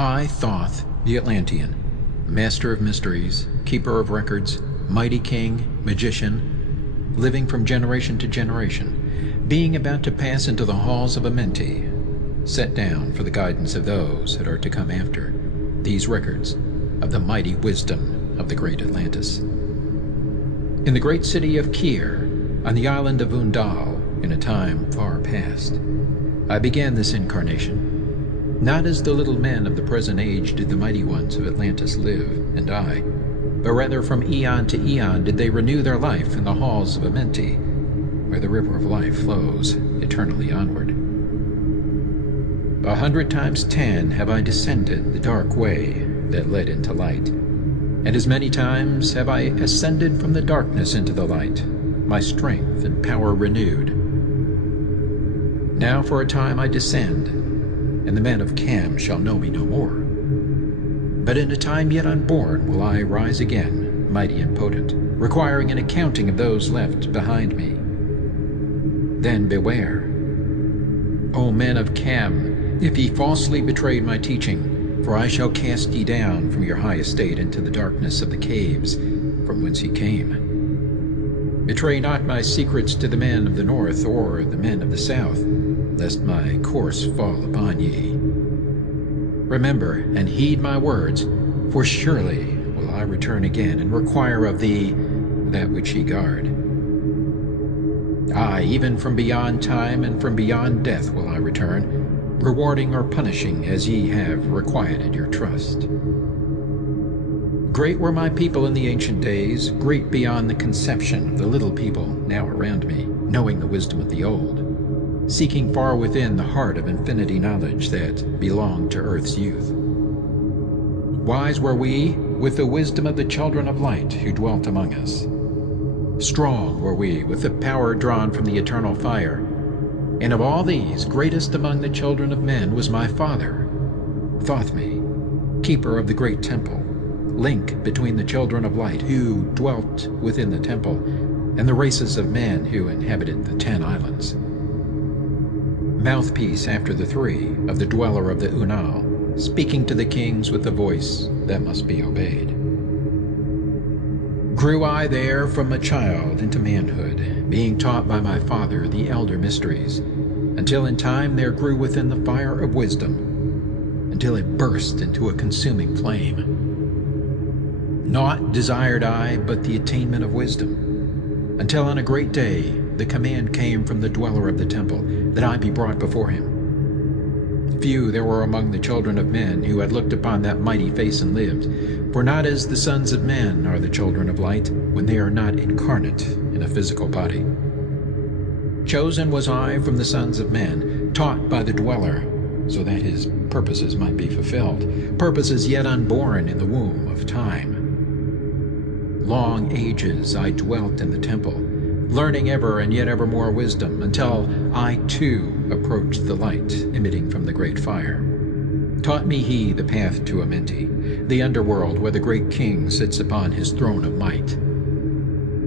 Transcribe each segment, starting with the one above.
I, Thoth, the Atlantean, master of mysteries, keeper of records, mighty king, magician, living from generation to generation, being about to pass into the halls of Amenti, set down for the guidance of those that are to come after, these records of the mighty wisdom of the great Atlantis. In the great city of Kir, on the island of Undal, in a time far past, I began this incarnation. Not as the little men of the present age did the mighty ones of Atlantis live and die, but rather from eon to eon did they renew their life in the halls of Amenti, where the river of life flows eternally onward. 100 times 10 have I descended the dark way that led into light, and as many times have I ascended from the darkness into the light, my strength and power renewed. Now for a time I descend, and the men of Cam shall know me no more. But in a time yet unborn will I rise again, mighty and potent, requiring an accounting of those left behind me. Then beware, O men of Cam, if ye falsely betrayed my teaching, for I shall cast ye down from your high estate into the darkness of the caves from whence ye came. Betray not my secrets to the men of the north or the men of the south, lest my course fall upon ye. Remember and heed my words, for surely will I return again and require of thee that which ye guard. Aye, even from beyond time and from beyond death will I return, rewarding or punishing as ye have requited your trust. Great were my people in the ancient days, great beyond the conception of the little people now around me, knowing the wisdom of the old, seeking far within the heart of infinity knowledge that belonged to earth's youth. Wise were we with the wisdom of the children of light who dwelt among us. Strong were we with the power drawn from the eternal fire, and of all these, greatest among the children of men was my father, Thothme, keeper of the great temple, link between the children of light who dwelt within the temple and the races of men who inhabited the 10 islands. Mouthpiece after the 3 of the dweller of the Unal, speaking to the kings with the voice that must be obeyed. Grew I there from a child into manhood, being taught by my father the elder mysteries, until in time there grew within the fire of wisdom, until it burst into a consuming flame. Naught desired I but the attainment of wisdom, until on a great day the command came from the dweller of the temple that I be brought before him. Few there were among the children of men who had looked upon that mighty face and lived, for not as the sons of men are the children of light when they are not incarnate in a physical body. Chosen was I from the sons of men, taught by the dweller, so that his purposes might be fulfilled, purposes yet unborn in the womb of time. Long ages I dwelt in the temple, learning ever and yet ever more wisdom, until I too approached the light emitting from the great fire. Taught me he the path to Amenti, the underworld where the great king sits upon his throne of might.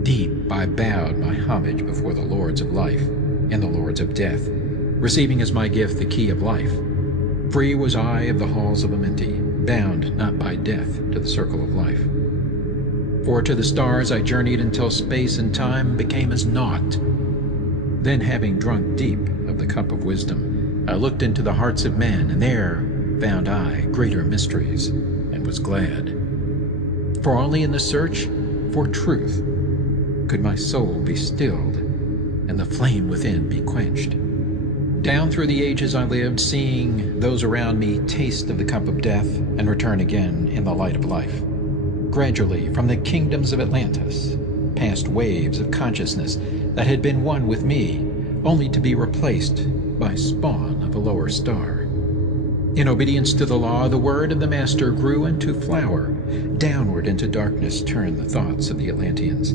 Deep I bowed my homage before the lords of life and the lords of death, receiving as my gift the key of life. Free was I of the halls of Amenti, bound not by death to the circle of life. For to the stars I journeyed until space and time became as naught. Then, having drunk deep of the cup of wisdom, I looked into the hearts of men, and there found I greater mysteries, and was glad. For only in the search for truth could my soul be stilled, and the flame within be quenched. Down through the ages I lived, seeing those around me taste of the cup of death, and return again in the light of life. Gradually, from the kingdoms of Atlantis, past waves of consciousness that had been one with me, only to be replaced by spawn of a lower star. In obedience to the law, the word of the Master grew into flower, downward into darkness turned the thoughts of the Atlanteans,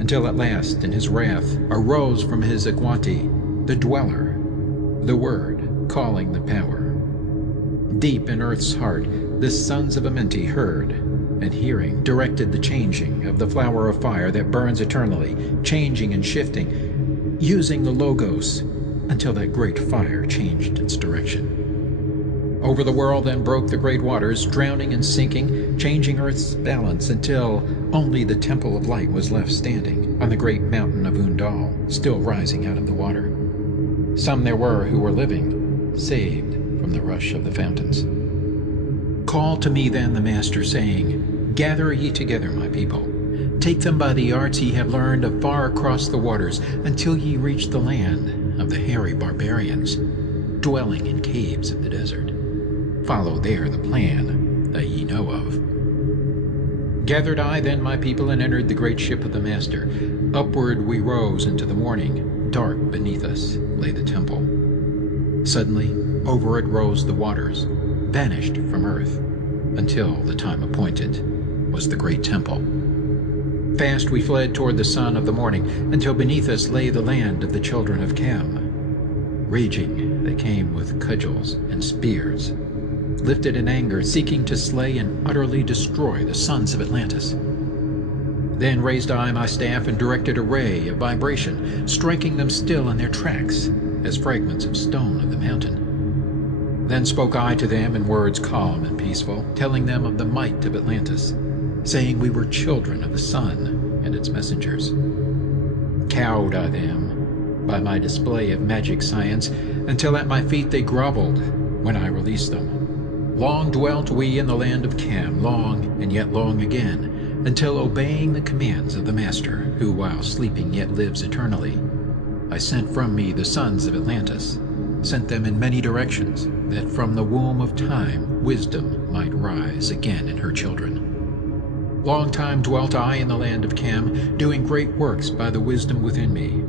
until at last, in his wrath, arose from his Agwanti, the dweller, the word calling the power. Deep in earth's heart, the sons of Amenti heard, and hearing, directed the changing of the flower of fire that burns eternally, changing and shifting, using the Logos until that great fire changed its direction. Over the world then broke the great waters, drowning and sinking, changing earth's balance, until only the Temple of Light was left standing on the great mountain of Undal, still rising out of the water. Some there were who were living, saved from the rush of the fountains. Called to me then the Master, saying, Gather ye together, my people. Take them by the arts ye have learned afar across the waters, until ye reach the land of the hairy barbarians, dwelling in caves of the desert. Follow there the plan that ye know of. Gathered I then my people, and entered the great ship of the Master. Upward we rose into the morning. Dark beneath us lay the temple. Suddenly over it rose the waters, vanished from earth, until the time appointed was the great temple. Fast we fled toward the sun of the morning, until beneath us lay the land of the children of Cam. Raging they came with cudgels and spears, lifted in anger, seeking to slay and utterly destroy the sons of Atlantis. Then raised I my staff and directed a ray of vibration, striking them still in their tracks, as fragments of stone of the mountain. Then spoke I to them in words calm and peaceful, telling them of the might of Atlantis, saying we were children of the sun and its messengers. Cowed I them by my display of magic science, until at my feet they groveled when I released them. Long dwelt we in the land of Cam, long and yet long again, until obeying the commands of the Master, who while sleeping yet lives eternally, I sent from me the sons of Atlantis, sent them in many directions, that from the womb of time wisdom might rise again in her children. Long time dwelt I in the land of Cam, doing great works by the wisdom within me.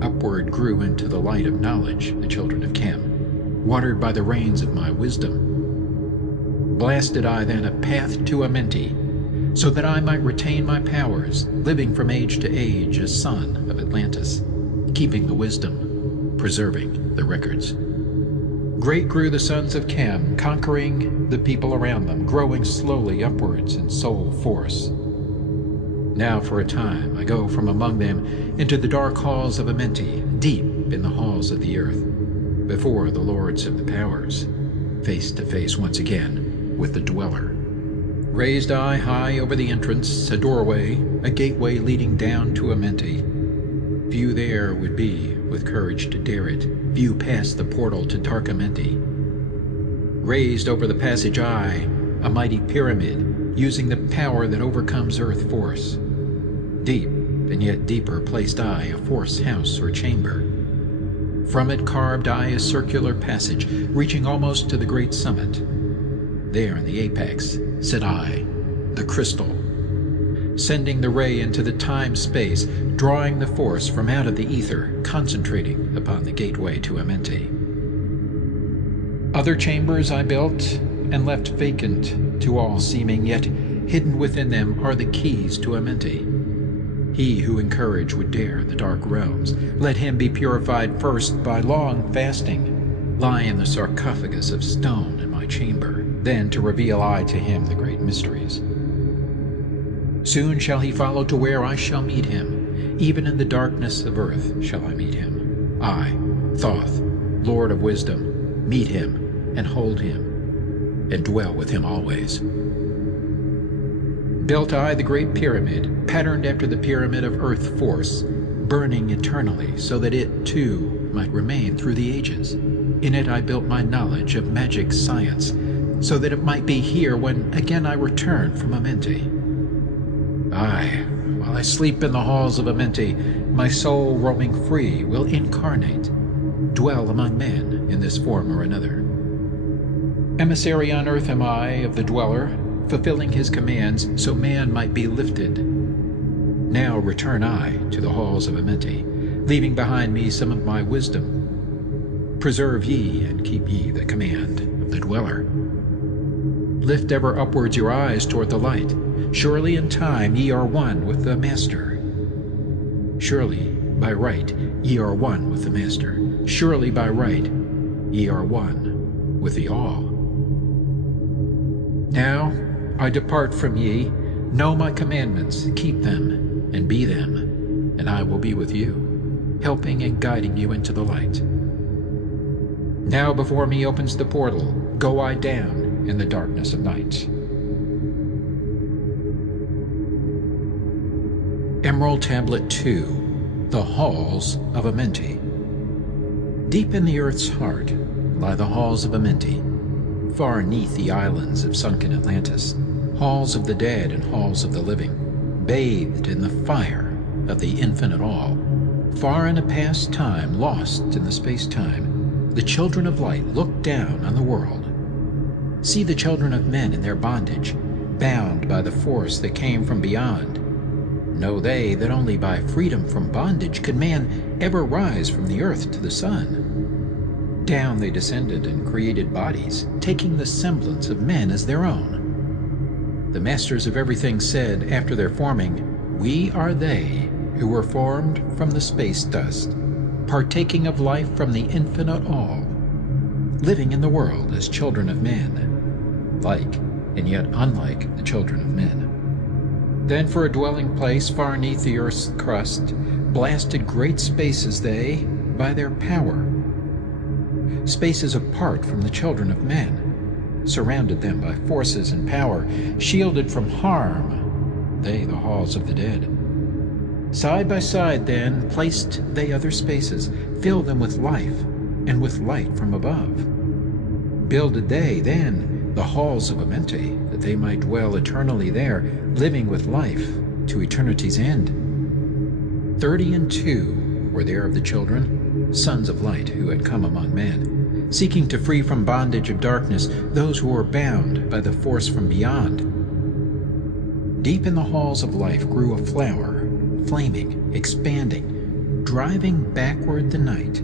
Upward grew into the light of knowledge the children of Cam, watered by the rains of my wisdom. Blasted I then a path to Amenti, so that I might retain my powers, living from age to age as son of Atlantis, keeping the wisdom, preserving the records. Great grew the sons of Cam, conquering the people around them, growing slowly upwards in soul force. Now for a time I go from among them into the dark halls of Amenti, deep in the halls of the earth, before the lords of the powers, face to face once again with the dweller. Raised I high over the entrance, a doorway, a gateway leading down to Amenti. Few there would be with courage to dare it, few past the portal to dark Amenti. Raised over the passage I, a mighty pyramid, using the power that overcomes earth force. Deep and yet deeper placed I a force house or chamber. From it carved I a circular passage, reaching almost to the great summit. There in the apex sit I, the crystal, sending the ray into the time-space, drawing the force from out of the ether, concentrating upon the gateway to Amenti. Other chambers I built and left vacant to all seeming, yet hidden within them are the keys to Amenti. He who in courage would dare the dark realms, let him be purified first by long fasting, lie in the sarcophagus of stone in my chamber, then to reveal I to him the great mysteries. Soon shall he follow to where I shall meet him, even in the darkness of earth shall I meet him. I, Thoth, Lord of Wisdom, meet him and hold him, and dwell with him always. Built I the great pyramid, patterned after the pyramid of earth force, burning eternally, so that it, too, might remain through the ages. In it I built my knowledge of magic science, so that it might be here when again I return from Amenti. Aye, while I sleep in the halls of Amenti, my soul roaming free will incarnate, dwell among men in this form or another. Emissary on earth am I of the dweller, fulfilling his commands so man might be lifted. Now return I to the halls of Amenti, leaving behind me some of my wisdom. Preserve ye and keep ye the command of the dweller. Lift ever upwards your eyes toward the light. Surely in time ye are one with the Master. Surely by right ye are one with the Master. Surely by right ye are one with the All. Now I depart from ye. Know my commandments, keep them, and be them, and I will be with you, helping and guiding you into the light. Now before me opens the portal, go I down in the darkness of night. Emerald Tablet 2, The Halls of Amenti. Deep in the earth's heart lie the halls of Amenti, far neath the islands of sunken Atlantis, halls of the dead and halls of the living, bathed in the fire of the infinite all. Far in a past time, lost in the space-time, the children of light look down on the world. See the children of men in their bondage, bound by the force that came from beyond. Know they that only by freedom from bondage could man ever rise from the earth to the sun. Down they descended and created bodies, taking the semblance of men as their own. The masters of everything said after their forming, "We are they who were formed from the space dust, partaking of life from the infinite all, living in the world as children of men, like and yet unlike the children of men." Then for a dwelling place far neath the earth's crust, blasted great spaces they by their power. Spaces apart from the children of men, surrounded them by forces and power, shielded from harm, they the halls of the dead. Side by side then placed they other spaces, filled them with life and with light from above. Builded they then the halls of Amenti, that they might dwell eternally there, living with life to eternity's end. 32 were there of the children, sons of light, who had come among men, seeking to free from bondage of darkness those who were bound by the force from beyond. Deep in the halls of life grew a flower, flaming, expanding, driving backward the night.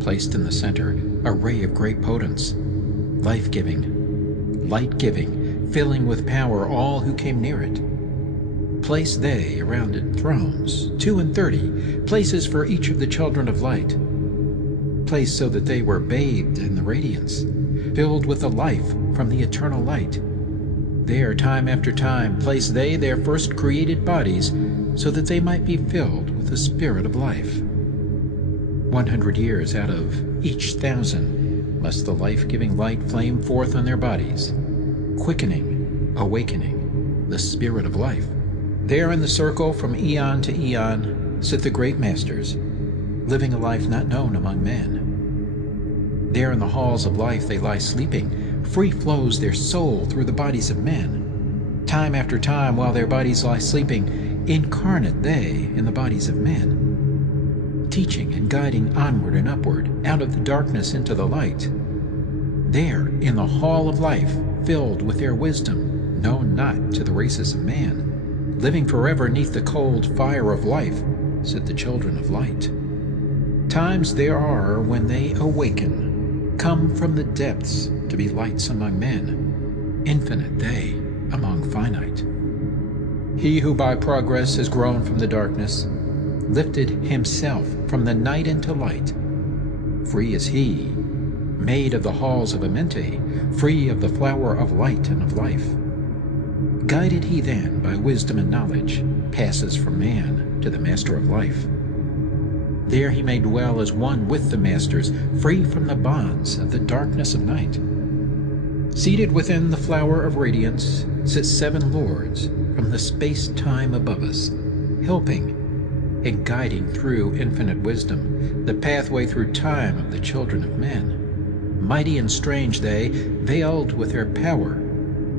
Placed in the center, a ray of great potence, life-giving, light-giving, filling with power all who came near it. Placed they around it thrones, 32, places for each of the children of light, placed so that they were bathed in the radiance, filled with the life from the eternal light. There, time after time, placed they their first created bodies, so that they might be filled with the spirit of life. 100 years out of each 1,000 must the life-giving light flame forth on their bodies, quickening, awakening the spirit of life. There in the circle from eon to eon sit the great masters, living a life not known among men. There in the halls of life they lie sleeping, free flows their soul through the bodies of men. Time after time, while their bodies lie sleeping, incarnate they in the bodies of men, teaching and guiding onward and upward, out of the darkness into the light. There, in the hall of life, filled with their wisdom, known not to the races of man, living forever neath the cold fire of life, sit the children of light. Times there are when they awaken, come from the depths to be lights among men, infinite they among finite. He who by progress has grown from the darkness, lifted himself from the night into light. Free is he, made of the halls of Amenti, free of the flower of light and of life. Guided he then by wisdom and knowledge, passes from man to the master of life. There he may dwell as one with the masters, free from the bonds of the darkness of night. Seated within the flower of radiance sit 7 lords from the space-time above us, helping and guiding through infinite wisdom the pathway through time of the children of men. Mighty and strange they, veiled with their power,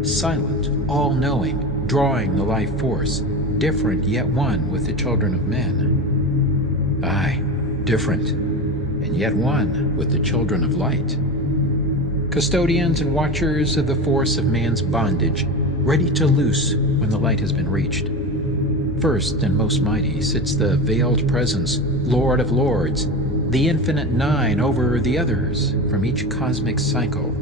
silent, all-knowing, drawing the life force, different yet one with the children of men. Aye, different, and yet one with the children of light. Custodians and watchers of the force of man's bondage, ready to loose when the light has been reached. First and most mighty sits the veiled presence, Lord of Lords, the infinite 9 over the others from each cosmic cycle,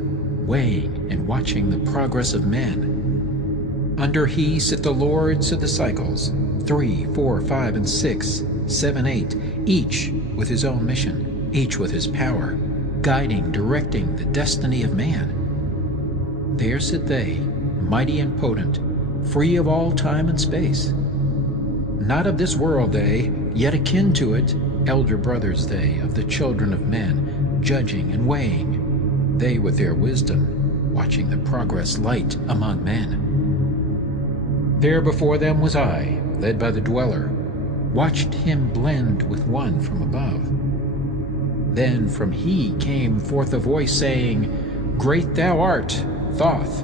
weighing and watching the progress of men. Under he sit the lords of the cycles, 3, 4, 5, and 6, 7, 8, each with his own mission, each with his power, guiding, directing the destiny of man. There sit they, mighty and potent, free of all time and space. Not of this world they, yet akin to it, elder brothers they of the children of men, judging and weighing. they with their wisdom, watching the progress light among men. There before them was I, led by the dweller, watched him blend with one from above. Then from he came forth a voice saying, Great thou art, Thoth,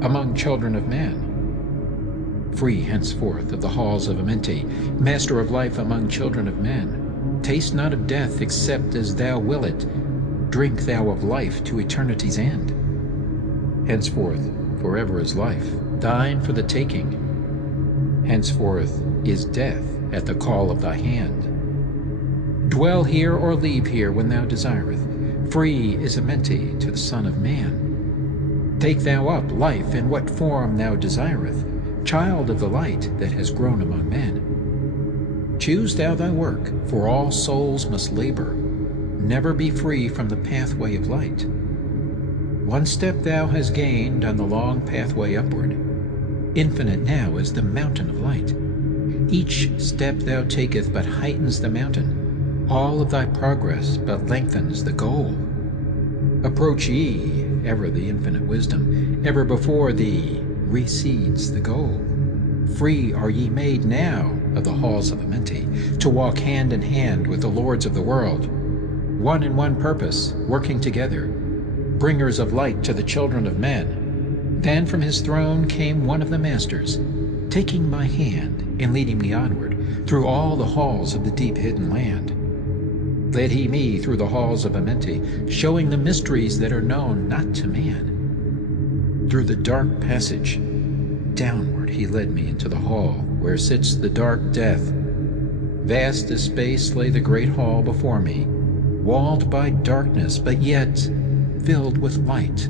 among children of men. Free henceforth of the halls of Amenti, master of life among children of men. Taste not of death except as thou will it. Drink thou of life to eternity's end. Henceforth forever is life, thine for the taking. Henceforth is death at the call of thy hand. Dwell here or leave here when thou desireth. Free is Amenti to the Son of Man. Take thou up life in what form thou desireth, child of the light that has grown among men. Choose thou thy work, for all souls must labor. Never be free from the pathway of light. One step thou hast gained on the long pathway upward. Infinite now is the mountain of light. Each step thou taketh but heightens the mountain. All of thy progress but lengthens the goal. Approach ye, ever the infinite wisdom, ever before thee recedes the goal. Free are ye made now of the halls of Amenti, to walk hand in hand with the lords of the world, one in one purpose, working together, bringers of light to the children of men. Then from his throne came one of the masters, taking my hand and leading me onward through all the halls of the deep hidden land. Led he me through the halls of Amenti, showing the mysteries that are known not to man. Through the dark passage, downward he led me into the hall where sits the dark death. Vast as space lay the great hall before me, walled by darkness, but yet filled with light.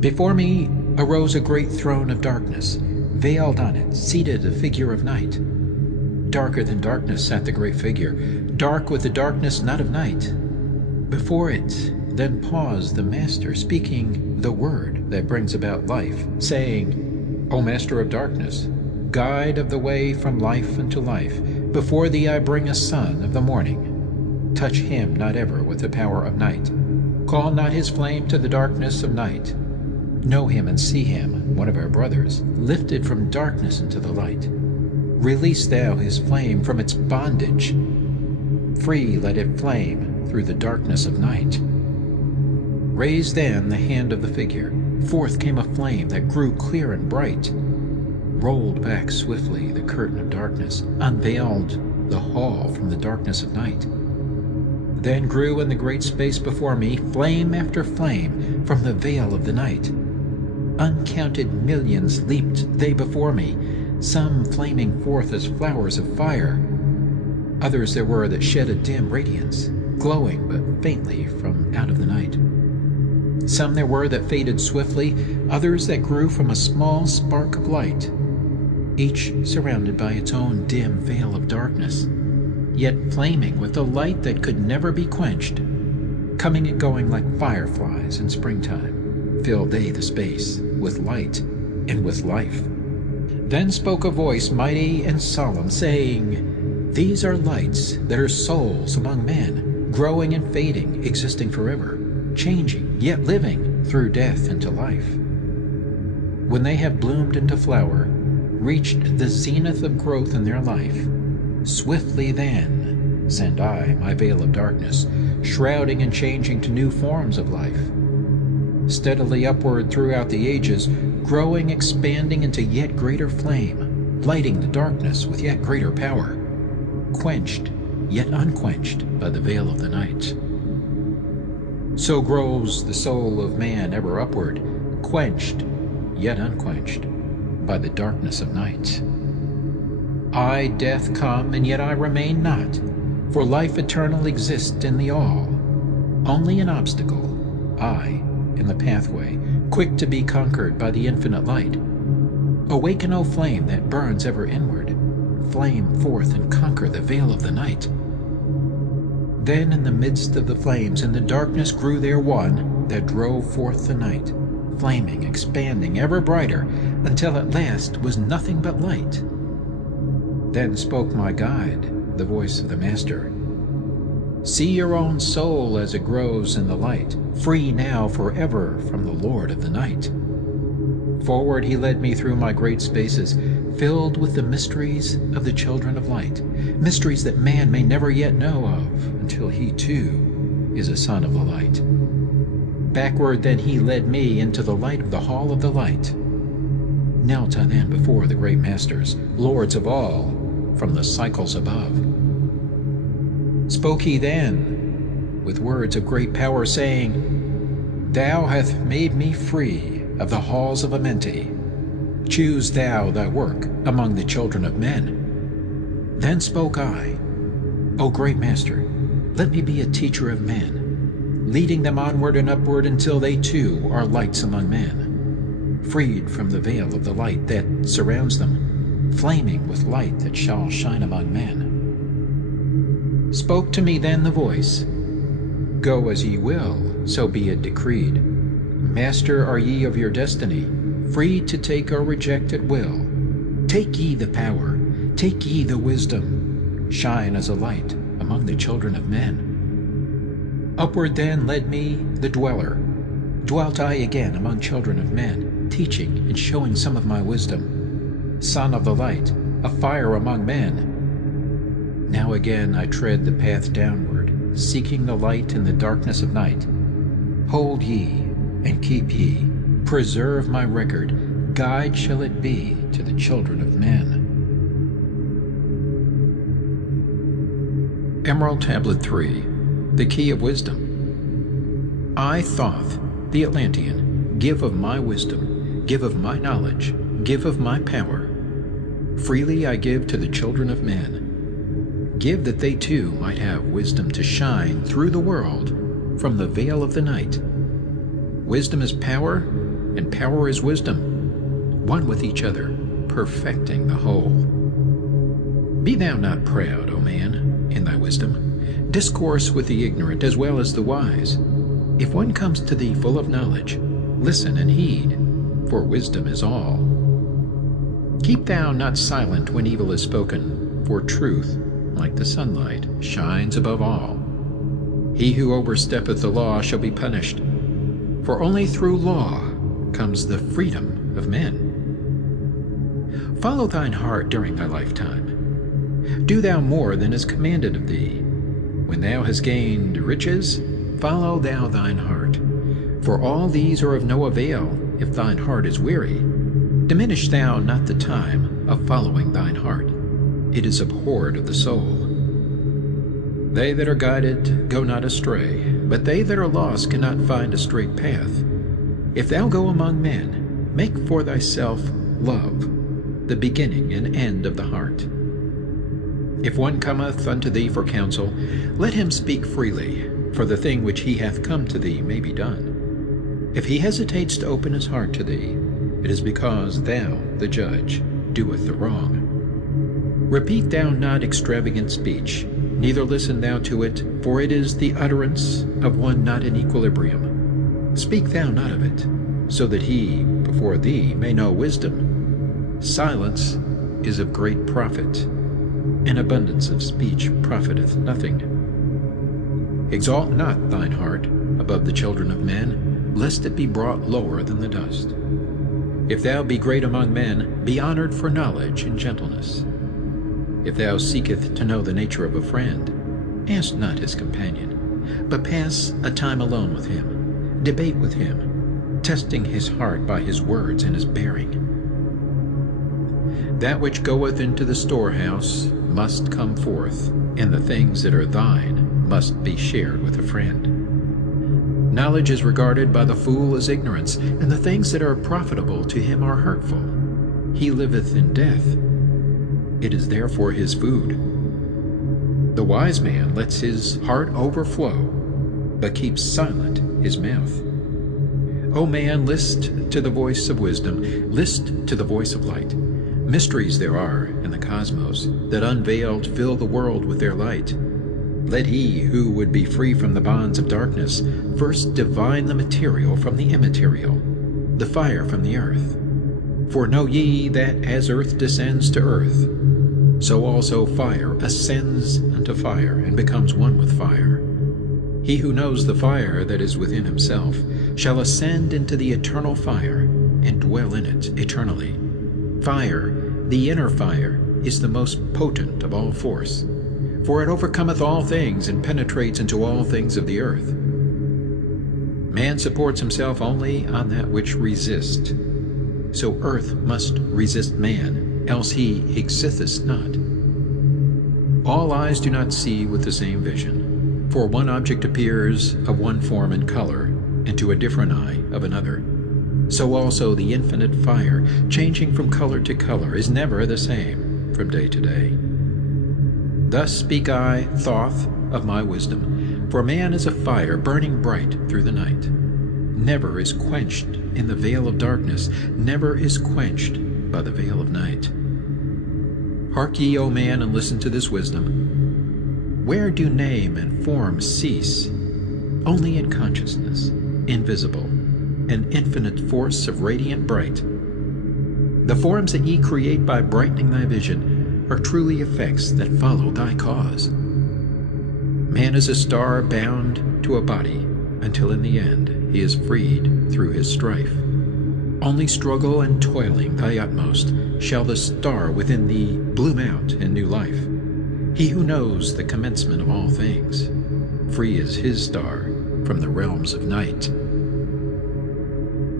Before me arose a great throne of darkness. Veiled on it, seated a figure of night. Darker than darkness sat the great figure, dark with the darkness not of night. Before it then paused the Master, speaking the word that brings about life, saying, O Master of darkness, guide of the way from life unto life, before thee I bring a son of the morning. Touch him not ever with the power of night. Call not his flame to the darkness of night. Know him and see him, one of our brothers, lifted from darkness into the light. Release thou his flame from its bondage. Free let it flame through the darkness of night. Raise then the hand of the figure. Forth came a flame that grew clear and bright. Rolled back swiftly the curtain of darkness, unveiled the hall from the darkness of night. Then grew in the great space before me flame after flame from the veil of the night. Uncounted millions leaped they before me, some flaming forth as flowers of fire. Others there were that shed a dim radiance, glowing but faintly from out of the night. Some there were that faded swiftly, others that grew from a small spark of light, each surrounded by its own dim veil of darkness, yet flaming with a light that could never be quenched. Coming and going like fireflies in springtime, filled they the space with light and with life. Then spoke a voice mighty and solemn, saying, These are lights that are souls among men, growing and fading, existing forever, changing, yet living through death into life. When they have bloomed into flower, reached the zenith of growth in their life, swiftly then send I my veil of darkness, shrouding and changing to new forms of life. Steadily upward throughout the ages, growing, expanding into yet greater flame, lighting the darkness with yet greater power, quenched yet unquenched by the veil of the night. So grows the soul of man ever upward, quenched yet unquenched by the darkness of night. I, death, come, and yet I remain not, for life eternal exists in the all. Only an obstacle, I, in the pathway, quick to be conquered by the infinite light. Awaken, O flame that burns ever inward, flame forth and conquer the veil of the night. Then in the midst of the flames in the darkness grew there one that drove forth the night, flaming, expanding, ever brighter, until at last was nothing but light. Then spoke my guide, the voice of the Master. See your own soul as it grows in the light, free now forever from the Lord of the night. Forward he led me through my great spaces, filled with the mysteries of the children of light, mysteries that man may never yet know of, until he too is a son of the light. Backward then he led me into the light of the hall of the light. Knelt I then before the great masters, lords of all, from the cycles above. Spoke he then with words of great power, saying, Thou hast made me free of the halls of Amenti. Choose thou thy work among the children of men. Then spoke I, O great master, let me be a teacher of men, leading them onward and upward until they too are lights among men, freed from the veil of the light that surrounds them, flaming with light that shall shine among men. Spoke to me then the voice, Go as ye will, so be it decreed. Master are ye of your destiny, free to take or reject at will. Take ye the power, take ye the wisdom, shine as a light among the children of men. Upward then led me the dweller. Dwelt I again among children of men, teaching and showing some of my wisdom. Son of the light, a fire among men. Now again I tread the path downward, seeking the light in the darkness of night. Hold ye, and keep ye, preserve my record, guide shall it be to the children of men. Emerald Tablet 3, the Key of Wisdom. I, Thoth, the Atlantean, give of my wisdom, give of my knowledge, give of my power. Freely I give to the children of men. Give that they too might have wisdom to shine through the world from the veil of the night. Wisdom is power, and power is wisdom, one with each other, perfecting the whole. Be thou not proud, O man, in thy wisdom. Discourse with the ignorant as well as the wise. If one comes to thee full of knowledge, listen and heed, for wisdom is all. Keep thou not silent when evil is spoken, for truth, like the sunlight, shines above all. He who oversteppeth the law shall be punished, for only through law comes the freedom of men. Follow thine heart during thy lifetime. Do thou more than is commanded of thee. When thou hast gained riches, follow thou thine heart. For all these are of no avail if thine heart is weary. Diminish thou not the time of following thine heart. It is abhorred of the soul. They that are guided go not astray, but they that are lost cannot find a straight path. If thou go among men, make for thyself love, the beginning and end of the heart. If one cometh unto thee for counsel, let him speak freely, for the thing which he hath come to thee may be done. If he hesitates to open his heart to thee, it is because thou, the judge, doeth the wrong. Repeat thou not extravagant speech, neither listen thou to it, for it is the utterance of one not in equilibrium. Speak thou not of it, so that he before thee may know wisdom. Silence is of great profit, and abundance of speech profiteth nothing. Exalt not thine heart above the children of men, lest it be brought lower than the dust. If thou be great among men, be honored for knowledge and gentleness. If thou seeketh to know the nature of a friend, ask not his companion, but pass a time alone with him, debate with him, testing his heart by his words and his bearing. That which goeth into the storehouse must come forth, and the things that are thine must be shared with a friend. Knowledge is regarded by the fool as ignorance, and the things that are profitable to him are hurtful. He liveth in death. It is therefore his food. The wise man lets his heart overflow, but keeps silent his mouth. O man, list to the voice of wisdom, list to the voice of light. Mysteries there are in the cosmos that unveiled fill the world with their light. Let he who would be free from the bonds of darkness first divine the material from the immaterial, the fire from the earth. For know ye that as earth descends to earth, so also fire ascends unto fire, and becomes one with fire. He who knows the fire that is within himself shall ascend into the eternal fire, and dwell in it eternally. Fire, the inner fire, is the most potent of all force, for it overcometh all things, and penetrates into all things of the earth. Man supports himself only on that which resists, so earth must resist man, else he existeth not. All eyes do not see with the same vision, for one object appears of one form and color, and to a different eye of another. So also the infinite fire, changing from color to color, is never the same from day to day. Thus speak I, Thoth, of my wisdom, for man is a fire burning bright through the night. Never is quenched in the veil of darkness, never is quenched by the veil of night. Hark ye, O man, and listen to this wisdom. Where do name and form cease? Only in consciousness, invisible, an infinite force of radiant bright. The forms that ye create by brightening thy vision are truly effects that follow thy cause. Man is a star bound to a body, until in the end he is freed through his strife. Only struggle and toiling thy utmost shall the star within thee bloom out in new life. He who knows the commencement of all things, free is his star from the realms of night.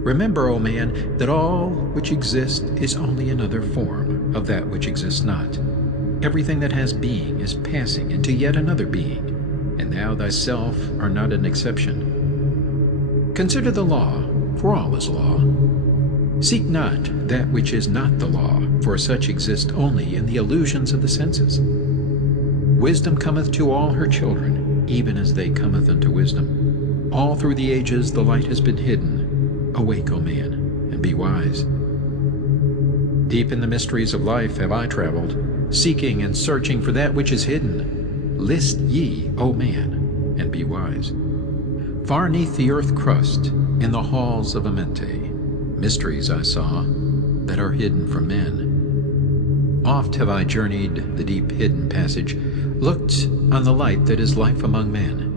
Remember, O man, that all which exists is only another form of that which exists not. Everything that has being is passing into yet another being, and thou thyself art not an exception. Consider the law, for all is law. Seek not that which is not the law, for such exist only in the illusions of the senses. Wisdom cometh to all her children, even as they cometh unto wisdom. All through the ages the light has been hidden. Awake, O man, and be wise. Deep in the mysteries of life have I traveled, seeking and searching for that which is hidden. List ye, O man, and be wise. Far neath the earth crust, in the halls of Amente, mysteries I saw that are hidden from men. Oft have I journeyed the deep hidden passage, looked on the light that is life among men.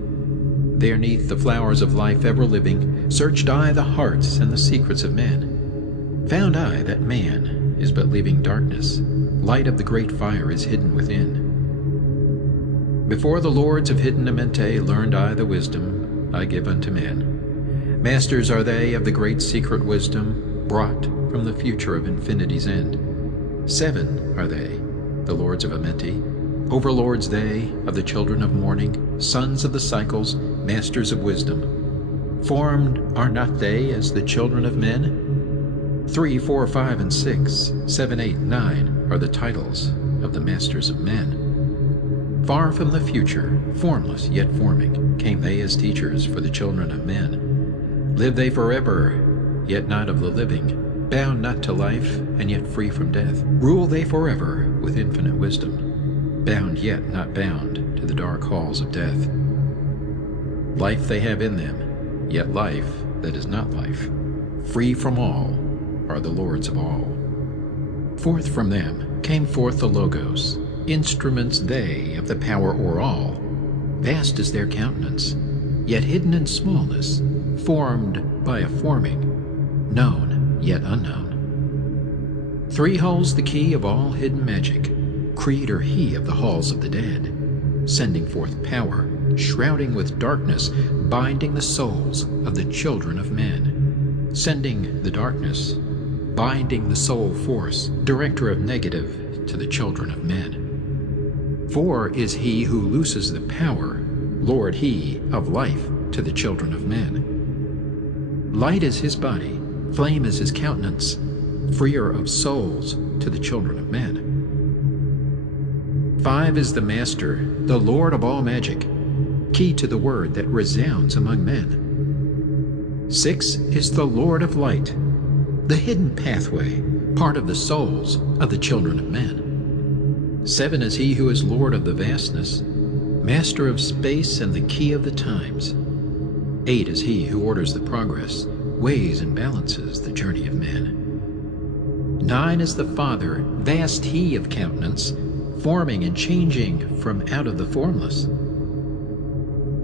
There neath the flowers of life ever living, searched I the hearts and the secrets of men. Found I that man is but leaving darkness, light of the great fire is hidden within. Before the lords of hidden Amente learned I the wisdom I give unto men. Masters are they of the great secret wisdom, brought from the future of infinity's end. 7 are they, the lords of Amente, overlords they of the children of morning, sons of the cycles, masters of wisdom. Formed are not they as the children of men? 3, 4, 5, and 6, 7, 8, 9 are the titles of the masters of men. Far from the future, formless yet forming, came they as teachers for the children of men. Live they forever, yet not of the living, bound not to life, and yet free from death. Rule they forever with infinite wisdom, bound yet not bound to the dark halls of death. Life they have in them, yet life that is not life. Free from all are the lords of all. Forth from them came forth the Logos, instruments they of the power o'er all. Vast is their countenance, yet hidden in smallness, formed by a forming, known yet unknown. 3 holds the key of all hidden magic, creator he of the halls of the dead, sending forth power, shrouding with darkness, binding the souls of the children of men. Sending the darkness, binding the soul force, director of negative to the children of men. 4 is he who looses the power, lord he of life to the children of men. Light is his body, flame is his countenance, freer of souls to the children of men. 5 is the master, the lord of all magic, key to the word that resounds among men. 6 is the lord of light, the hidden pathway, part of the souls of the children of men. 7 is he who is lord of the vastness, master of space and the key of the times. 8 is he who orders the progress, weighs and balances the journey of men. 9 is the Father, vast he of countenance, forming and changing from out of the formless.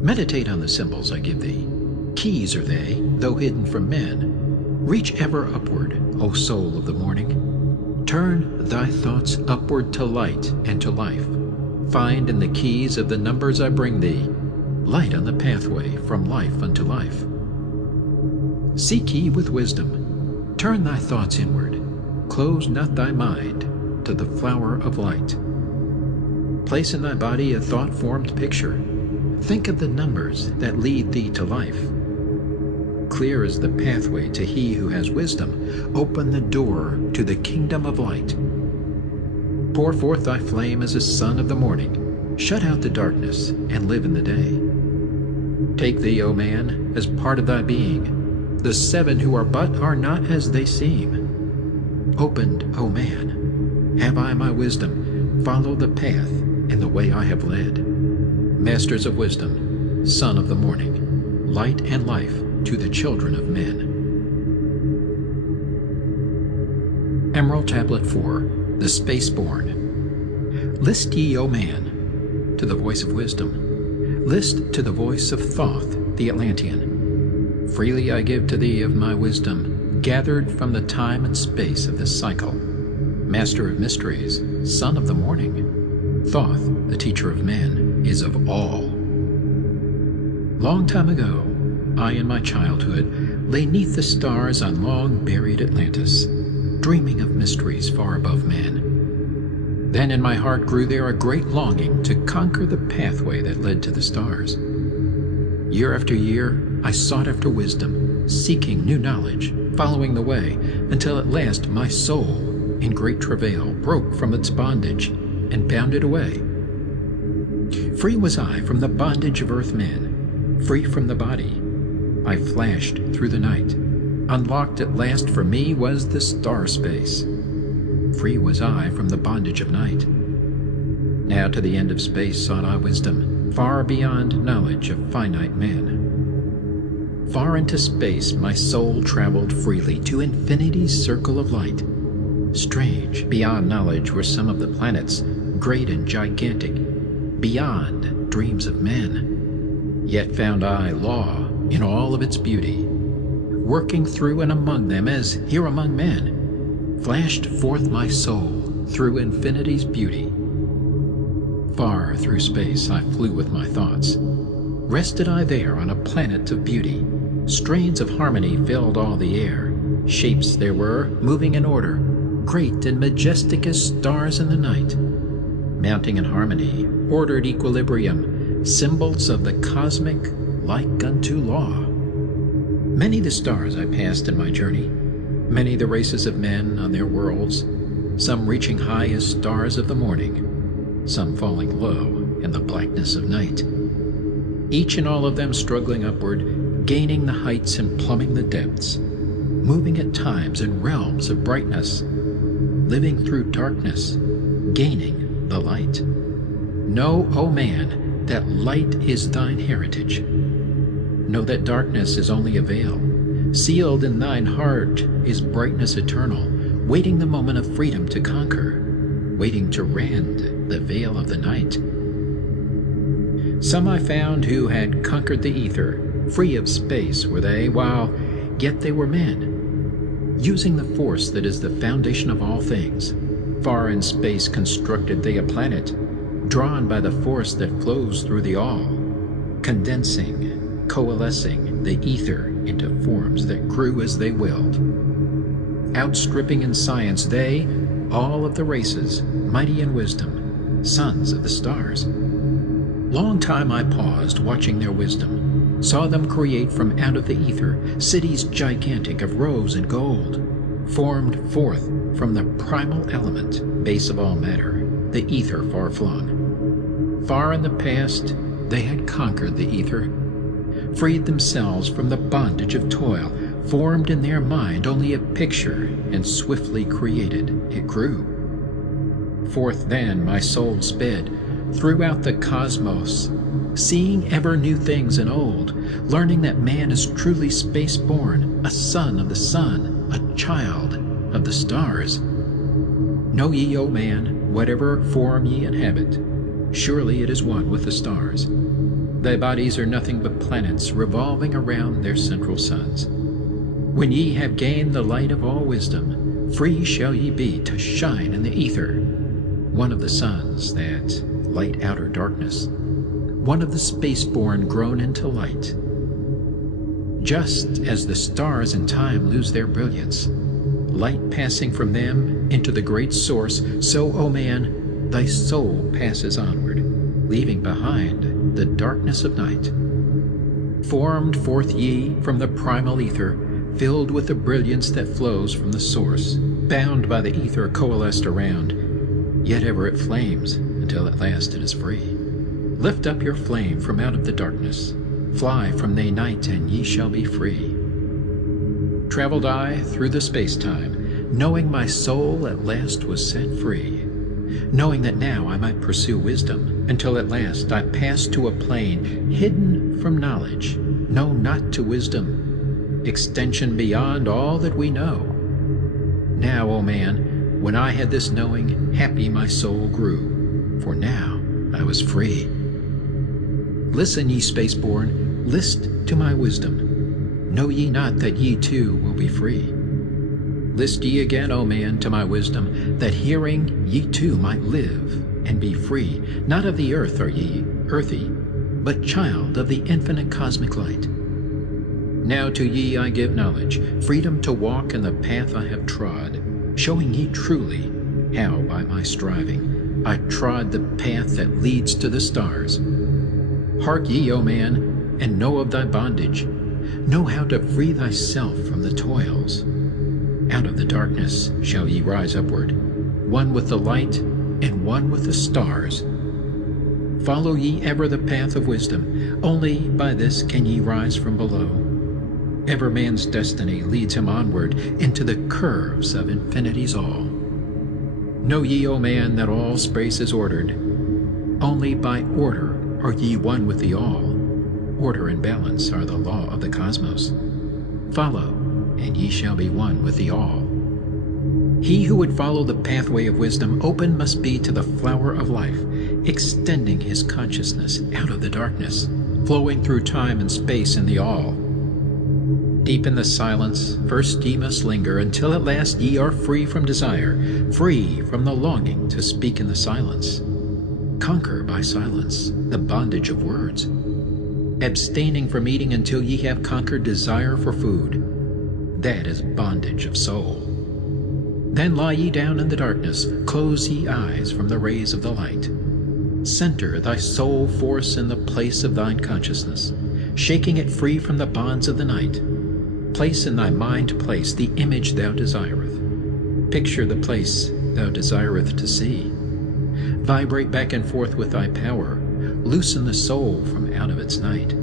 Meditate on the symbols I give thee. Keys are they, though hidden from men. Reach ever upward, O soul of the morning. Turn thy thoughts upward to light and to life. Find in the keys of the numbers I bring thee, light on the pathway from life unto life. Seek ye with wisdom. Turn thy thoughts inward. Close not thy mind to the flower of light. Place in thy body a thought-formed picture. Think of the numbers that lead thee to life. Clear is the pathway to he who has wisdom. Open the door to the kingdom of light. Pour forth thy flame as a sun of the morning. Shut out the darkness and live in the day. Take thee, O man, as part of thy being. The seven who are but are not as they seem. Opened, O man, have I my wisdom. Follow the path in the way I have led. Masters of wisdom, son of the morning, light and life to the children of men. Emerald Tablet 4, The Spaceborn. List ye, O man, to the voice of wisdom. List to the voice of Thoth, the Atlantean. Freely I give to thee of my wisdom, gathered from the time and space of this cycle. Master of mysteries, son of the morning, Thoth, the teacher of men, is of all. Long time ago, I in my childhood lay 'neath the stars on long-buried Atlantis, dreaming of mysteries far above man. Then in my heart grew there a great longing to conquer the pathway that led to the stars. Year after year, I sought after wisdom, seeking new knowledge, following the way, until at last my soul, in great travail, broke from its bondage and bounded away. Free was I from the bondage of earth-men, free from the body. I flashed through the night. Unlocked at last for me was the star space. Free was I from the bondage of night. Now to the end of space sought I wisdom, far beyond knowledge of finite man. Far into space my soul traveled freely to infinity's circle of light. Strange, beyond knowledge were some of the planets, great and gigantic, beyond dreams of men. Yet found I law in all of its beauty, working through and among them as here among men, flashed forth my soul through infinity's beauty. Far through space I flew with my thoughts. Rested I there on a planet of beauty. Strains of harmony filled all the air. Shapes there were, moving in order, great and majestic as stars in the night. Mounting in harmony, ordered equilibrium, symbols of the cosmic, like unto law. Many the stars I passed in my journey, many the races of men on their worlds, some reaching high as stars of the morning, some falling low in the blackness of night. Each and all of them struggling upward, gaining the heights and plumbing the depths, moving at times in realms of brightness, living through darkness, gaining the light. Know, O man, that light is thine heritage. Know that darkness is only a veil. Sealed in thine heart is brightness eternal, waiting the moment of freedom to conquer, waiting to rend the veil of the night. Some I found who had conquered the ether, free of space were they, while yet they were men. Using the force that is the foundation of all things, far in space constructed they a planet, drawn by the force that flows through the all, condensing, coalescing the ether into forms that grew as they willed. Outstripping in science they, all of the races, mighty in wisdom, sons of the stars. Long time I paused, watching their wisdom, saw them create from out of the ether cities gigantic of rose and gold, formed forth from the primal element, base of all matter, the ether far-flung. Far in the past, they had conquered the ether, freed themselves from the bondage of toil, formed in their mind only a picture, and swiftly created it grew. Forth then my soul sped, throughout the cosmos, seeing ever new things and old, learning that man is truly space-born, a son of the sun, a child of the stars. Know ye, O man, whatever form ye inhabit, surely it is one with the stars. Thy bodies are nothing but planets revolving around their central suns. When ye have gained the light of all wisdom, free shall ye be to shine in the ether, one of the suns that light outer darkness, one of the space-born grown into light. Just as the stars in time lose their brilliance, light passing from them into the great source, so, O man, thy soul passes onward, leaving behind the darkness of night. Formed forth ye from the primal ether, filled with the brilliance that flows from the source, bound by the ether coalesced around, yet ever it flames until at last it is free. Lift up your flame from out of the darkness, fly from the night, and ye shall be free. Traveled I through the space-time, knowing my soul at last was set free, knowing that now I might pursue wisdom, until at last I passed to a plane hidden from knowledge, known not to wisdom, extension beyond all that we know. Now, O man, when I had this knowing, happy my soul grew, for now I was free. Listen, ye spaceborn, list to my wisdom. Know ye not that ye too will be free? List ye again, O man, to my wisdom, that hearing ye too might live and be free. Not of the earth are ye, earthy, but child of the infinite cosmic light. Now to ye I give knowledge, freedom to walk in the path I have trod, showing ye truly how by my striving I trod the path that leads to the stars. Hark ye, O man, and know of thy bondage. Know how to free thyself from the toils. Out of the darkness shall ye rise upward, one with the light and one with the stars. Follow ye ever the path of wisdom, only by this can ye rise from below. Ever man's destiny leads him onward into the curves of infinity's all. Know ye, O man, that all space is ordered. Only by order are ye one with the all. Order and balance are the law of the cosmos. Follow, and ye shall be one with the all. He who would follow the pathway of wisdom open must be to the flower of life, extending his consciousness out of the darkness, flowing through time and space in the all. Deep in the silence, first ye must linger, until at last ye are free from desire, free from the longing to speak in the silence. Conquer by silence the bondage of words, abstaining from eating until ye have conquered desire for food. That is bondage of soul. Then lie ye down in the darkness, close ye eyes from the rays of the light. Center thy soul force in the place of thine consciousness, shaking it free from the bonds of the night. Place in thy mind place the image thou desireth. Picture the place thou desireth to see. Vibrate back and forth with thy power. Loosen the soul from out of its night.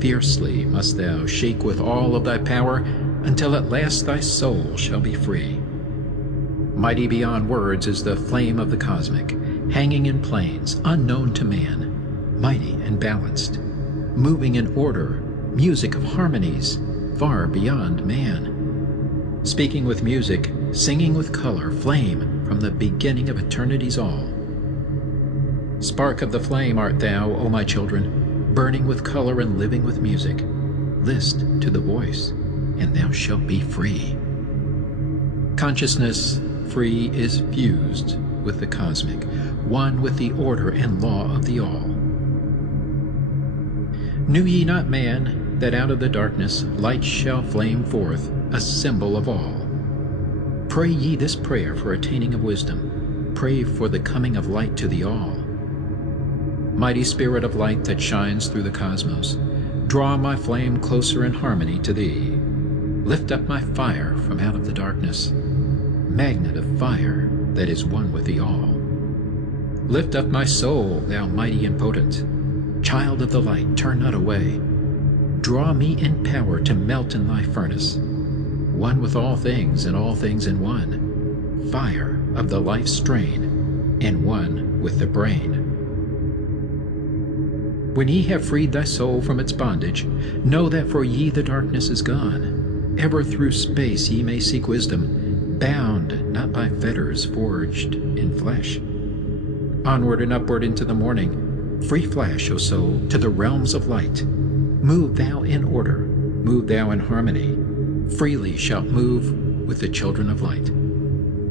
Fiercely must thou shake with all of thy power, until at last thy soul shall be free. Mighty beyond words is the flame of the cosmic, hanging in planes unknown to man, mighty and balanced, moving in order, music of harmonies, far beyond man. Speaking with music, singing with color, flame from the beginning of eternity's all. Spark of the flame art thou, O my children, burning with color and living with music. List to the voice, and thou shalt be free. Consciousness free is fused with the cosmic, one with the order and law of the all. Knew ye not, man, that out of the darkness light shall flame forth, a symbol of all? Pray ye this prayer for attaining of wisdom. Pray for the coming of light to the all. Mighty spirit of light that shines through the cosmos, draw my flame closer in harmony to thee. Lift up my fire from out of the darkness, magnet of fire that is one with the all. Lift up my soul, thou mighty and potent, child of the light, turn not away. Draw me in power to melt in thy furnace, one with all things and all things in one, fire of the life strain, and one with the brain. When ye have freed thy soul from its bondage, know that for ye the darkness is gone. Ever through space ye may seek wisdom, bound not by fetters forged in flesh. Onward and upward into the morning, free flash, O soul, to the realms of light. Move thou in order, move thou in harmony, freely shalt move with the children of light.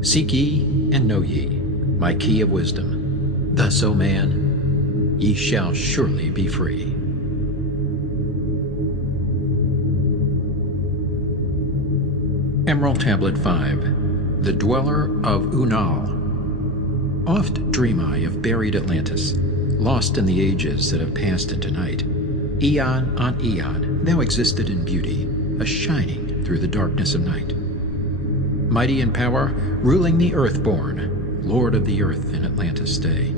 Seek ye and know ye my key of wisdom. Thus, O man, ye shall surely be free. Emerald Tablet 5. The Dweller of Unal. Oft dream I of buried Atlantis, lost in the ages that have passed into night. Eon on eon thou existed in beauty, a shining through the darkness of night. Mighty in power, ruling the earth-born, Lord of the earth in Atlantis' day.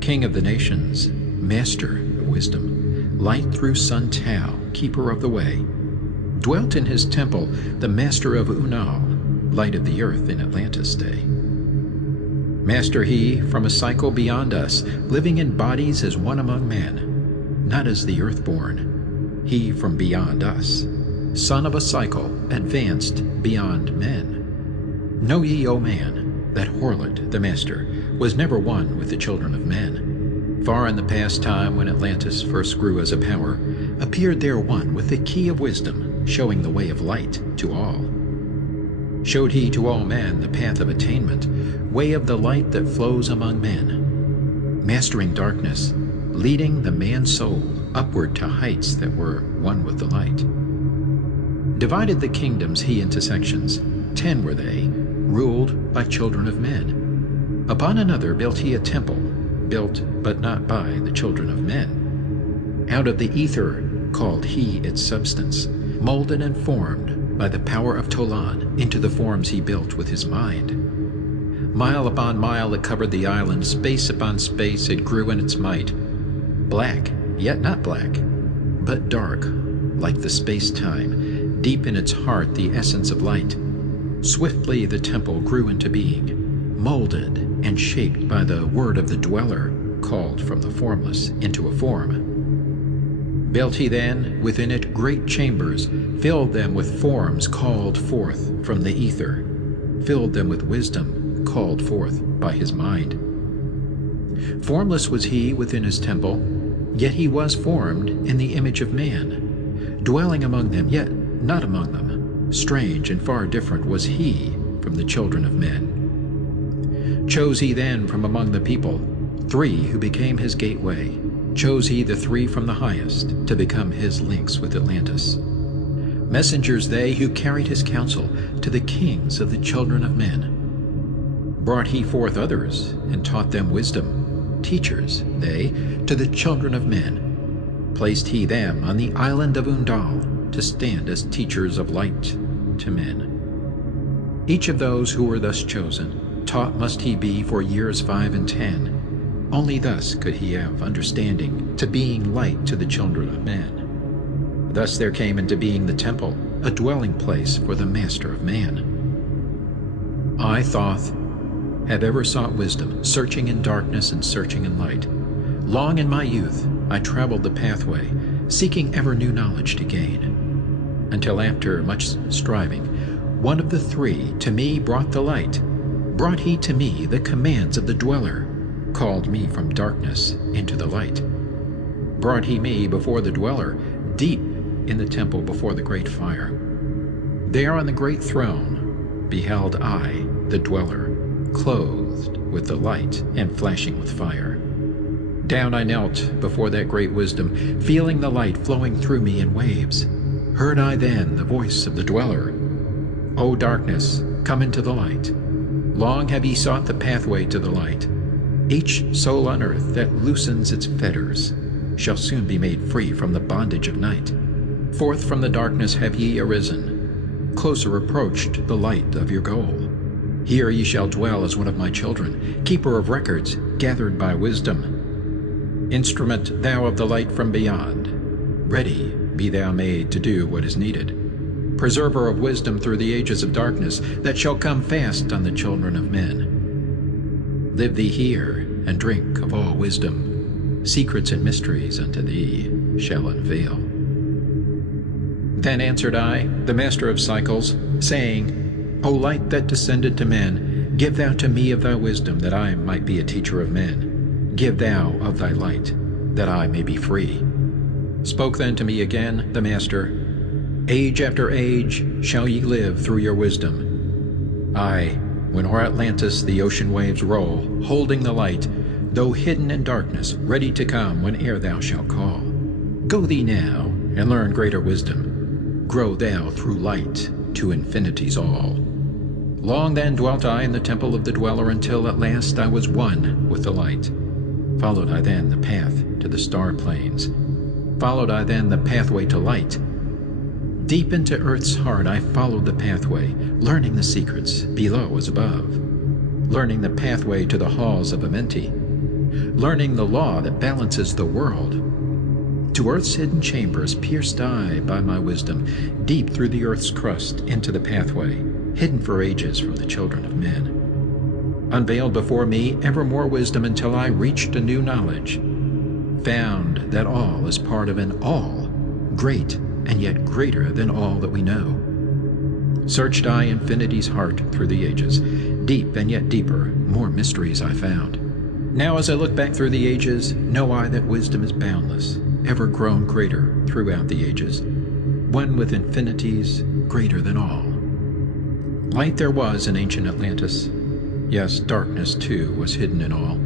King of the nations, master of wisdom, light through sun Tao, keeper of the way. Dwelt in his temple the master of Unal, light of the earth in Atlantis' day. Master he from a cycle beyond us, living in bodies as one among men, not as the earth-born, he from beyond us, son of a cycle, advanced beyond men. Know ye, O man, that Horlet, the master, was never one with the children of men. Far in the past time when Atlantis first grew as a power, appeared there one with the key of wisdom, showing the way of light to all. Showed he to all men the path of attainment, way of the light that flows among men, mastering darkness, leading the man's soul upward to heights that were one with the light. Divided the kingdoms he into sections, 10 were they, ruled by children of men. Upon another built he a temple, built but not by the children of men. Out of the ether called he its substance, molded and formed by the power of Tolan into the forms he built with his mind. Mile upon mile it covered the island, space upon space it grew in its might. Black, yet not black, but dark, like the space-time, deep in its heart the essence of light. Swiftly the temple grew into being, molded and shaped by the word of the dweller, called from the formless into a form. Built he then within it great chambers, filled them with forms called forth from the ether, filled them with wisdom called forth by his mind. Formless was he within his temple, yet he was formed in the image of man, dwelling among them, yet not among them. Strange and far different was he from the children of men. Chose he then from among the people 3 who became his gateway. Chose he the 3 from the highest to become his links with Atlantis. Messengers they who carried his counsel to the kings of the children of men. Brought he forth others and taught them wisdom. Teachers they to the children of men. Placed he them on the island of Undal to stand as teachers of light to men. Each of those who were thus chosen, taught must he be for years 5 and 10. Only thus could he have understanding to being light to the children of men. Thus there came into being the temple, a dwelling place for the master of man. I, Thoth, have ever sought wisdom, searching in darkness and searching in light. Long in my youth I traveled the pathway, seeking ever new knowledge to gain, until after much striving, one of the 3 to me brought the light. Brought he to me the commands of the dweller, called me from darkness into the light. Brought he me before the dweller, deep in the temple before the great fire. There on the great throne beheld I the dweller, clothed with the light and flashing with fire. Down I knelt before that great wisdom, feeling the light flowing through me in waves. Heard I then the voice of the dweller, O darkness, come into the light. Long have ye sought the pathway to the light. Each soul on earth that loosens its fetters shall soon be made free from the bondage of night. Forth from the darkness have ye arisen, closer approached the light of your goal. Here ye shall dwell as one of my children, keeper of records gathered by wisdom. Instrument thou of the light from beyond, ready be thou made to do what is needed. Preserver of wisdom through the ages of darkness that shall come fast on the children of men. Live thee here, and drink of all wisdom. Secrets and mysteries unto thee shall unveil. Then answered I, the master of cycles, saying, O light that descended to men, give thou to me of thy wisdom, that I might be a teacher of men. Give thou of thy light, that I may be free. Spoke then to me again the Master, Age after age shall ye live through your wisdom. Aye, when o'er Atlantis the ocean waves roll, holding the light, though hidden in darkness, ready to come whene'er thou shalt call. Go thee now, and learn greater wisdom. Grow thou through light to infinities all. Long then dwelt I in the temple of the Dweller, until at last I was one with the light. Followed I then the path to the star plains. Followed I then the pathway to light. Deep into earth's heart I followed the pathway, learning the secrets below as above. Learning the pathway to the halls of Amenti. Learning the law that balances the world. To earth's hidden chambers pierced I by my wisdom, deep through the earth's crust into the pathway, hidden for ages from the children of men. Unveiled before me ever more wisdom, until I reached a new knowledge. Found that all is part of an all, great and yet greater than all that we know. Searched I infinity's heart through the ages, deep and yet deeper, more mysteries I found. Now as I look back through the ages, know I that wisdom is boundless, ever grown greater throughout the ages, one with infinities greater than all. Light there was in ancient Atlantis. Yes, darkness too was hidden in all.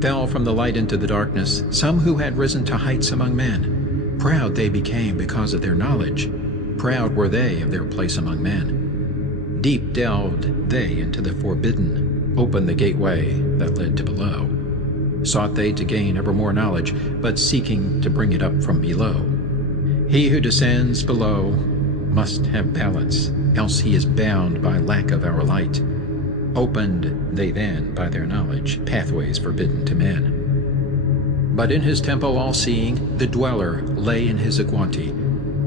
Fell from the light into the darkness some who had risen to heights among men. Proud they became because of their knowledge. Proud were they of their place among men. Deep delved they into the forbidden, opened the gateway that led to below. Sought they to gain ever more knowledge, but seeking to bring it up from below. He who descends below must have balance, else he is bound by lack of our light. Opened they then by their knowledge pathways forbidden to men. But in his temple all-seeing, the Dweller lay in his Aguanti,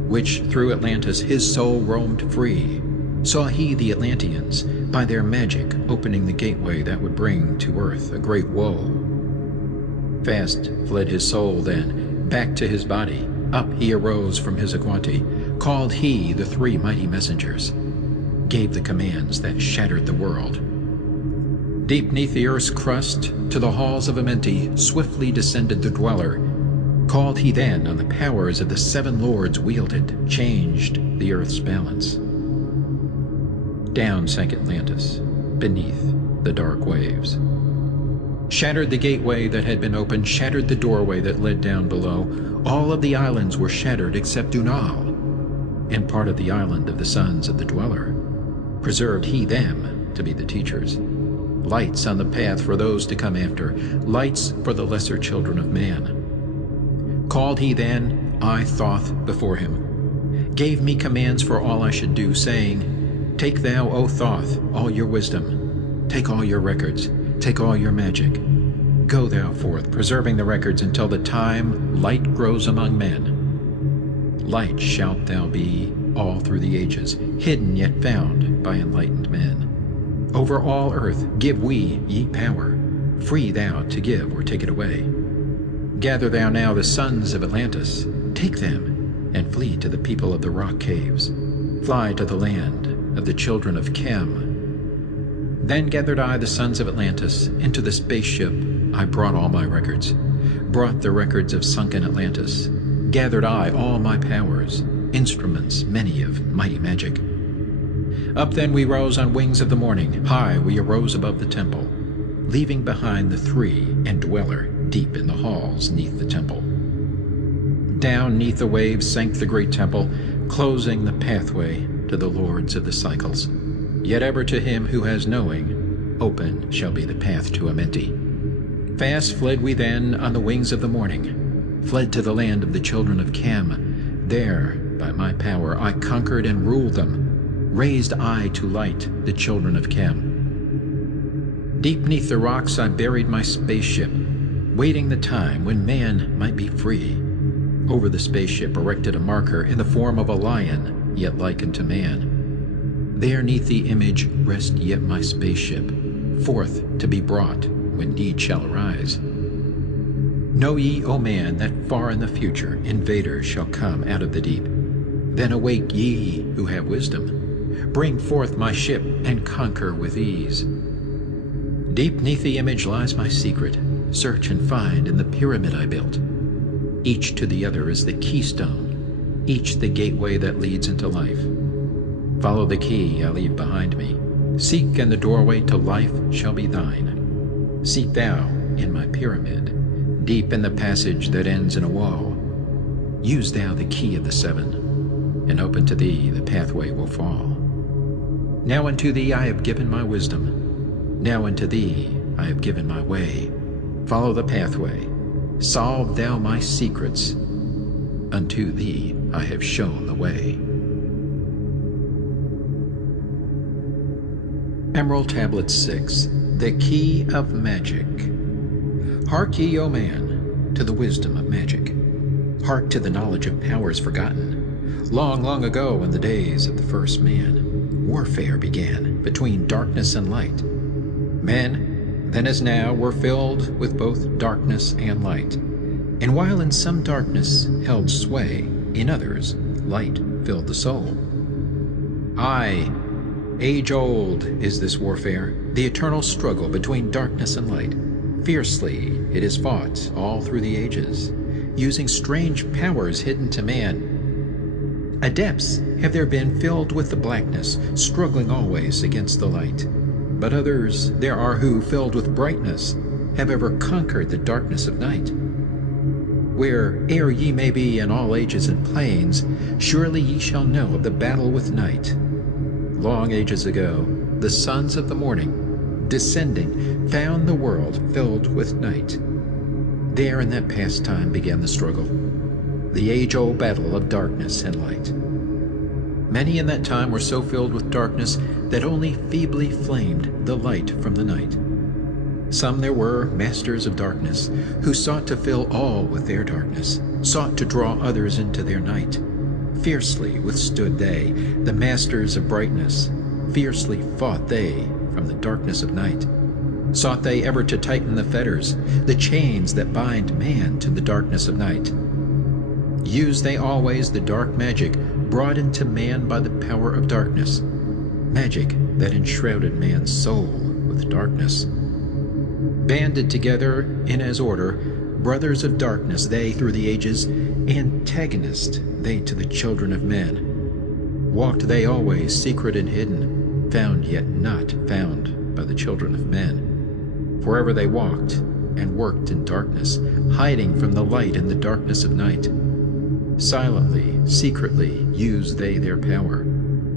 which through Atlantis his soul roamed free. Saw he the Atlanteans, by their magic opening the gateway that would bring to earth a great woe. Fast fled his soul then, back to his body. Up he arose from his Aguanti, called he the three mighty messengers, gave the commands that shattered the world. Deep neath the earth's crust, to the halls of Amenti, swiftly descended the Dweller. Called he then on the powers of the seven lords wielded, changed the earth's balance. Down sank Atlantis, beneath the dark waves. Shattered the gateway that had been opened, shattered the doorway that led down below. All of the islands were shattered except Dunal, and part of the island of the sons of the Dweller. Preserved he them to be the teachers. Lights on the path for those to come after, lights for the lesser children of man. Called he then, I Thoth, before him, gave me commands for all I should do, saying, Take thou, O Thoth, all your wisdom, take all your records, take all your magic. Go thou forth, preserving the records until the time light grows among men. Light shalt thou be all through the ages, hidden yet found by enlightened men. Over all earth give we ye power, free thou to give or take it away. Gather thou now the sons of Atlantis, take them, and flee to the people of the rock caves. Fly to the land of the children of Chem. Then gathered I the sons of Atlantis into the spaceship. I brought all my records, brought the records of sunken Atlantis. Gathered I all my powers, instruments many of mighty magic. Up then we rose on wings of the morning, high we arose above the temple, leaving behind the three and Dweller deep in the halls neath the temple. Down neath the waves sank the great temple, closing the pathway to the lords of the cycles. Yet ever to him who has knowing, open shall be the path to Amenti. Fast fled we then on the wings of the morning, fled to the land of the children of Chem. There, by my power, I conquered and ruled them. Raised I to light the children of Chem. Deep neath the rocks I buried my spaceship, waiting the time when man might be free. Over the spaceship erected a marker in the form of a lion, yet likened to man. There neath the image rest yet my spaceship, forth to be brought when need shall arise. Know ye, O man, that far in the future invaders shall come out of the deep. Then awake ye who have wisdom. Bring forth my ship and conquer with ease. Deep 'neath the image lies my secret. Search and find in the pyramid I built. Each to the other is the keystone, each the gateway that leads into life. Follow the key I leave behind me. Seek, and the doorway to life shall be thine. Seek thou in my pyramid, deep in the passage that ends in a wall. Use thou the key of the seven, and open to thee the pathway will fall. Now unto thee I have given my wisdom. Now unto thee I have given my way. Follow the pathway. Solve thou my secrets. Unto thee I have shown the way. Emerald Tablet 6, The Key of Magic. Hark ye, O man, to the wisdom of magic. Hark to the knowledge of powers forgotten. Long, long ago, in the days of the first man, warfare began between darkness and light. Men, then as now, were filled with both darkness and light. And while in some darkness held sway, in others light filled the soul. Aye, age-old is this warfare, the eternal struggle between darkness and light. Fiercely it is fought all through the ages, using strange powers hidden to man. Adepts have there been filled with the blackness, struggling always against the light. But others there are who, filled with brightness, have ever conquered the darkness of night. Where'er ye may be in all ages and planes, surely ye shall know of the battle with night. Long ages ago, the sons of the morning, descending, found the world filled with night. There in that past time began the struggle, the age-old battle of darkness and light. Many in that time were so filled with darkness that only feebly flamed the light from the night. Some there were, masters of darkness, who sought to fill all with their darkness, sought to draw others into their night. Fiercely withstood they, the masters of brightness. Fiercely fought they from the darkness of night. Sought they ever to tighten the fetters, the chains that bind man to the darkness of night. Used they always the dark magic brought into man by the power of darkness, magic that enshrouded man's soul with darkness. Banded together in as order, brothers of darkness they through the ages, antagonist they to the children of men. Walked they always secret and hidden, found yet not found by the children of men. Forever they walked and worked in darkness, hiding from the light in the darkness of night. Silently, secretly used they their power,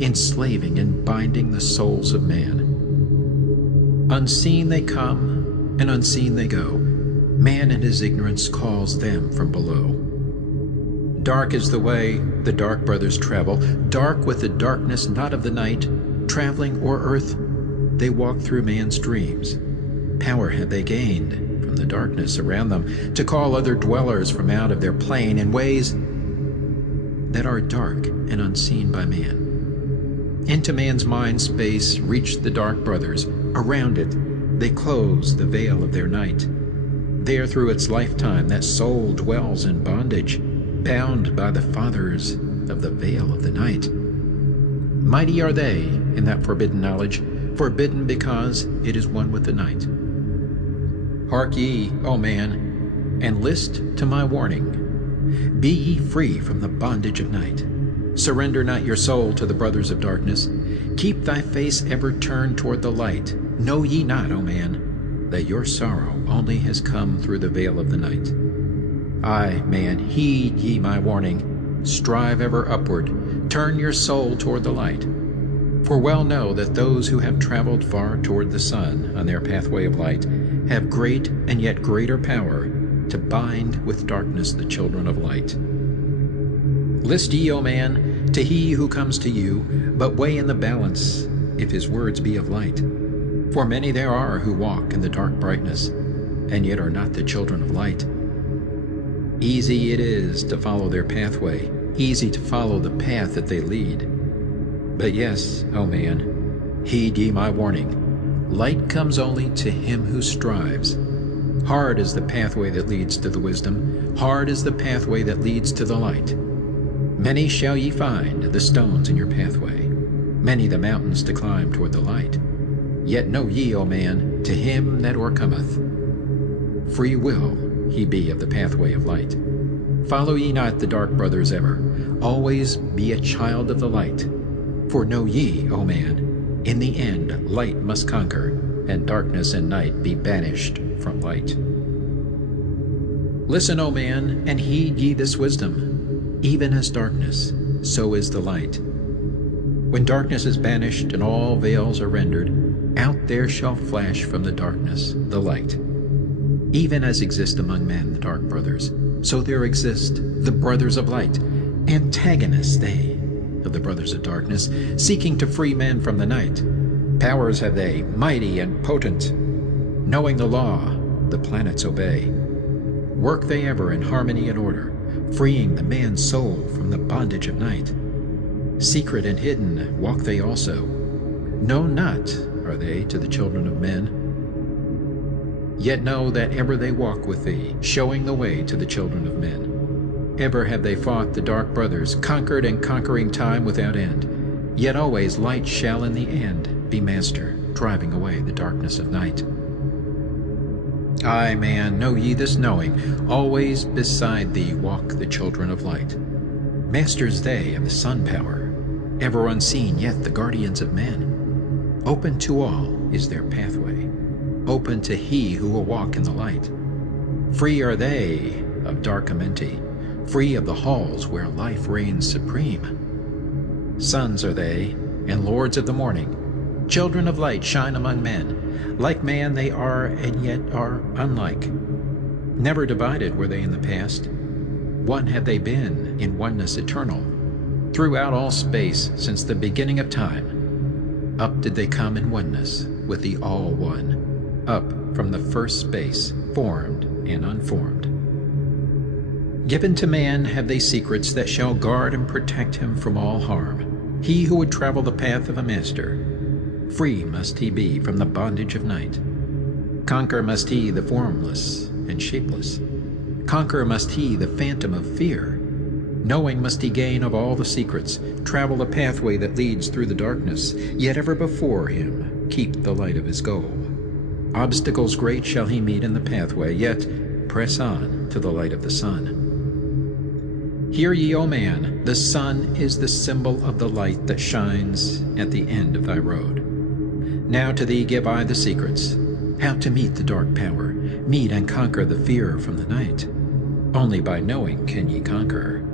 enslaving and binding the souls of man. Unseen they come, and unseen they go. Man in his ignorance calls them from below. Dark is the way the dark brothers travel, dark with the darkness not of the night. Traveling o'er earth, they walk through man's dreams. Power have they gained from the darkness around them to call other dwellers from out of their plane in ways that are dark and unseen by man. Into man's mind space reach the dark brothers. Around it, they close the veil of their night. There through its lifetime that soul dwells in bondage, bound by the fathers of the veil of the night. Mighty are they in that forbidden knowledge, forbidden because it is one with the night. Hark ye, O man, and list to my warning. Be ye free from the bondage of night. Surrender not your soul to the brothers of darkness. Keep thy face ever turned toward the light. Know ye not, O man, that your sorrow only has come through the veil of the night. Aye, man, heed ye my warning. Strive ever upward. Turn your soul toward the light. For well know that those who have traveled far toward the sun on their pathway of light have great and yet greater power to bind with darkness the children of light. List ye, O man, to he who comes to you, but weigh in the balance if his words be of light. For many there are who walk in the dark brightness, and yet are not the children of light. Easy it is to follow their pathway, easy to follow the path that they lead. But yes, O man, heed ye my warning. Light comes only to him who strives. Hard is the pathway that leads to the wisdom, hard is the pathway that leads to the light. Many shall ye find the stones in your pathway, many the mountains to climb toward the light. Yet know ye, O man, to him that o'ercometh, free will he be of the pathway of light. Follow ye not the dark brothers ever, always be a child of the light. For know ye, O man, in the end light must conquer, and darkness and night be banished from light. Listen, O man, and heed ye this wisdom. Even as darkness, so is the light. When darkness is banished and all veils are rendered, out there shall flash from the darkness the light. Even as exist among men the dark brothers, so there exist the brothers of light, antagonists they of the brothers of darkness, seeking to free men from the night. Powers have they, mighty and potent. Knowing the law, the planets obey. Work they ever in harmony and order, freeing the man's soul from the bondage of night. Secret and hidden walk they also. Known not are they to the children of men. Yet know that ever they walk with thee, showing the way to the children of men. Ever have they fought the dark brothers, conquered and conquering time without end. Yet always light shall in the end be master, driving away the darkness of night. Aye, man, know ye this knowing, always beside thee walk the children of light. Masters they of the sun power, ever unseen yet the guardians of men. Open to all is their pathway, open to he who will walk in the light. Free are they of dark amenti, free of the halls where life reigns supreme. Sons are they, and lords of the morning, children of light shine among men. Like man they are, and yet are unlike. Never divided were they in the past. One have they been in oneness eternal. Throughout all space, since the beginning of time, up did they come in oneness with the All-One, up from the first space, formed and unformed. Given to man have they secrets that shall guard and protect him from all harm. He who would travel the path of a master, free must he be from the bondage of night. Conquer must he the formless and shapeless. Conquer must he the phantom of fear. Knowing must he gain of all the secrets, travel the pathway that leads through the darkness, yet ever before him keep the light of his goal. Obstacles great shall he meet in the pathway, yet press on to the light of the sun. Hear ye, O man, the sun is the symbol of the light that shines at the end of thy road. Now to thee give I the secrets, how to meet the dark power, meet and conquer the fear from the night. Only by knowing can ye conquer,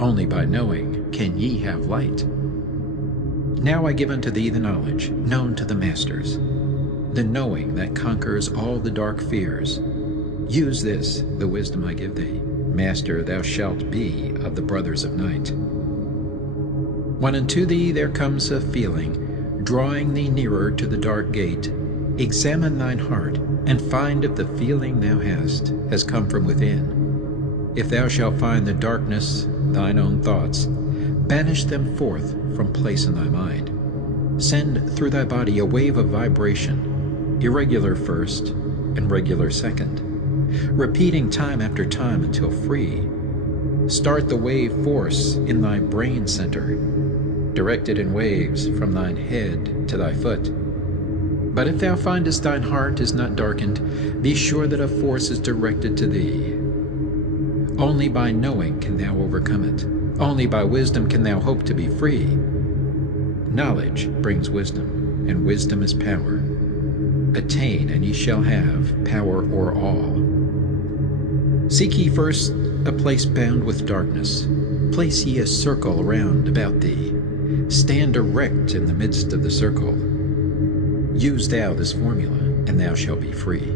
only by knowing can ye have light. Now I give unto thee the knowledge, known to the masters, the knowing that conquers all the dark fears. Use this, the wisdom I give thee. Master thou shalt be of the brothers of night. When unto thee there comes a feeling, drawing thee nearer to the dark gate, examine thine heart, and find if the feeling thou hast has come from within. If thou shalt find the darkness, thine own thoughts, banish them forth from place in thy mind. Send through thy body a wave of vibration, irregular first and regular second, repeating time after time until free. Start the wave force in thy brain center, directed in waves from thine head to thy foot. But if thou findest thine heart is not darkened, be sure that a force is directed to thee. Only by knowing can thou overcome it. Only by wisdom can thou hope to be free. Knowledge brings wisdom, and wisdom is power. Attain, and ye shall have power o'er all. Seek ye first a place bound with darkness. Place ye a circle round about thee. Stand erect in the midst of the circle. Use thou this formula, and thou shalt be free.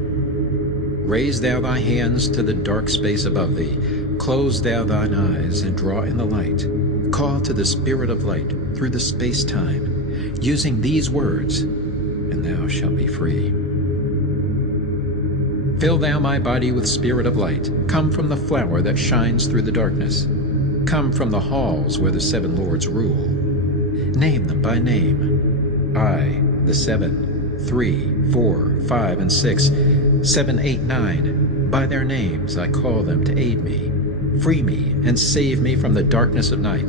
Raise thou thy hands to the dark space above thee. Close thou thine eyes, and draw in the light. Call to the Spirit of light through the space-time, using these words, and thou shalt be free. Fill thou my body with spirit of light. Come from the flower that shines through the darkness. Come from the halls where the seven lords rule. Name them by name. I, the 7, 3, 4, 5, and 6, 7, 8, 9. By their names I call them to aid me, free me, and save me from the darkness of night.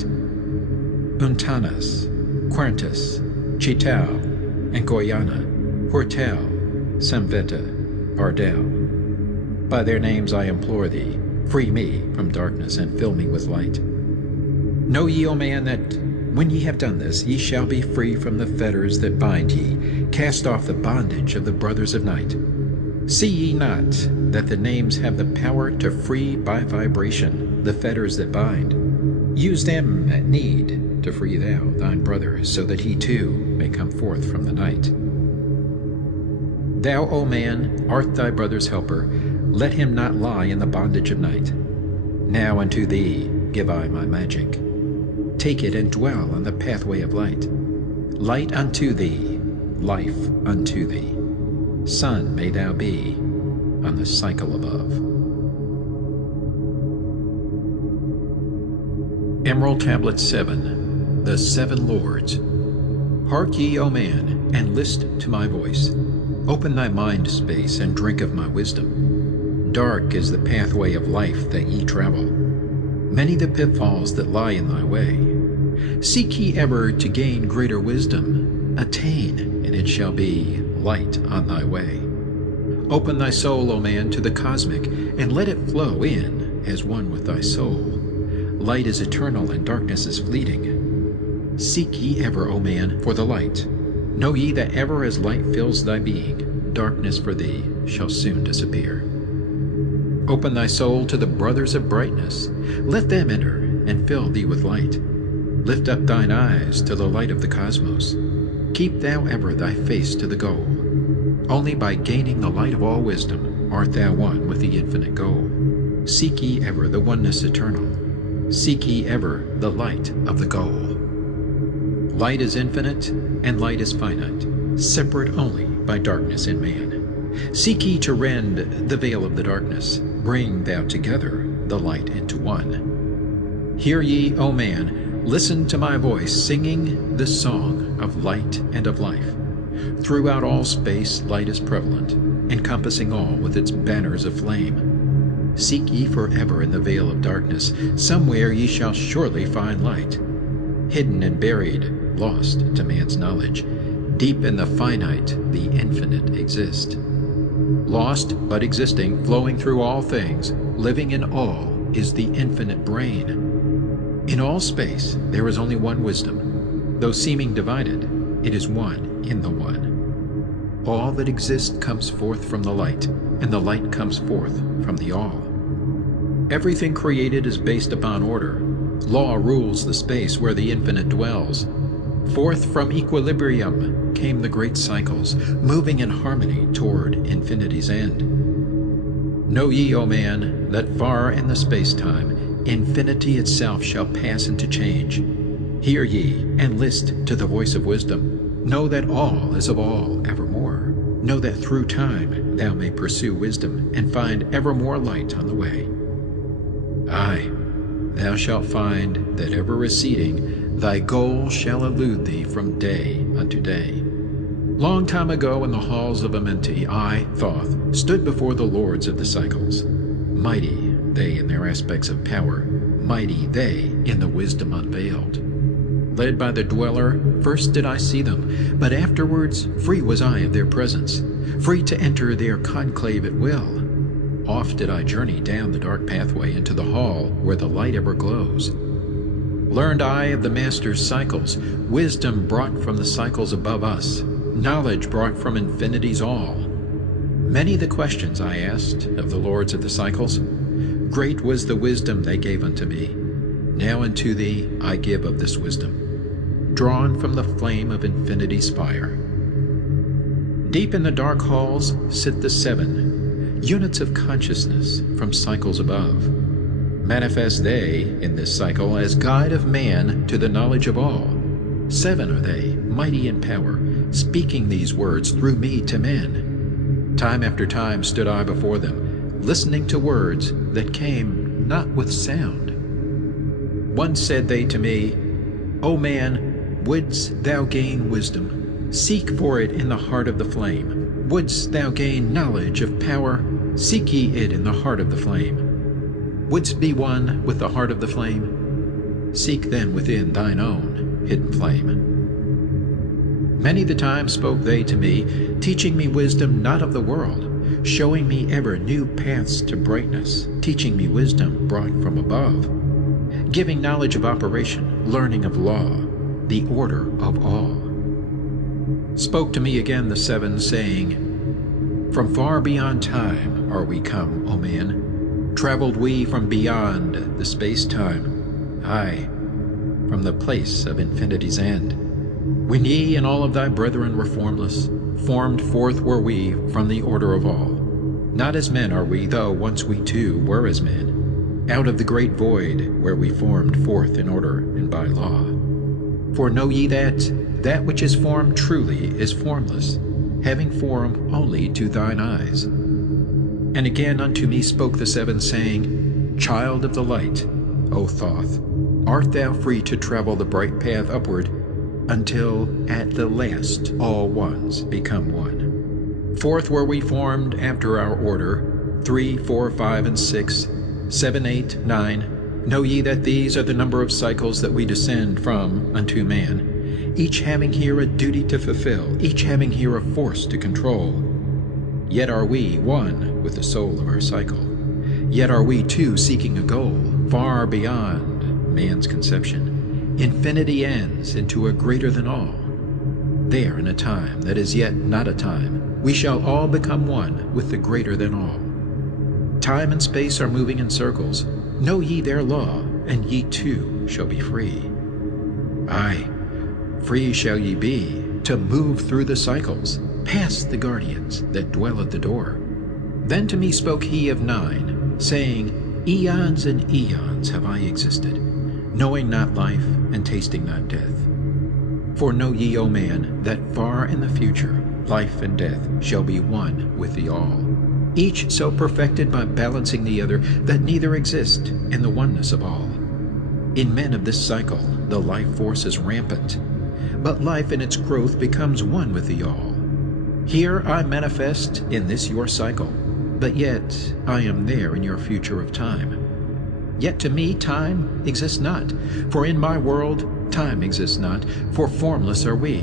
Untanas, Quertus, Chitao, and Goyana, Hortel, Samveta, Ardel. By their names I implore thee, free me from darkness and fill me with light. Know ye, O man, that when ye have done this, ye shall be free from the fetters that bind ye, cast off the bondage of the brothers of night. See ye not that the names have the power to free by vibration the fetters that bind? Use them at need to free thou thine brother, so that he too may come forth from the night. Thou, O man, art thy brother's helper. Let him not lie in the bondage of night. Now unto thee give I my magic. Take it and dwell on the pathway of light. Light unto thee, life unto thee. Sun may thou be on the cycle above. Emerald Tablet 7. The Seven Lords. Hark ye, O man, and list to my voice. Open thy mind space and drink of my wisdom. Dark is the pathway of life that ye travel. Many the pitfalls that lie in thy way. Seek ye ever to gain greater wisdom. Attain, and it shall be light on thy way. Open thy soul, O man, to the cosmic, and let it flow in as one with thy soul. Light is eternal, and darkness is fleeting. Seek ye ever, O man, for the light. Know ye that ever as light fills thy being, darkness for thee shall soon disappear. Open thy soul to the brothers of brightness. Let them enter and fill thee with light. Lift up thine eyes to the light of the cosmos. Keep thou ever thy face to the goal. Only by gaining the light of all wisdom art thou one with the infinite goal. Seek ye ever the oneness eternal. Seek ye ever the light of the goal. Light is infinite, and light is finite, separate only by darkness in man. Seek ye to rend the veil of the darkness. Bring thou together the light into one. Hear ye, O man, listen to my voice, singing this song of light and of life. Throughout all space light is prevalent, encompassing all with its banners of flame. Seek ye forever in the veil of darkness. Somewhere ye shall surely find light. Hidden and buried, lost to man's knowledge, deep in the finite, the infinite exist. Lost but existing, flowing through all things, living in all, is the infinite brain. In all space there is only one wisdom. Though seeming divided, it is one in the one. All that exists comes forth from the light, and the light comes forth from the all. Everything created is based upon order. Law rules the space where the infinite dwells. Forth from equilibrium came the great cycles, moving in harmony toward infinity's end. Know ye, O man, that far in the space-time, infinity itself shall pass into change. Hear ye, and list to the voice of wisdom. Know that all is of all evermore. Know that through time thou may pursue wisdom, and find ever more light on the way. Aye, thou shalt find that ever receding, thy goal shall elude thee from day unto day. Long time ago in the halls of Amenti, I, Thoth, stood before the lords of the cycles. Mighty they in their aspects of power, mighty they in the wisdom unveiled. Led by the dweller, first did I see them, but afterwards free was I of their presence, free to enter their conclave at will. Oft did I journey down the dark pathway into the hall where the light ever glows. Learned I of the master's cycles, wisdom brought from the cycles above us, knowledge brought from infinity's all. Many the questions I asked of the lords of the cycles. Great was the wisdom they gave unto me. Now unto thee I give of this wisdom, drawn from the flame of infinity's fire. Deep in the dark halls sit the seven, units of consciousness from cycles above. Manifest they in this cycle as guide of man to the knowledge of all. Seven are they, mighty in power, speaking these words through me to men. Time after time stood I before them, listening to words that came not with sound. Once said they to me, O man, wouldst thou gain wisdom? Seek for it in the heart of the flame. Wouldst thou gain knowledge of power? Seek ye it in the heart of the flame. Wouldst be one with the heart of the flame? Seek then within thine own hidden flame. Many the time spoke they to me, teaching me wisdom not of the world, showing me ever new paths to brightness, teaching me wisdom brought from above, giving knowledge of operation, learning of law, the order of all. Spoke to me again the seven, saying, From far beyond time are we come, O man, traveled we from beyond the space-time, aye, from the place of infinity's end. When ye and all of thy brethren were formless, formed forth were we from the order of all. Not as men are we, though once we too were as men, out of the great void where we formed forth in order and by law. For know ye that which is formed truly is formless, having form only to thine eyes. And again unto me spoke the seven, saying, Child of the light, O Thoth, art thou free to travel the bright path upward, until at the last all ones become one. Forth were we formed after our order, 3, 4, 5, and 6, 7, 8, 9. Know ye that these are the number of cycles that we descend from unto man, each having here a duty to fulfill, each having here a force to control. Yet are we one with the soul of our cycle. Yet are we two seeking a goal far beyond man's conception. Infinity ends into a greater than all. There in a time that is yet not a time, we shall all become one with the greater than all. Time and space are moving in circles. Know ye their law, and ye too shall be free. Aye, free shall ye be to move through the cycles, past the guardians that dwell at the door. Then to me spoke he of 9, saying, Eons and eons have I existed, knowing not life and tasting not death. For know ye, O man, that far in the future life and death shall be one with the all, each so perfected by balancing the other that neither exist in the oneness of all. In men of this cycle the life force is rampant, but life in its growth becomes one with the all. Here I manifest in this your cycle, but yet I am there in your future of time. Yet to me time exists not, for in my world time exists not, for formless are we.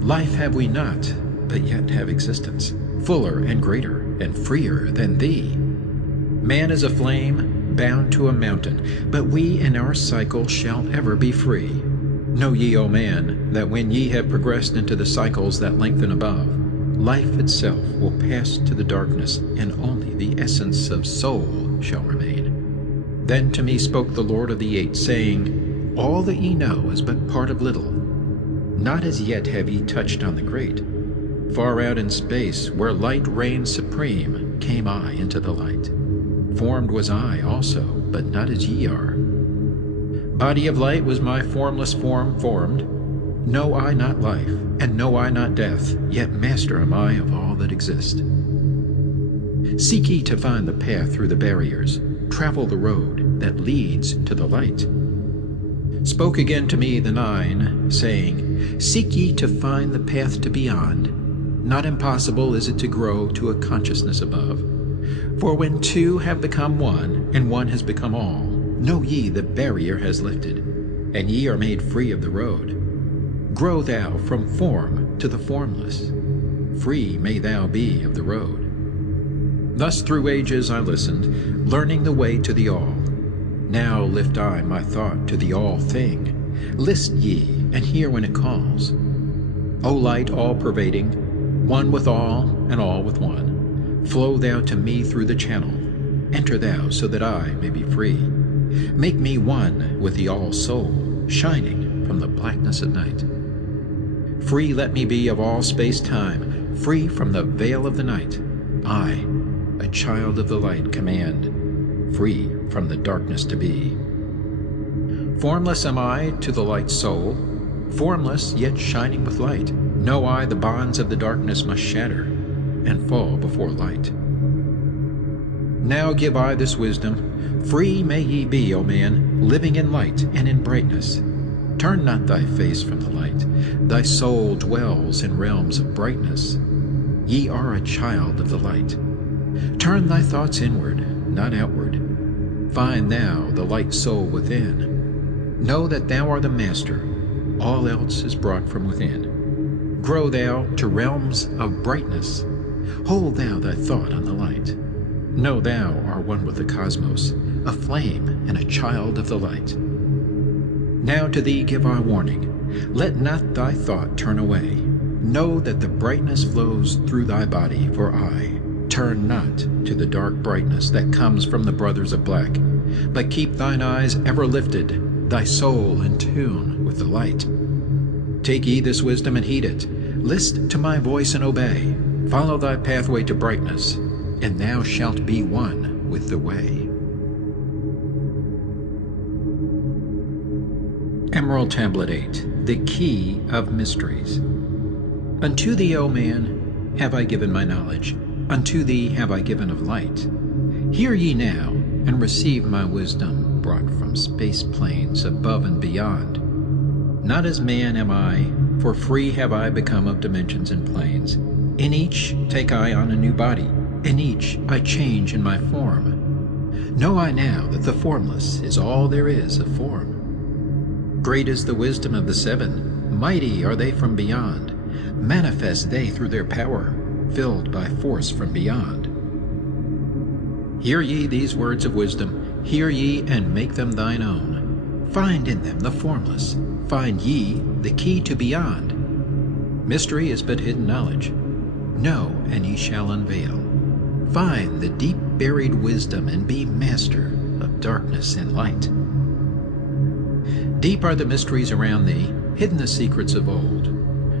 Life have we not, but yet have existence, fuller and greater and freer than thee. Man is a flame bound to a mountain, but we in our cycle shall ever be free. Know ye, O man, that when ye have progressed into the cycles that lengthen above, life itself will pass to the darkness, and only the essence of soul shall remain. Then to me spoke the Lord of the Eight, saying, All that ye know is but part of little. Not as yet have ye touched on the great. Far out in space, where light reigned supreme, came I into the light. Formed was I also, but not as ye are. Body of light was my formless form formed. Know I not life, and know I not death, yet master am I of all that exist. Seek ye to find the path through the barriers, travel the road that leads to the light. Spoke again to me the 9, saying, Seek ye to find the path to beyond. Not impossible is it to grow to a consciousness above. For when two have become one, and one has become all, know ye the barrier has lifted, and ye are made free of the road. Grow thou from form to the formless. Free may thou be of the road. Thus through ages I listened, learning the way to the all. Now lift I my thought to the all thing. List ye, and hear when it calls. O light all-pervading, one with all and all with one, flow thou to me through the channel. Enter thou so that I may be free. Make me one with the all-soul, shining from the blackness of night. Free let me be of all space-time, free from the veil of the night. I, a child of the light, command, free from the darkness to be. Formless am I to the light soul, formless yet shining with light. Know I the bonds of the darkness must shatter and fall before light. Now give I this wisdom, free may ye be, O man, living in light and in brightness. Turn not thy face from the light, thy soul dwells in realms of brightness. Ye are a child of the light. Turn thy thoughts inward, not outward. Find thou the light soul within. Know that thou art the master, all else is brought from within. grow thou to realms of brightness. Hold thou thy thought on the light. Know thou art one with the cosmos, a flame and a child of the light. Now to thee give our warning. Let not thy thought turn away. Know that the brightness flows through thy body, for I turn not to the dark brightness that comes from the brothers of black, but keep thine eyes ever lifted, thy soul in tune with the light. Take ye this wisdom and heed it. List to my voice and obey. Follow thy pathway to brightness, and thou shalt be one with the way. Emerald Tablet 8, the Key of Mysteries. Unto thee, O man, have I given my knowledge. Unto thee have I given of light. Hear ye now, and receive my wisdom, brought from space planes above and beyond. Not as man am I, for free have I become of dimensions and planes. In each take I on a new body, in each I change in my form. Know I now that the formless is all there is of form. Great is the wisdom of the seven, mighty are they from beyond. Manifest they through their power, filled by force from beyond. Hear ye these words of wisdom, hear ye and make them thine own. Find in them the formless, find ye the key to beyond. Mystery is but hidden knowledge. Know, and ye shall unveil. Find the deep buried wisdom, and be master of darkness and light. Deep are the mysteries around thee, hidden the secrets of old.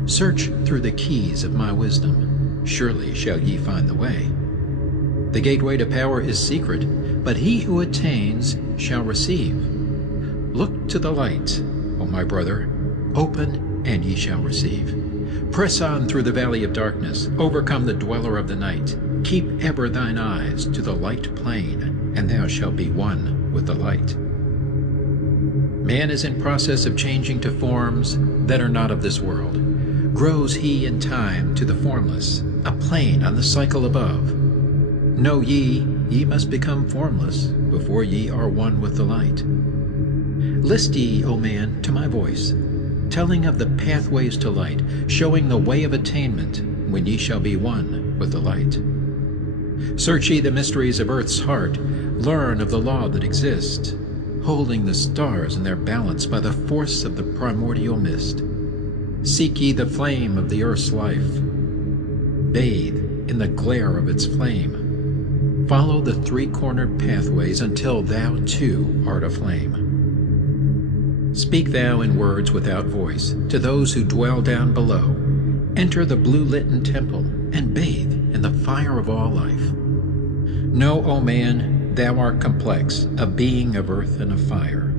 Search through the keys of my wisdom. Surely shall ye find the way. The gateway to power is secret, but he who attains shall receive. Look to the light, O my brother, open and ye shall receive. Press on through the valley of darkness, overcome the dweller of the night. Keep ever thine eyes to the light plain, and thou shalt be one with the light. Man is in process of changing to forms that are not of this world. Grows he in time to the formless, a plane on the cycle above. Know ye, ye must become formless before ye are one with the light. List ye, O man, to my voice, telling of the pathways to light, showing the way of attainment when ye shall be one with the light. Search ye the mysteries of earth's heart, learn of the law that exists, holding the stars in their balance by the force of the primordial mist. Seek ye the flame of the earth's life. Bathe in the glare of its flame. Follow the three-cornered pathways until thou too art aflame. Speak thou in words without voice to those who dwell down below. Enter the blue-litten temple and bathe in the fire of all life. Know, O man, thou art complex, a being of earth and of fire.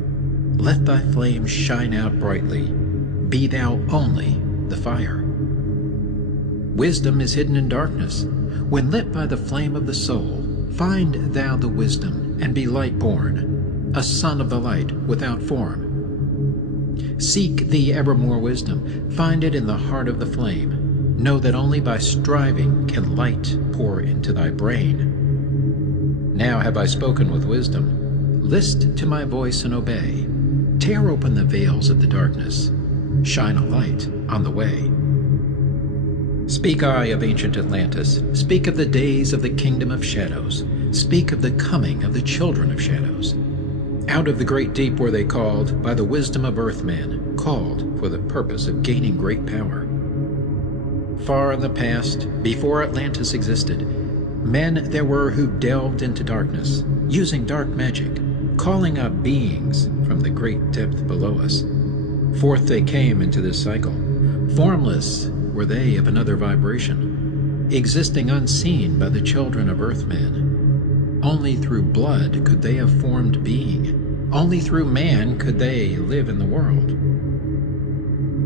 Let thy flame shine out brightly. Be thou only the fire. Wisdom is hidden in darkness. When lit by the flame of the soul, find thou the wisdom, and be light-born, a son of the light without form. Seek thee evermore wisdom, find it in the heart of the flame. Know that only by striving can light pour into thy brain. Now have I spoken with wisdom. List to my voice and obey. Tear open the veils of the darkness. Shine a light on the way. Speak I of ancient Atlantis. Speak of the days of the kingdom of shadows. Speak of the coming of the children of shadows. Out of the great deep were they called by the wisdom of earthmen, called for the purpose of gaining great power. Far in the past, before Atlantis existed, men there were who delved into darkness, using dark magic, calling up beings from the great depth below us. Forth they came into this cycle. Formless were they of another vibration, existing unseen by the children of earthmen. Only through blood could they have formed being. Only through man could they live in the world.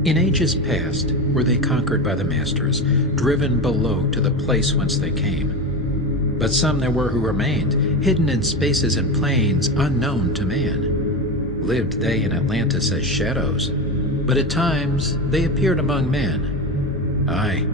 In ages past were they conquered by the masters, driven below to the place whence they came. But some there were who remained, hidden in spaces and planes unknown to man. Lived they in Atlantis as shadows, but at times they appeared among men. Aye,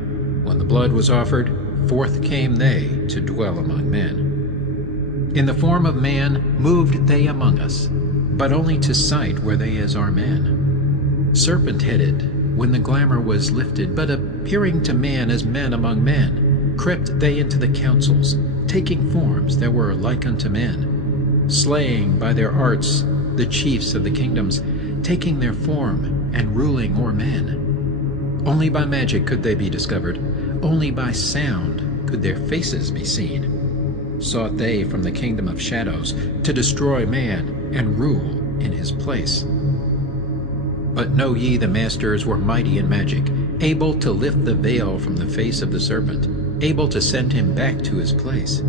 when the blood was offered, forth came they to dwell among men. In the form of man moved they among us, but only to sight were they as our men. Serpent-headed, when the glamour was lifted, but appearing to man as men among men, crept they into the councils, taking forms that were like unto men, slaying by their arts the chiefs of the kingdoms, taking their form and ruling o'er men. Only by magic could they be discovered, only by sound could their faces be seen. Sought they from the kingdom of shadows to destroy man and rule in his place. But know ye the masters were mighty in magic, able to lift the veil from the face of the serpent, able to send him back to his place.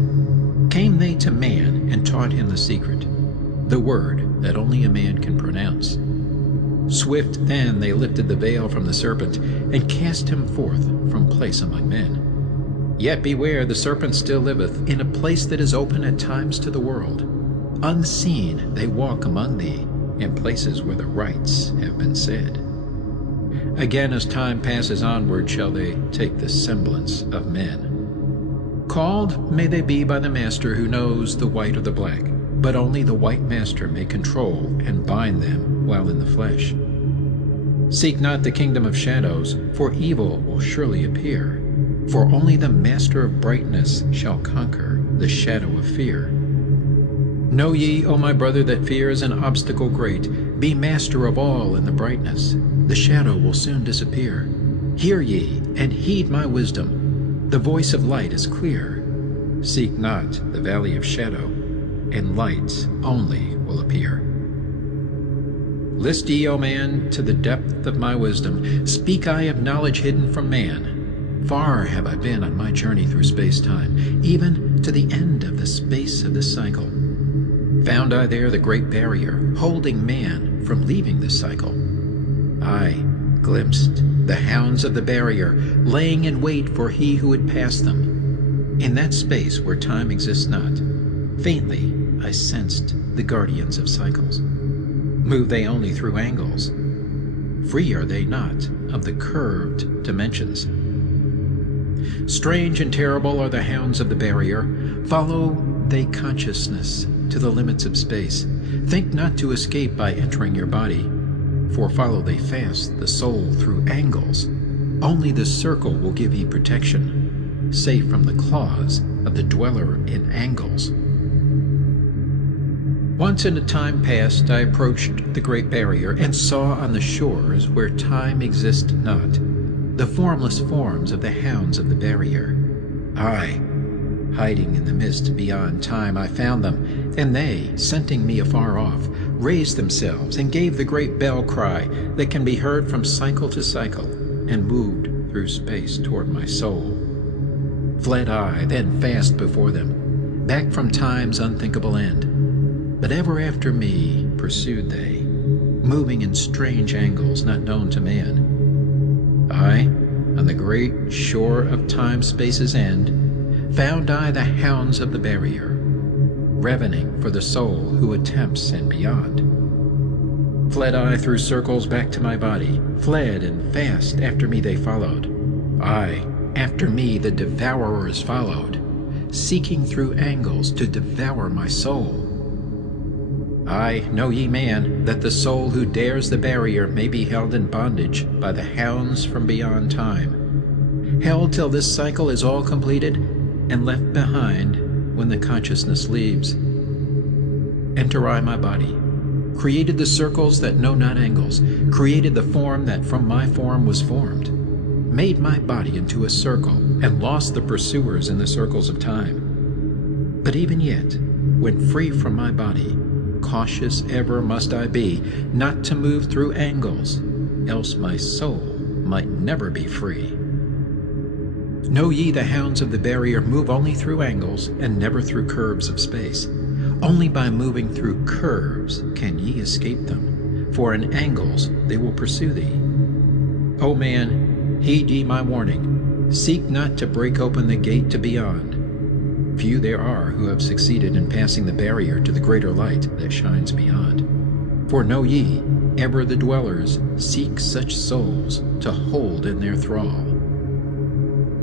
Came they to man and taught him the secret, the word that only a man can pronounce. Swift then they lifted the veil from the serpent and cast him forth from place among men. Yet beware, the serpent still liveth in a place that is open at times to the world. Unseen they walk among thee, in places where the rites have been said. Again, as time passes onward, shall they take the semblance of men. Called may they be by the master who knows the white or the black, but only the white master may control and bind them while in the flesh. Seek not the kingdom of shadows, for evil will surely appear, for only the master of brightness shall conquer the shadow of fear. Know ye, O my brother, that fear is an obstacle great. Be master of all in the brightness. The shadow will soon disappear. Hear ye, and heed my wisdom. The voice of light is clear. Seek not the valley of shadow, and light only will appear. List ye, O man, to the depth of my wisdom. Speak I of knowledge hidden from man. Far have I been on my journey through space-time, even to the end of the space of this cycle. Found I there the great barrier, holding man from leaving this cycle. I glimpsed the hounds of the barrier, laying in wait for he who would pass them. In that space where time exists not, faintly I sensed the guardians of cycles. Move they only through angles? Free are they not of the curved dimensions. Strange and terrible are the hounds of the barrier. Follow they consciousness to the limits of space. Think not to escape by entering your body, for follow they fast the soul through angles. Only the circle will give ye protection, safe from the claws of the dweller in angles. Once in a time past I approached the great barrier, and saw on the shores where time exists not, the formless forms of the hounds of the barrier. Aye, hiding in the mist beyond time I found them, and they, scenting me afar off, raised themselves and gave the great bell cry that can be heard from cycle to cycle, and moved through space toward my soul. Fled I then fast before them, back from time's unthinkable end. But ever after me pursued they, moving in strange angles not known to man. I, on the great shore of time-space's end, found I the hounds of the barrier, ravening for the soul who attempts and beyond. Fled I through circles back to my body, fled and fast after me they followed. Aye, after me the devourers followed, seeking through angles to devour my soul. Aye, know ye, man, that the soul who dares the barrier may be held in bondage by the hounds from beyond time, held till this cycle is all completed, and left behind when the consciousness leaves. Enter I my body, created the circles that know not angles, created the form that from my form was formed, made my body into a circle, and lost the pursuers in the circles of time. But even yet, when free from my body, cautious ever must I be, not to move through angles, else my soul might never be free. Know ye the hounds of the barrier move only through angles, and never through curves of space. Only by moving through curves can ye escape them, for in angles they will pursue thee. O man, heed ye my warning, seek not to break open the gate to beyond. Few there are who have succeeded in passing the barrier to the greater light that shines beyond. For know ye, ever the dwellers seek such souls to hold in their thrall.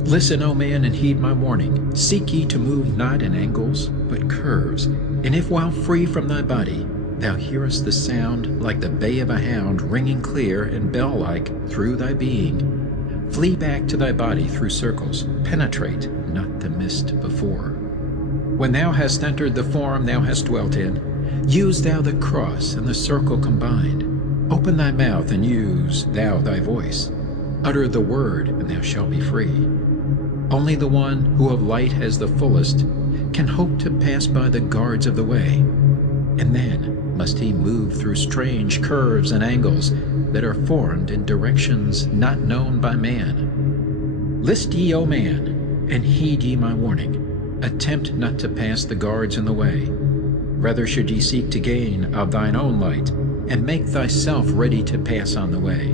Listen, O man, and heed my warning. Seek ye to move not in angles, but curves. And if while free from thy body, thou hearest the sound like the bay of a hound ringing clear and bell-like through thy being. Flee back to thy body through circles, penetrate not the mist before. When thou hast entered the form thou hast dwelt in, use thou the cross and the circle combined. Open thy mouth and use thou thy voice. Utter the word, and thou shalt be free. Only the one who of light has the fullest can hope to pass by the guards of the way, and then must he move through strange curves and angles that are formed in directions not known by man. List ye, O man, and heed ye my warning. Attempt not to pass the guards in the way. Rather should ye seek to gain of thine own light, and make thyself ready to pass on the way.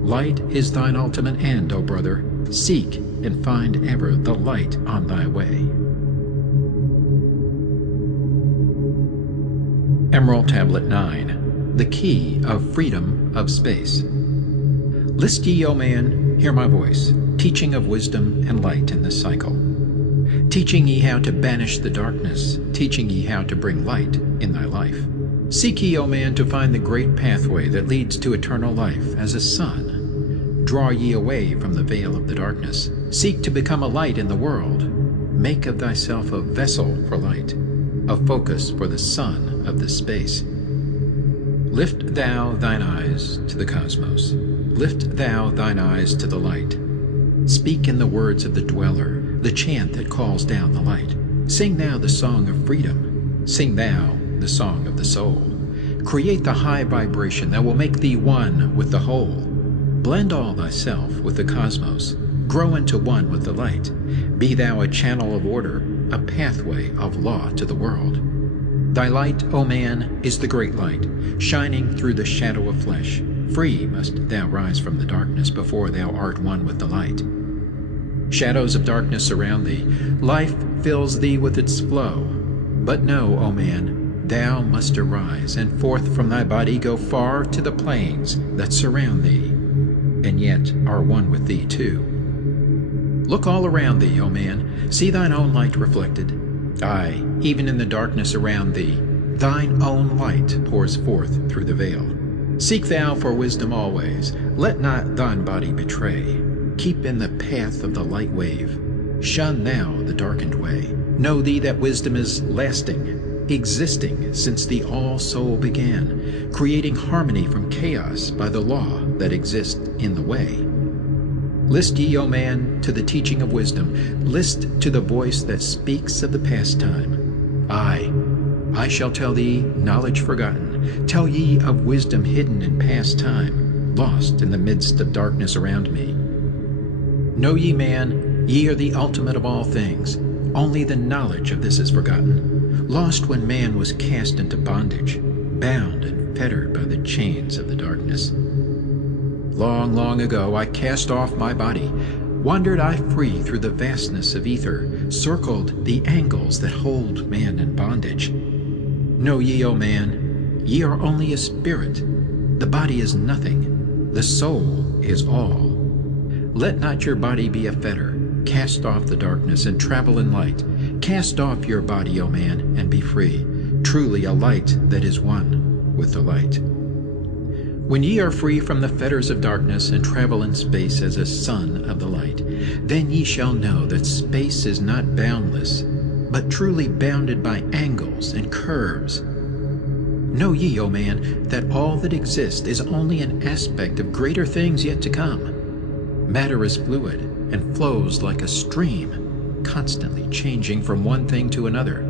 Light is thine ultimate end, O brother. Seek and find ever the light on thy way. Emerald Tablet 9. The Key of Freedom of Space. List ye, O man, hear my voice, teaching of wisdom and light in this cycle. Teaching ye how to banish the darkness, teaching ye how to bring light in thy life. Seek ye, O man, to find the great pathway that leads to eternal life as a sun. Draw ye away from the veil of the darkness. Seek to become a light in the world. Make of thyself a vessel for light, a focus for the sun of this space. Lift thou thine eyes to the cosmos. Lift thou thine eyes to the light. Speak in the words of the dweller, the chant that calls down the light. Sing thou the song of freedom. Sing thou the song of the soul. Create the high vibration that will make thee one with the whole. Blend all thyself with the cosmos. Grow into one with the light. Be thou a channel of order, a pathway of law to the world. Thy light, O man, is the great light, shining through the shadow of flesh. Free must thou rise from the darkness before thou art one with the light. Shadows of darkness surround thee. Life fills thee with its flow. But know, O man, thou must arise, and forth from thy body go far to the plains that surround thee, and yet are one with thee too. Look all around thee, O man, see thine own light reflected. Aye, even in the darkness around thee, thine own light pours forth through the veil. Seek thou for wisdom always, let not thine body betray. Keep in the path of the light wave. Shun thou the darkened way. Know thee that wisdom is lasting, existing since the all-soul began, creating harmony from chaos by the law that exists in the way. List ye, O man, to the teaching of wisdom. List to the voice that speaks of the past time. I shall tell thee knowledge forgotten. Tell ye of wisdom hidden in past time, lost in the midst of darkness around me. Know ye, man, ye are the ultimate of all things. Only the knowledge of this is forgotten. Lost when man was cast into bondage, bound and fettered by the chains of the darkness. Long, long ago I cast off my body, wandered I free through the vastness of ether, circled the angles that hold man in bondage. Know ye, O man, ye are only a spirit. The body is nothing, the soul is all. Let not your body be a fetter. Cast off the darkness and travel in light. Cast off your body, O man, and be free, truly a light that is one with the light. When ye are free from the fetters of darkness and travel in space as a son of the light, then ye shall know that space is not boundless, but truly bounded by angles and curves. Know ye, O man, that all that exists is only an aspect of greater things yet to come. Matter is fluid and flows like a stream, constantly changing from one thing to another.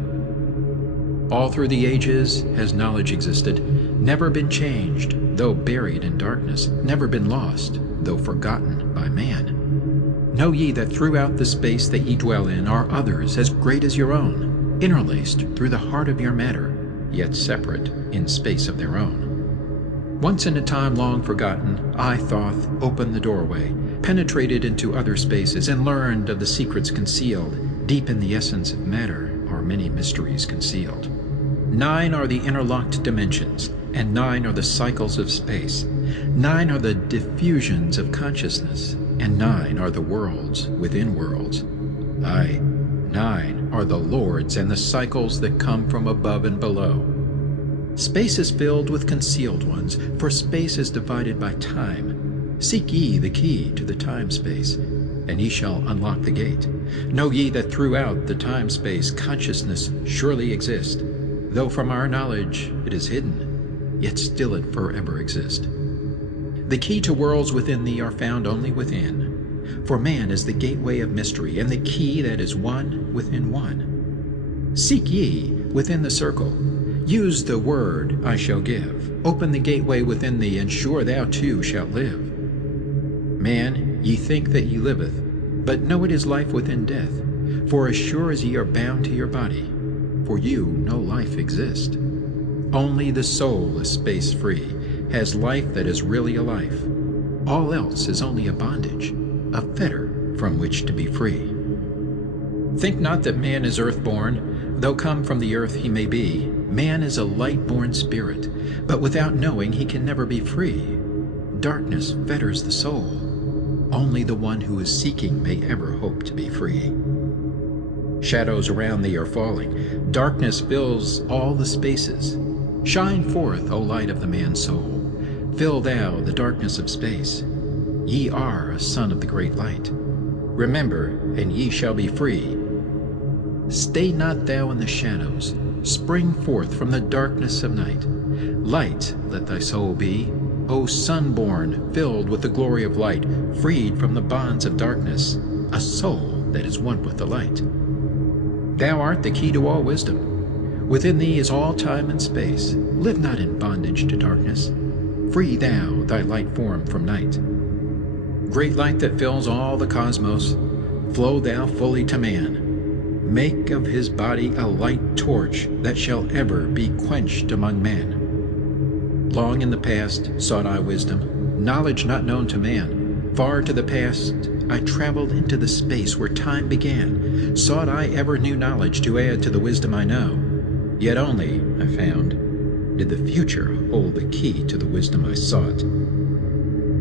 All through the ages has knowledge existed, never been changed, though buried in darkness, never been lost, though forgotten by man. Know ye that throughout the space that ye dwell in are others as great as your own, interlaced through the heart of your matter, yet separate in space of their own. Once in a time long forgotten, I, Thoth, opened the doorway, penetrated into other spaces, and learned of the secrets concealed. Deep in the essence of matter are many mysteries concealed. 9 are the interlocked dimensions, and 9 are the cycles of space. 9 are the diffusions of consciousness, and 9 are the worlds within worlds. Aye, 9 are the lords and the cycles that come from above and below. Space is filled with concealed ones, for space is divided by time. Seek ye the key to the time-space, and ye shall unlock the gate. Know ye that throughout the time-space consciousness surely exists, though from our knowledge it is hidden, yet still it forever exists. The key to worlds within thee are found only within, for man is the gateway of mystery, and the key that is one within one. Seek ye within the circle. Use the word I shall give. Open the gateway within thee, and sure thou too shalt live. Man, ye think that ye liveth, but know it is life within death. For as sure as ye are bound to your body, for you no life exists. Only the soul is space free, has life that is really a life. All else is only a bondage, a fetter from which to be free. Think not that man is earth-born, though come from the earth he may be. Man is a light-born spirit, but without knowing he can never be free. Darkness fetters the soul. Only the one who is seeking may ever hope to be free. Shadows around thee are falling. Darkness fills all the spaces. Shine forth, O light of the man's soul. Fill thou the darkness of space. Ye are a son of the great light. Remember, and ye shall be free. Stay not thou in the shadows. Spring forth from the darkness of night. Light let thy soul be, O sun-born, filled with the glory of light, freed from the bonds of darkness, a soul that is one with the light. Thou art the key to all wisdom. Within thee is all time and space. Live not in bondage to darkness. Free thou thy light form from night. Great light that fills all the cosmos, flow thou fully to man. Make of his body a light torch that shall ever be quenched among men. Long in the past sought I wisdom, knowledge not known to man. Far to the past I traveled into the space where time began. Sought I ever new knowledge to add to the wisdom I know. Yet only, I found, did the future hold the key to the wisdom I sought.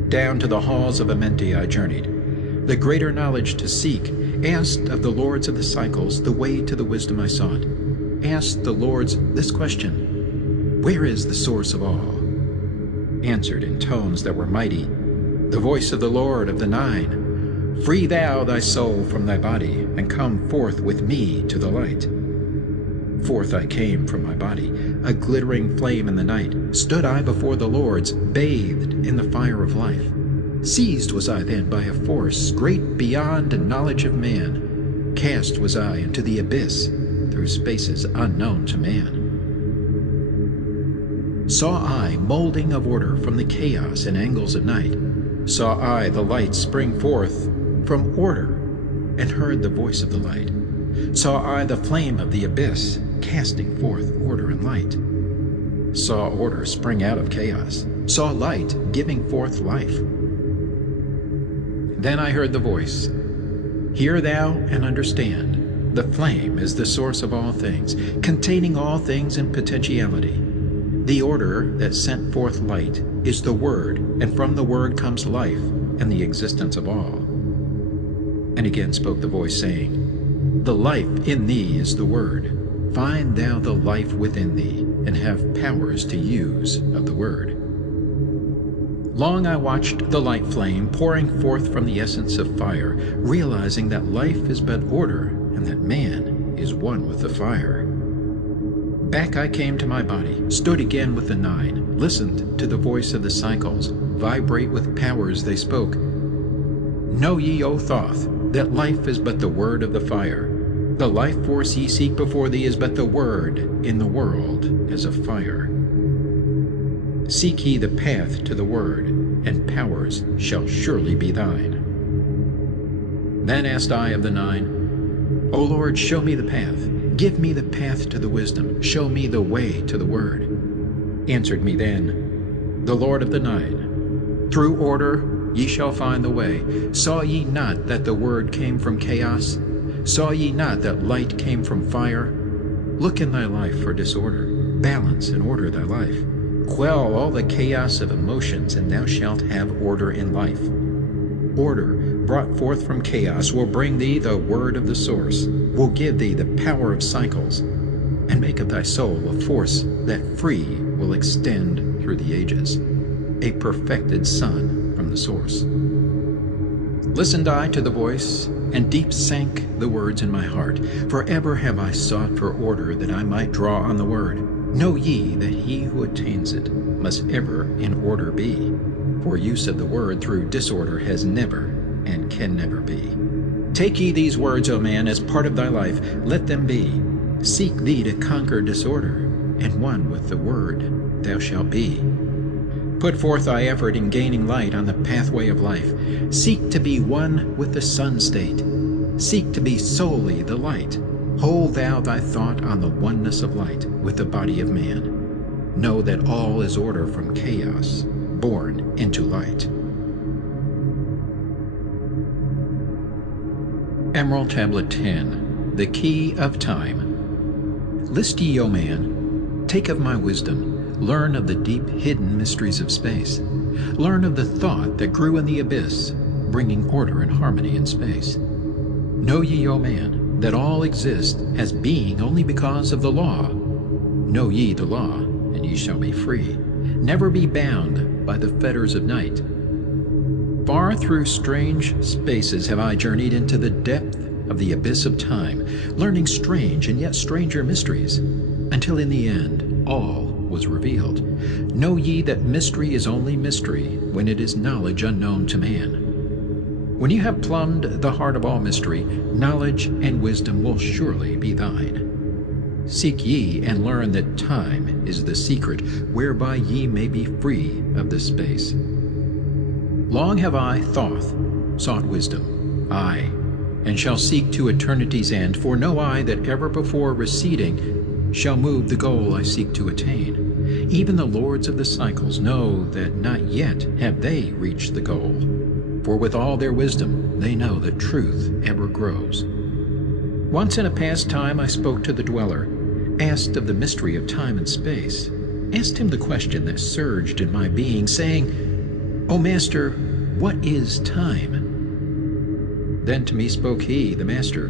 Down to the halls of Amenti I journeyed, the greater knowledge to seek. Asked of the lords of the cycles the way to the wisdom I sought. Asked the lords this question: where is the source of all? Answered in tones that were mighty, the voice of the Lord of the Nine: free thou thy soul from thy body, and come forth with me to the light. Forth I came from my body, a glittering flame in the night. Stood I before the lords, bathed in the fire of life. Seized was I then by a force great beyond the knowledge of man. Cast was I into the abyss, through spaces unknown to man. Saw I molding of order from the chaos and angles of night. Saw I the light spring forth from order, and heard the voice of the light. Saw I the flame of the abyss, casting forth order and light. Saw order spring out of chaos. Saw light giving forth life. Then I heard the voice: hear thou and understand. The flame is the source of all things, containing all things in potentiality. The order that sent forth light is the Word, and from the Word comes life and the existence of all. And again spoke the voice, saying, the life in thee is the Word. Find thou the life within thee, and have powers to use of the Word. Long I watched the light flame pouring forth from the essence of fire, realizing that life is but order, and that man is one with the fire. Back I came to my body, stood again with the Nine, listened to the voice of the cycles, vibrate with powers they spoke. Know ye, O Thoth, that life is but the word of the fire. The life force ye seek before thee is but the word in the world as a fire. Seek ye the path to the word, and powers shall surely be thine. Then asked I of the Nine, O Lord, show me the path. Give me the path to the wisdom. Show me the way to the word. Answered me then the Lord of the Nine, through order ye shall find the way. Saw ye not that the word came from chaos? Saw ye not that light came from fire? Look in thy life for disorder. Balance and order thy life. Quell all the chaos of emotions, and thou shalt have order in life. Order, brought forth from chaos, will bring thee the word of the source, will give thee the power of cycles, and make of thy soul a force that free will extend through the ages, a perfected sun from the source. Listened I to the voice, and deep sank the words in my heart. For ever have I sought for order, that I might draw on the word. Know ye that he who attains it must ever in order be, for use of the word through disorder has never and can never be. Take ye these words, O man, as part of thy life, let them be. Seek thee to conquer disorder, and one with the word thou shalt be. Put forth thy effort in gaining light on the pathway of life. Seek to be one with the sun state. Seek to be solely the light. Hold thou thy thought on the oneness of light with the body of man. Know that all is order from chaos, born into light. Emerald Tablet 10, The Key of Time. List ye, O man, take of my wisdom. Learn of the deep hidden mysteries of space. Learn of the thought that grew in the abyss, bringing order and harmony in space. Know ye, O man, that all exists as being only because of the law. Know ye the law, and ye shall be free. Never be bound by the fetters of night. Far through strange spaces have I journeyed into the depth of the abyss of time, learning strange and yet stranger mysteries, until in the end all was revealed. Know ye that mystery is only mystery when it is knowledge unknown to man. When you have plumbed the heart of all mystery, knowledge and wisdom will surely be thine. Seek ye and learn that time is the secret whereby ye may be free of this space. Long have I, Thoth, sought wisdom, aye, and shall seek to eternity's end, for no eye that ever before receding shall move the goal I seek to attain. Even the lords of the cycles know that not yet have they reached the goal, for with all their wisdom they know that truth ever grows. Once in a past time I spoke to the dweller, asked of the mystery of time and space, asked him the question that surged in my being, saying, O Master, what is time? Then to me spoke he, the Master,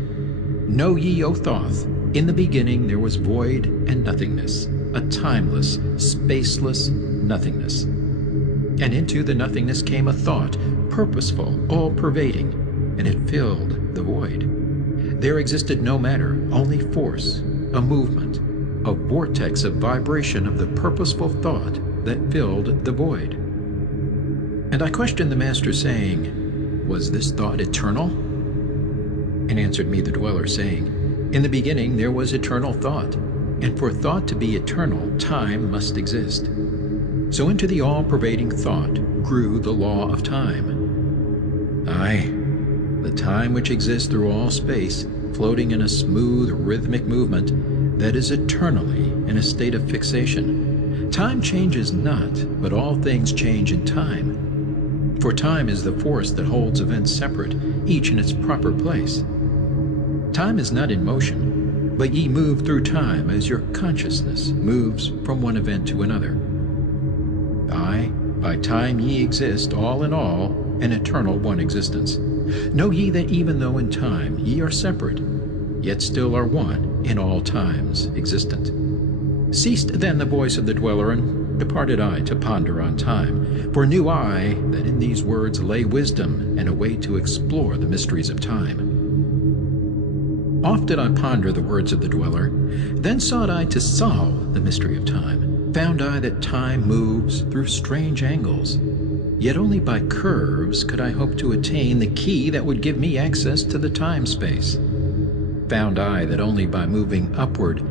Know ye, O Thoth, in the beginning there was void and nothingness, a timeless, spaceless nothingness. And into the nothingness came a thought, purposeful, all-pervading, and it filled the void. There existed no matter, only force, a movement, a vortex of vibration of the purposeful thought that filled the void. And I questioned the Master, saying, Was this thought eternal? And answered me the dweller, saying, In the beginning there was eternal thought, and for thought to be eternal, time must exist. So into the all-pervading thought grew the law of time. Aye, the time which exists through all space, floating in a smooth, rhythmic movement that is eternally in a state of fixation. Time changes not, but all things change in time. For time is the force that holds events separate, each in its proper place. Time is not in motion, but ye move through time as your consciousness moves from one event to another. Aye, by time ye exist, all in all, an eternal one existence. Know ye that even though in time ye are separate, yet still are one in all times existent. Ceased then the voice of the dweller, and departed I to ponder on time, for knew I that in these words lay wisdom and a way to explore the mysteries of time. Oft did I ponder the words of the dweller, then sought I to solve the mystery of time. Found I that time moves through strange angles, yet only by curves could I hope to attain the key that would give me access to the time-space. Found I that only by moving upward,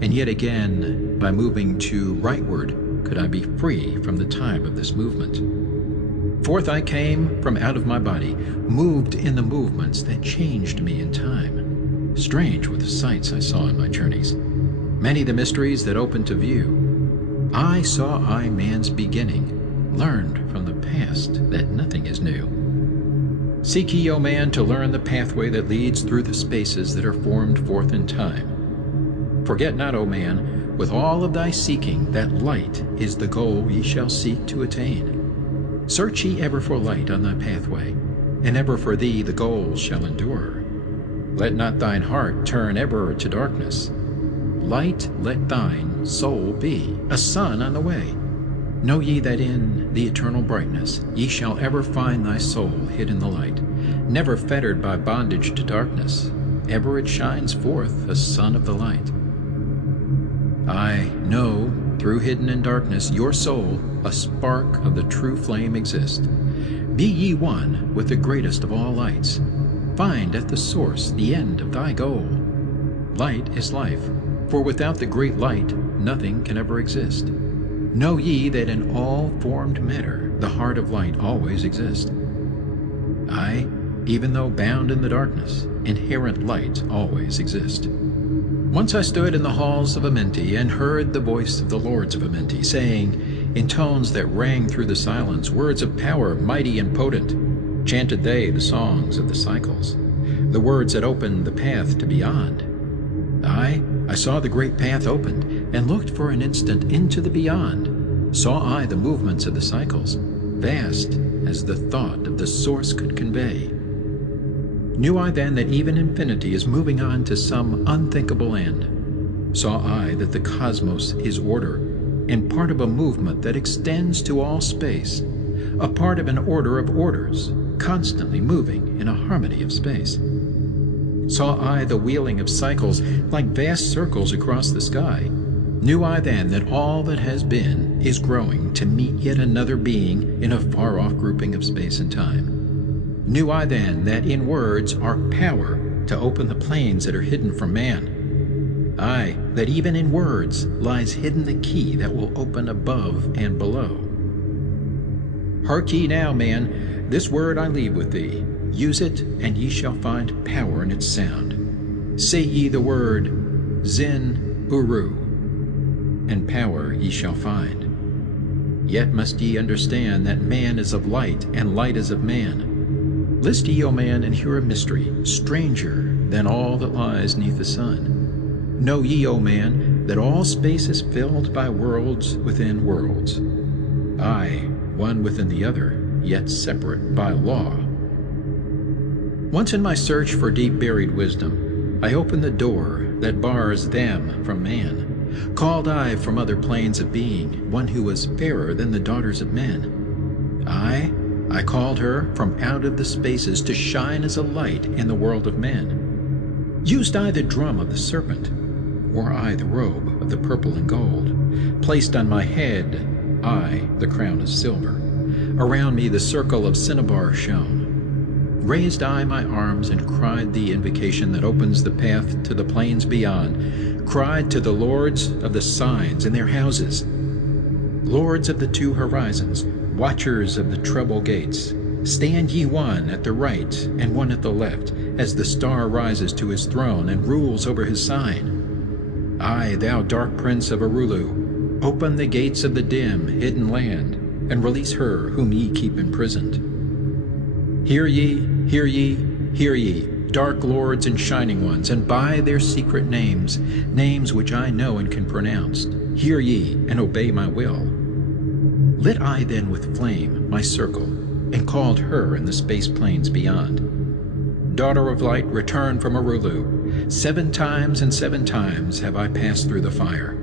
and yet again by moving to rightward, could I be free from the time of this movement. Forth I came from out of my body, moved in the movements that changed me in time. Strange were the sights I saw in my journeys, many the mysteries that opened to view. I saw man's beginning, learned from the past that nothing is new. Seek ye, O man, to learn the pathway that leads through the spaces that are formed forth in time. Forget not, O man, with all of thy seeking, that light is the goal ye shall seek to attain. Search ye ever for light on thy pathway, and ever for thee the goal shall endure. Let not thine heart turn ever to darkness. light let thine soul be, a sun on the way. Know ye that in the eternal brightness ye shall ever find thy soul hid in the light, never fettered by bondage to darkness, ever it shines forth a sun of the light. I know, through hidden in darkness, your soul, a spark of the true flame exists. Be ye one with the greatest of all lights. Find at the source the end of thy goal. Light is life, for without the great light nothing can ever exist. Know ye that in all formed matter the heart of light always exists. I, even though bound in the darkness, inherent light always exists. Once I stood in the halls of Amenti and heard the voice of the lords of Amenti, saying, in tones that rang through the silence, words of power mighty and potent, chanted they the songs of the cycles, the words that opened the path to beyond. I saw the great path opened, and looked for an instant into the beyond. Saw I the movements of the cycles, vast as the thought of the source could convey. Knew I then that even infinity is moving on to some unthinkable end. Saw I that the cosmos is order, and part of a movement that extends to all space, a part of an order of orders, constantly moving in a harmony of space. Saw I the wheeling of cycles like vast circles across the sky. Knew I then that all that has been is growing to meet yet another being in a far-off grouping of space and time. Knew I then that in words are power to open the planes that are hidden from man. Aye, that even in words lies hidden the key that will open above and below. Hark ye now, man, this word I leave with thee. Use it, and ye shall find power in its sound. Say ye the word Zin Uru, and power ye shall find. Yet must ye understand that man is of light, and light is of man. List ye, O man, and hear a mystery, stranger than all that lies neath the sun. Know ye, O man, that all space is filled by worlds within worlds. Aye, one within the other, yet separate by law. Once in my search for deep-buried wisdom, I opened the door that bars them from man. Called I from other planes of being one who was fairer than the daughters of men. I called her from out of the spaces to shine as a light in the world of men. Used I the drum of the serpent? Wore I the robe of the purple and gold? Placed on my head I the crown of silver. Around me the circle of cinnabar shone. Raised I my arms and cried the invocation that opens the path to the plains beyond, cried to the lords of the signs in their houses, lords of the two horizons, watchers of the treble gates, stand ye one at the right and one at the left, as the star rises to his throne and rules over his sign. I, thou dark prince of Arulu, open the gates of the dim, hidden land, and release her whom ye keep imprisoned. Hear ye, hear ye, hear ye, dark lords and shining ones, and by their secret names, names which I know and can pronounce, hear ye and obey my will. Lit I then with flame my circle, and called her in the space plains beyond. Daughter of light, return from Arulu. 7 times and 7 times have I passed through the fire.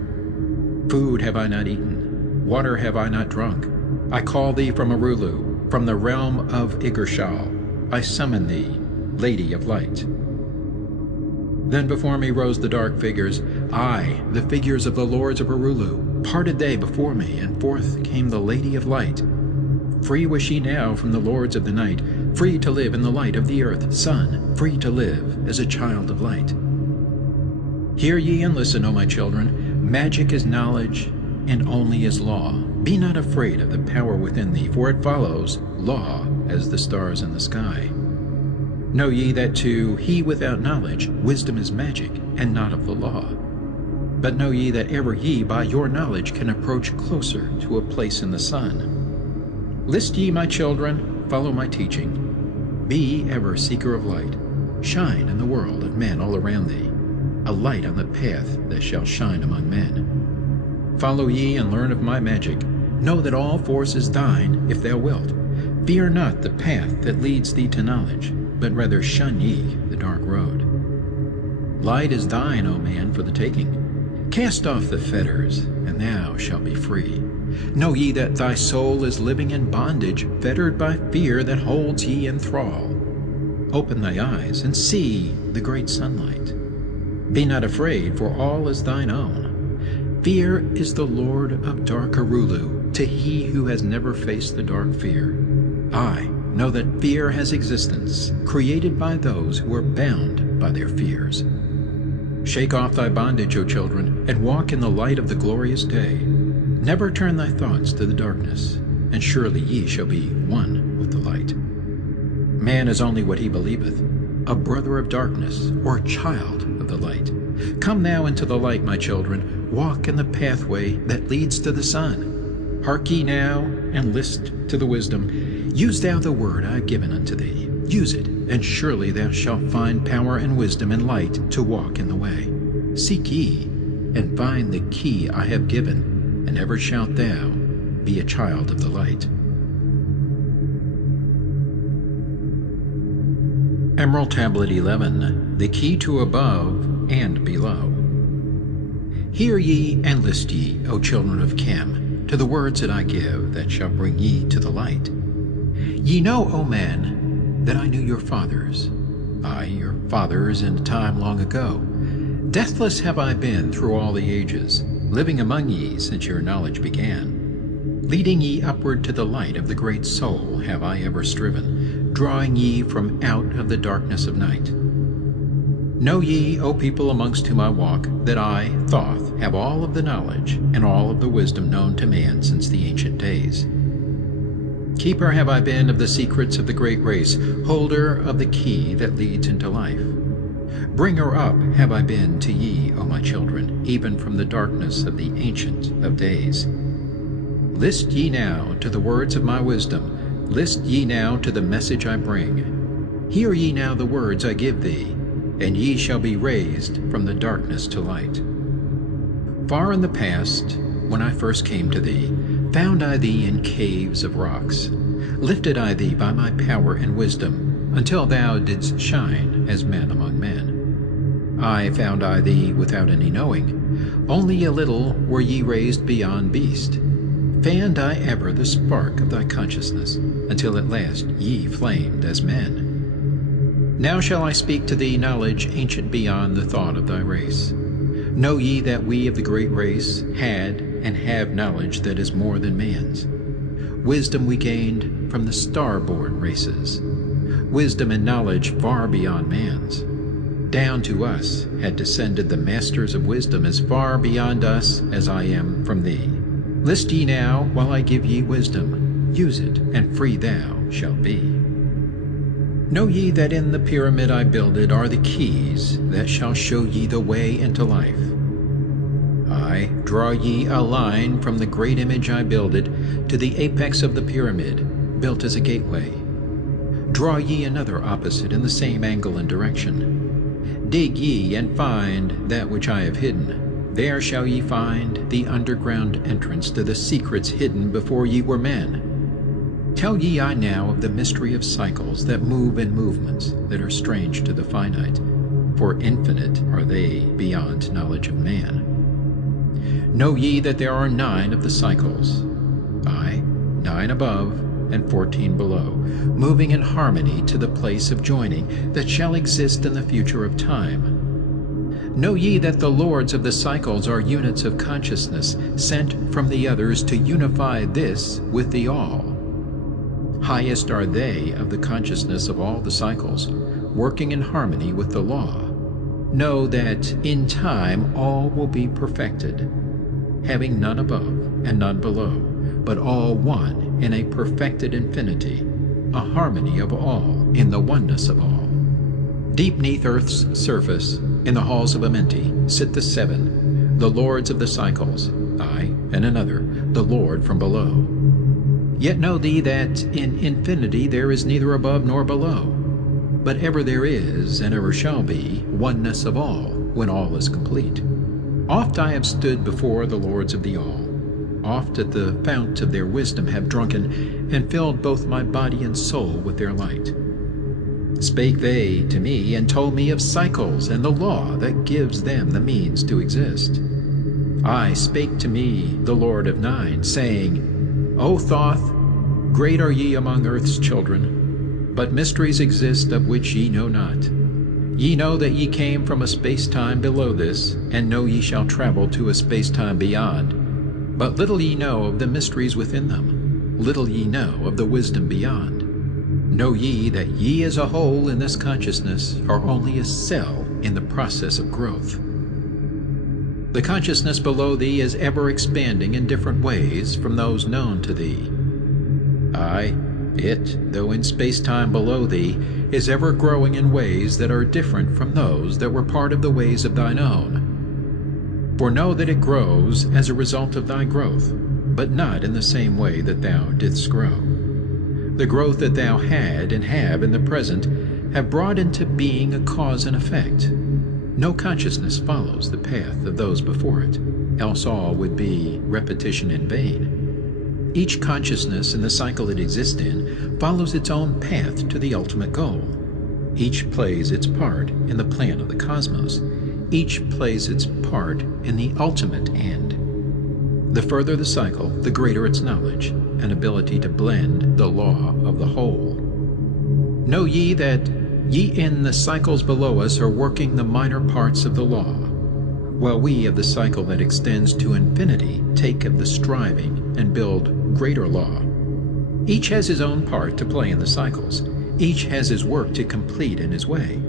Food have I not eaten, water have I not drunk. I call thee from Arulu, from the realm of Igirshal. I summon thee, Lady of Light. Then before me rose the dark figures, aye, the figures of the lords of Arulu. Parted they before me, and forth came the Lady of Light. Free was she now from the lords of the night, free to live in the light of the earth, sun, free to live as a child of light. Hear ye and listen, O my children, magic is knowledge, and only is law. Be not afraid of the power within thee, for it follows law as the stars in the sky. Know ye that to he without knowledge wisdom is magic, and not of the law. But know ye that ever ye by your knowledge can approach closer to a place in the sun. List ye, my children, follow my teaching. Be ever seeker of light. Shine in the world of men all around thee, a light on the path that shall shine among men. Follow ye and learn of my magic. Know that all force is thine, if thou wilt. Fear not the path that leads thee to knowledge, but rather shun ye the dark road. Light is thine, O man, for the taking. Cast off the fetters, and thou shalt be free. Know ye that thy soul is living in bondage, fettered by fear that holds ye in thrall. Open thy eyes, and see the great sunlight. Be not afraid, for all is thine own. Fear is the lord of dark Arulu, to he who has never faced the dark fear. I know that fear has existence, created by those who are bound by their fears. Shake off thy bondage, O children, and walk in the light of the glorious day. Never turn thy thoughts to the darkness, and surely ye shall be one with the light. Man is only what he believeth, a brother of darkness, or a child of the light. Come now into the light, my children, walk in the pathway that leads to the sun. Hark ye now, and list to the wisdom. Use thou the word I have given unto thee. Use it, and surely thou shalt find power and wisdom and light to walk in the way. Seek ye, and find the key I have given, and ever shalt thou be a child of the light. Emerald Tablet 11, the key to above and below. Hear ye and list ye, O children of Chem, to the words that I give, that shall bring ye to the light. Ye know, O man, that I knew your fathers, I your fathers in a time long ago. Deathless have I been through all the ages, living among ye since your knowledge began. Leading ye upward to the light of the great soul have I ever striven, drawing ye from out of the darkness of night. Know ye, O people amongst whom I walk, that I, Thoth, have all of the knowledge and all of the wisdom known to man since the ancient days. Keeper have I been of the secrets of the great race, holder of the key that leads into life. Bringer up have I been to ye, O my children, even from the darkness of the Ancient of Days. List ye now to the words of my wisdom, list ye now to the message I bring. Hear ye now the words I give thee, and ye shall be raised from the darkness to light. Far in the past, when I first came to thee, found I thee in caves of rocks. Lifted I thee by my power and wisdom, until thou didst shine as men among men. I found I thee without any knowing. Only a little were ye raised beyond beast. Fanned I ever the spark of thy consciousness, until at last ye flamed as men. Now shall I speak to thee knowledge ancient beyond the thought of thy race. Know ye that we of the great race had and have knowledge that is more than man's. Wisdom we gained from the star-born races, wisdom and knowledge far beyond man's. Down to us had descended the masters of wisdom as far beyond us as I am from thee. List ye now while I give ye wisdom, use it, and free thou shalt be. Know ye that in the pyramid I builded are the keys that shall show ye the way into life. I draw ye a line from the great image I builded to the apex of the pyramid, built as a gateway. Draw ye another opposite in the same angle and direction. Dig ye and find that which I have hidden. There shall ye find the underground entrance to the secrets hidden before ye were men. Tell ye I now of the mystery of cycles that move in movements that are strange to the finite, for infinite are they beyond knowledge of man. Know ye that there are 9 of the cycles, aye, 9 above and 14 below, moving in harmony to the place of joining that shall exist in the future of time. Know ye that the lords of the cycles are units of consciousness sent from the others to unify this with the all. Highest are they of the consciousness of all the cycles, working in harmony with the law. Know that in time all will be perfected, having none above and none below, but all one in a perfected infinity, a harmony of all in the oneness of all. Deep neath earth's surface, in the halls of Amenti, sit the 7, the lords of the cycles, I, and another, the Lord from below. Yet know thee that in infinity there is neither above nor below, but ever there is, and ever shall be, oneness of all, when all is complete. Oft I have stood before the lords of the all, oft at the fount of their wisdom have drunken, and filled both my body and soul with their light. Spake they to me, and told me of cycles and the law that gives them the means to exist. I spake to me, the Lord of Nine, saying, O Thoth, great are ye among earth's children, but mysteries exist of which ye know not. Ye know that ye came from a space-time below this, and know ye shall travel to a space-time beyond. But little ye know of the mysteries within them, little ye know of the wisdom beyond. Know ye that ye as a whole in this consciousness are only a cell in the process of growth. The consciousness below thee is ever expanding in different ways from those known to thee. Aye, it, though in space-time below thee, is ever growing in ways that are different from those that were part of the ways of thine own. For know that it grows as a result of thy growth, but not in the same way that thou didst grow. The growth that thou had and have in the present have brought into being a cause and effect. No consciousness follows the path of those before it, else all would be repetition in vain. Each consciousness in the cycle it exists in follows its own path to the ultimate goal. Each plays its part in the plan of the cosmos. Each plays its part in the ultimate end. The further the cycle, the greater its knowledge and ability to blend the law of the whole. Know ye that ye in the cycles below us are working the minor parts of the law, while we of the cycle that extends to infinity take of the striving and build greater law. Each has his own part to play in the cycles. Each has his work to complete in his way.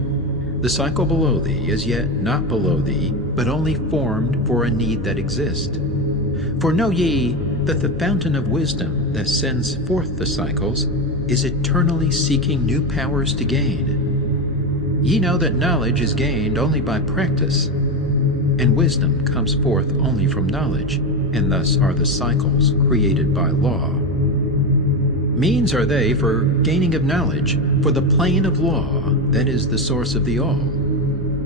The cycle below thee is yet not below thee, but only formed for a need that exists. For know ye that the fountain of wisdom that sends forth the cycles is eternally seeking new powers to gain. Ye know that knowledge is gained only by practice, and wisdom comes forth only from knowledge, and thus are the cycles created by law. Means are they for gaining of knowledge, for the plane of law that is the source of the all.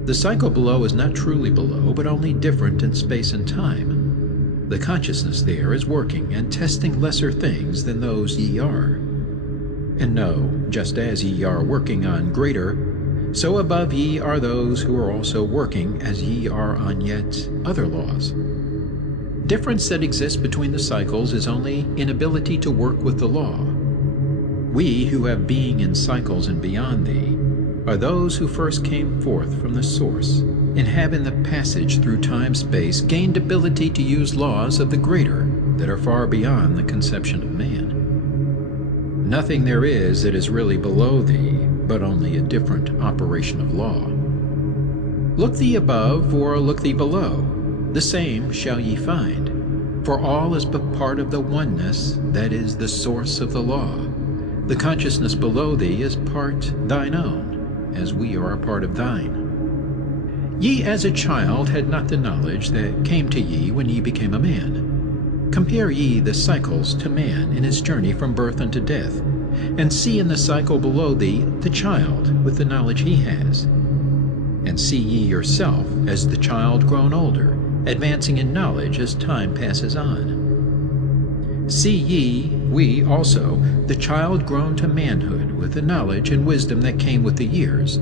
The cycle below is not truly below, but only different in space and time. The consciousness there is working and testing lesser things than those ye are. And know, just as ye are working on greater, so above ye are those who are also working as ye are on yet other laws. Difference that exists between the cycles is only inability to work with the law. We who have being in cycles and beyond thee are those who first came forth from the source, and have in the passage through time-space gained ability to use laws of the greater that are far beyond the conception of man. Nothing there is that is really below thee, but only a different operation of law. Look thee above, or look thee below, the same shall ye find, for all is but part of the oneness that is the source of the law. The consciousness below thee is part thine own, as we are a part of thine. Ye as a child had not the knowledge that came to ye when ye became a man. Compare ye the cycles to man in his journey from birth unto death, and see in the cycle below thee the child with the knowledge he has. And see ye yourself as the child grown older, advancing in knowledge as time passes on. See ye, we also, the child grown to manhood with the knowledge and wisdom that came with the years.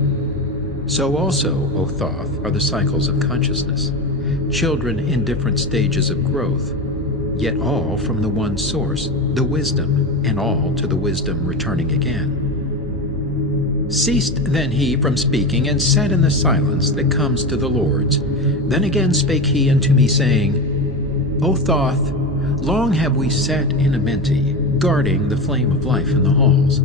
So also, O Thoth, are the cycles of consciousness, children in different stages of growth, yet all from the one source, the wisdom, and all to the wisdom returning again. Ceased then he from speaking, and sat in the silence that comes to the Lord's. Then again spake he unto me, saying, O Thoth, long have we sat in Amenti, guarding the flame of life in the halls.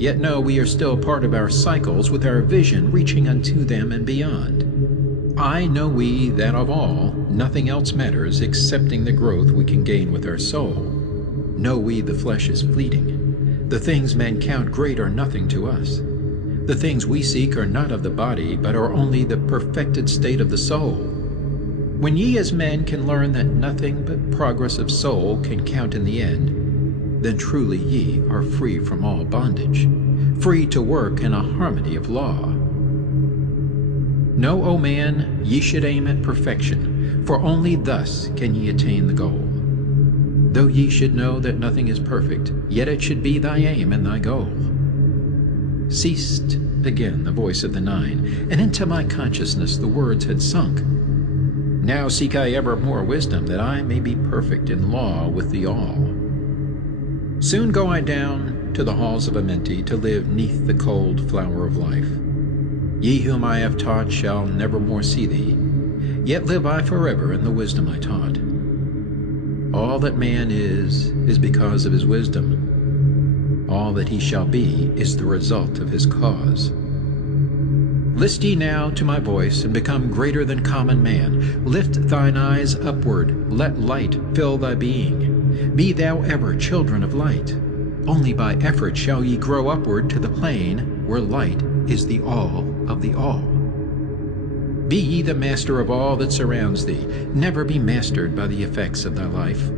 Yet know we are still part of our cycles, with our vision reaching unto them and beyond. I know we that of all, nothing else matters excepting the growth we can gain with our soul. Know we the flesh is fleeting. The things men count great are nothing to us. The things we seek are not of the body, but are only the perfected state of the soul. When ye as men can learn that nothing but progress of soul can count in the end, then truly ye are free from all bondage, free to work in a harmony of law. Know, O man, ye should aim at perfection, for only thus can ye attain the goal. Though ye should know that nothing is perfect, yet it should be thy aim and thy goal. Ceased again the voice of the Nine, and into my consciousness the words had sunk. Now seek I ever more wisdom, that I may be perfect in law with the all. Soon go I down to the halls of Amenti, to live neath the cold flower of life. Ye whom I have taught shall never more see thee, yet live I forever in the wisdom I taught. All that man is because of his wisdom. All that he shall be is the result of his cause. List ye now to my voice, and become greater than common man. Lift thine eyes upward, let light fill thy being. Be thou ever children of light. Only by effort shall ye grow upward to the plane where light is the all of the all. Be ye the master of all that surrounds thee. Never be mastered by the effects of thy life.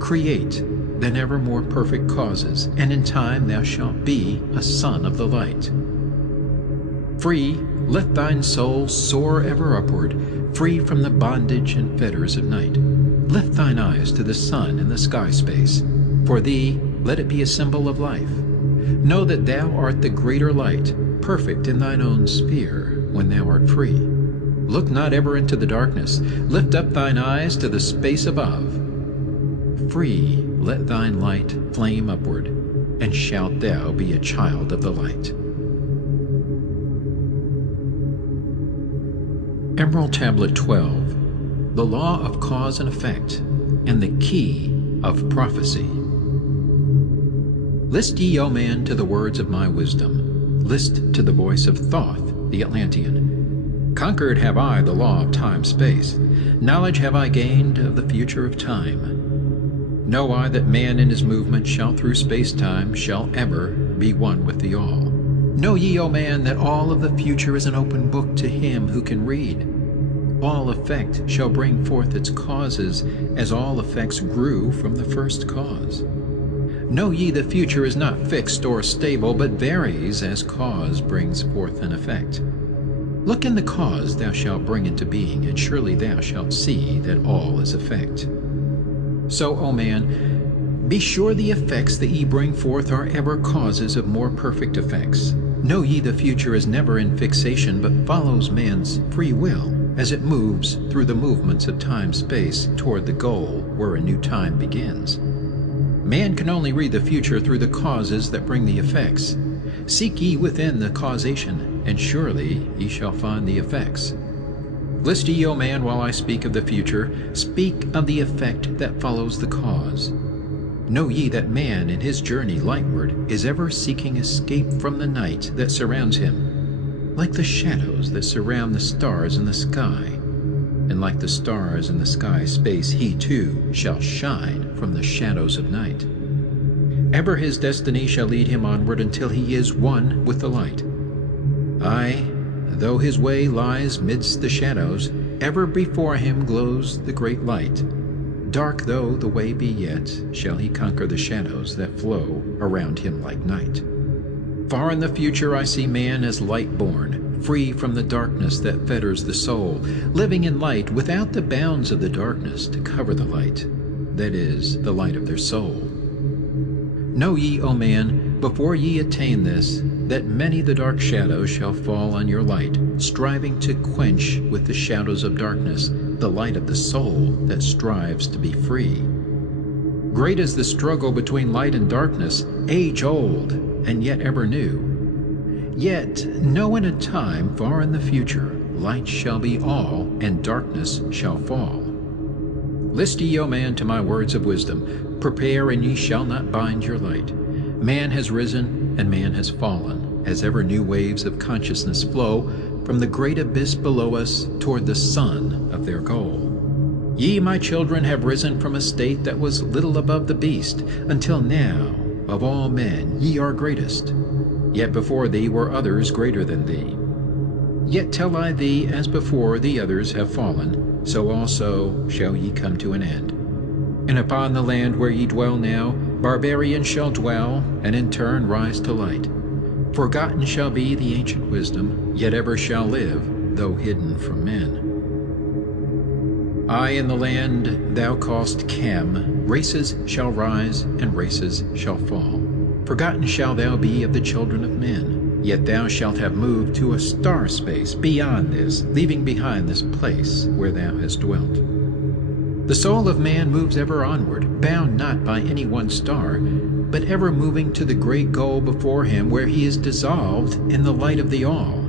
Create then ever more perfect causes, and in time thou shalt be a son of the light. Free, let thine soul soar ever upward, free from the bondage and fetters of night. Lift thine eyes to the sun in the sky space. For thee, let it be a symbol of life. Know that thou art the greater light, perfect in thine own sphere, when thou art free. Look not ever into the darkness. Lift up thine eyes to the space above. Free, let thine light flame upward, and shalt thou be a child of the light. Emerald Tablet 12. The Law of Cause and Effect, and the Key of Prophecy. List ye, O man, to the words of my wisdom. List to the voice of Thoth, the Atlantean. Conquered have I the law of time-space. Knowledge have I gained of the future of time. Know I that man in his movement shall through space-time shall ever be one with the all. Know ye, O man, that all of the future is an open book to him who can read. All effect shall bring forth its causes, as all effects grew from the first cause. Know ye the future is not fixed or stable, but varies as cause brings forth an effect. Look in the cause thou shalt bring into being, and surely thou shalt see that all is effect. So, O man, be sure the effects that ye bring forth are ever causes of more perfect effects. Know ye the future is never in fixation, but follows man's free will, as it moves through the movements of time-space toward the goal where a new time begins. Man can only read the future through the causes that bring the effects. Seek ye within the causation, and surely ye shall find the effects. List ye, O man, while I speak of the future, speak of the effect that follows the cause. Know ye that man in his journey lightward is ever seeking escape from the night that surrounds him, like the shadows that surround the stars in the sky. And like the stars in the sky space, he too shall shine from the shadows of night. Ever his destiny shall lead him onward until he is one with the light. Aye, though his way lies midst the shadows, ever before him glows the great light. Dark though the way be yet, shall he conquer the shadows that flow around him like night. Far in the future I see man as light-born, free from the darkness that fetters the soul, living in light without the bounds of the darkness to cover the light, that is, the light of their soul. Know ye, O man, before ye attain this, that many the dark shadows shall fall on your light, striving to quench with the shadows of darkness the light of the soul that strives to be free. Great is the struggle between light and darkness, age-old and yet ever new. Yet know in a time far in the future, light shall be all, and darkness shall fall. List ye, O man, to my words of wisdom. Prepare, and ye shall not bind your light. Man has risen, and man has fallen, as ever new waves of consciousness flow from the great abyss below us toward the sun of their goal. Ye, my children, have risen from a state that was little above the beast, until now, of all men, ye are greatest. Yet before thee were others greater than thee. Yet tell I thee, as before the others have fallen, so also shall ye come to an end. And upon the land where ye dwell now, barbarians shall dwell, and in turn rise to light. Forgotten shall be the ancient wisdom, yet ever shall live, though hidden from men. I in the land thou call'st Cam, races shall rise, and races shall fall. Forgotten shall thou be of the children of men. yet thou shalt have moved to a star space beyond this, leaving behind this place where thou hast dwelt. The soul of man moves ever onward, bound not by any one star, but ever moving to the great goal before him, where he is dissolved in the light of the all.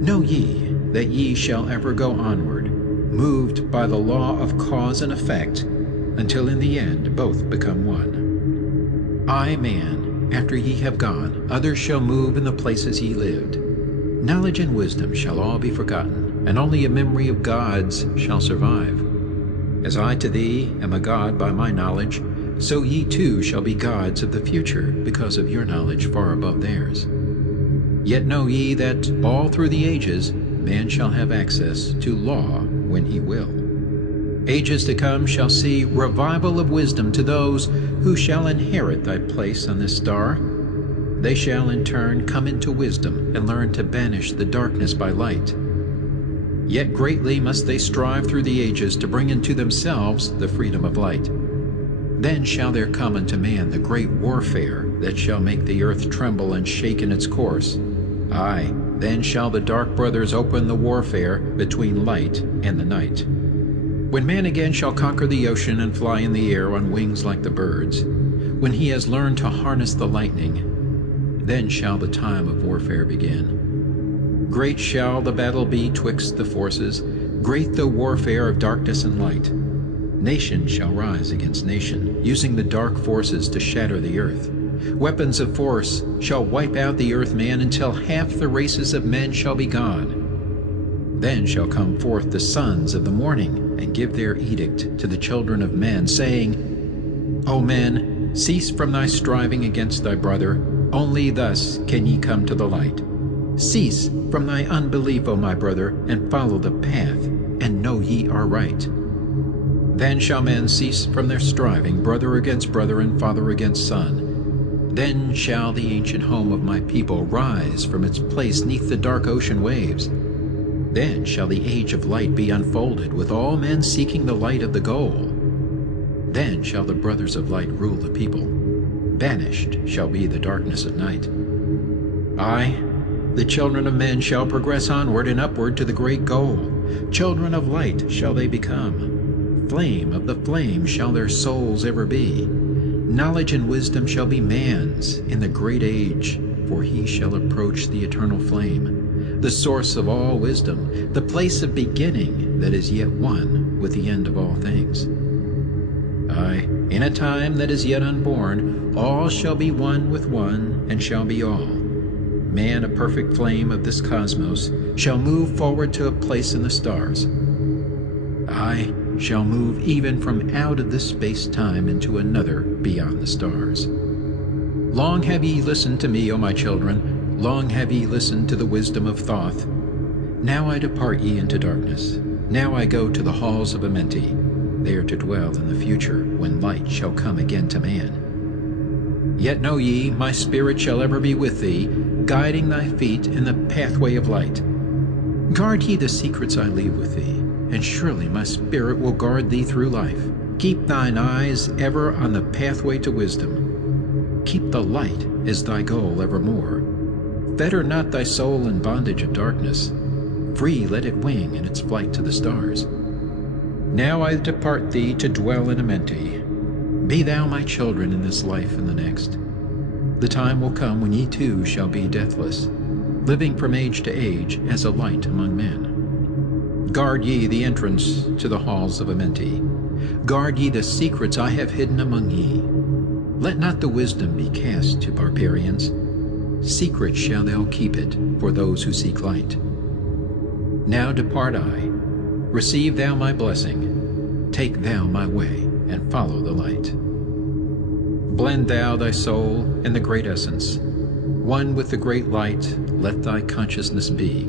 Know ye that ye shall ever go onward, moved by the law of cause and effect, until in the end both become one. I, man, after ye have gone, others shall move in the places ye lived. Knowledge and wisdom shall all be forgotten, and only a memory of gods shall survive. As I to thee am a god by my knowledge, so ye too shall be gods of the future, because of your knowledge far above theirs. Yet know ye that all through the ages man shall have access to law when he will. Ages to come shall see revival of wisdom to those who shall inherit thy place on this star. They shall in turn come into wisdom and learn to banish the darkness by light. Yet greatly must they strive through the ages to bring into themselves the freedom of light. Then shall there come unto man the great warfare that shall make the earth tremble and shake in its course. Aye, then shall the dark brothers open the warfare between light and the night. When man again shall conquer the ocean and fly in the air on wings like the birds, when he has learned to harness the lightning, then shall the time of warfare begin. Great shall the battle be twixt the forces, great the warfare of darkness and light. Nation shall rise against nation, using the dark forces to shatter the earth. Weapons of force shall wipe out the earth man until half the races of men shall be gone. Then shall come forth the sons of the morning, and give their edict to the children of men, saying, O men, cease from thy striving against thy brother, only thus can ye come to the light. Cease from thy unbelief, O my brother, and follow the path, and know ye are right. Then shall men cease from their striving, brother against brother and father against son. Then shall the ancient home of my people rise from its place neath the dark ocean waves. Then shall the age of light be unfolded, with all men seeking the light of the goal. Then shall the brothers of light rule the people. Banished shall be the darkness of night. Aye, the children of men shall progress onward and upward to the great goal. Children of light shall they become. Flame of the flame shall their souls ever be. Knowledge and wisdom shall be man's in the great age, for he shall approach the eternal flame, the source of all wisdom, the place of beginning that is yet one with the end of all things. Aye, in a time that is yet unborn, all shall be one with one and shall be all. Man, a perfect flame of this cosmos, shall move forward to a place in the stars. I shall move even from out of this space-time into another beyond the stars. Long have ye listened to me, O my children, long have ye listened to the wisdom of Thoth. Now I depart ye into darkness. Now I go to the halls of Amenti, there to dwell in the future, when light shall come again to man. Yet know ye, my spirit shall ever be with thee, guiding thy feet in the pathway of light. Guard ye the secrets I leave with thee, and surely my spirit will guard thee through life. Keep thine eyes ever on the pathway to wisdom. Keep the light as thy goal evermore. Fetter not thy soul in bondage of darkness. Free let it wing in its flight to the stars. Now I depart thee to dwell in Amenti. Be thou my children in this life and the next. The time will come when ye too shall be deathless, living from age to age as a light among men. Guard ye the entrance to the halls of Amenti. Guard ye the secrets I have hidden among ye. Let not the wisdom be cast to barbarians. Secret shall thou keep it for those who seek light. Now depart I. Receive thou my blessing. Take thou my way, and follow the light. Blend thou thy soul in the great essence. One with the great light, let thy consciousness be.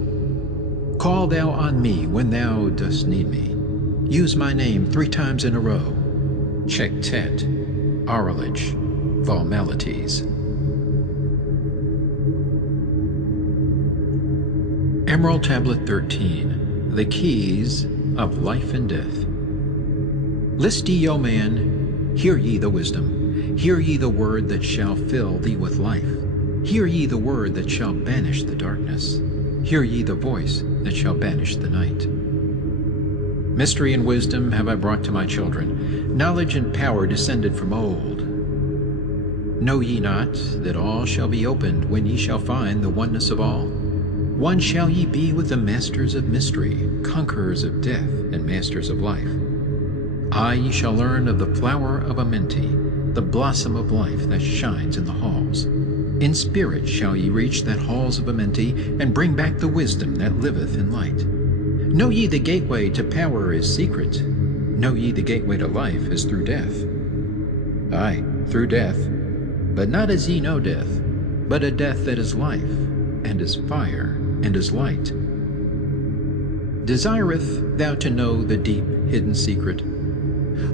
Call thou on me when thou dost need me. Use my name 3 times in a row. Chektet, Arlich, Formalities. Emerald Tablet 13, The Keys of Life and Death. List ye, O man, hear ye the wisdom, hear ye the word that shall fill thee with life. Hear ye the word that shall banish the darkness. Hear ye the voice that shall banish the night. Mystery and wisdom have I brought to my children, knowledge and power descended from old. Know ye not that all shall be opened when ye shall find the oneness of all? One shall ye be with the masters of mystery, conquerors of death, and masters of life. Aye, ye shall learn of the flower of Amenti, the blossom of life that shines in the halls. In spirit shall ye reach that halls of Amenti, and bring back the wisdom that liveth in light. Know ye the gateway to power is secret. Know ye the gateway to life is through death. Aye, through death, but not as ye know death, but a death that is life, and is fire, and is light. Desireth thou to know the deep hidden secret?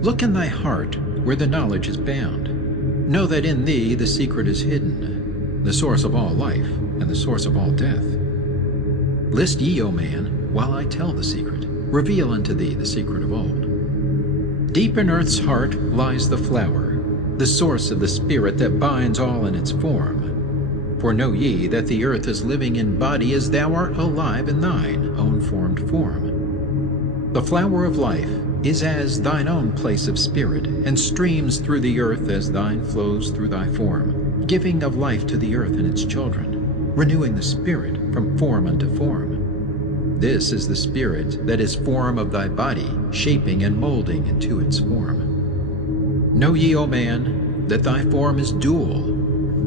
Look in thy heart where the knowledge is bound. Know that in thee the secret is hidden, the source of all life, and the source of all death. List ye, O man, while I tell the secret, reveal unto thee the secret of old. Deep in earth's heart lies the flower, the source of the spirit that binds all in its form. For know ye that the earth is living in body as thou art alive in thine own formed form. The flower of life is as thine own place of spirit, and streams through the earth as thine flows through thy form, giving of life to the earth and its children, renewing the spirit from form unto form. This is the spirit that is form of thy body, shaping and molding into its form. Know ye, O man, that thy form is dual,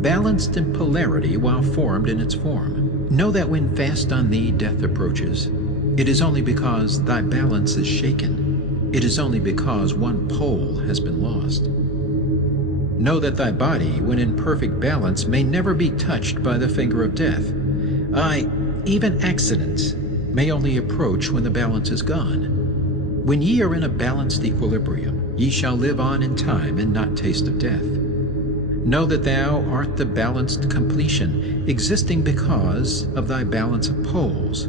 balanced in polarity while formed in its form. Know that when fast on thee death approaches, it is only because thy balance is shaken. It is only because one pole has been lost. Know that thy body, when in perfect balance, may never be touched by the finger of death. Aye, even accidents may only approach when the balance is gone. When ye are in a balanced equilibrium, ye shall live on in time and not taste of death. Know that thou art the balanced completion, existing because of thy balance of poles.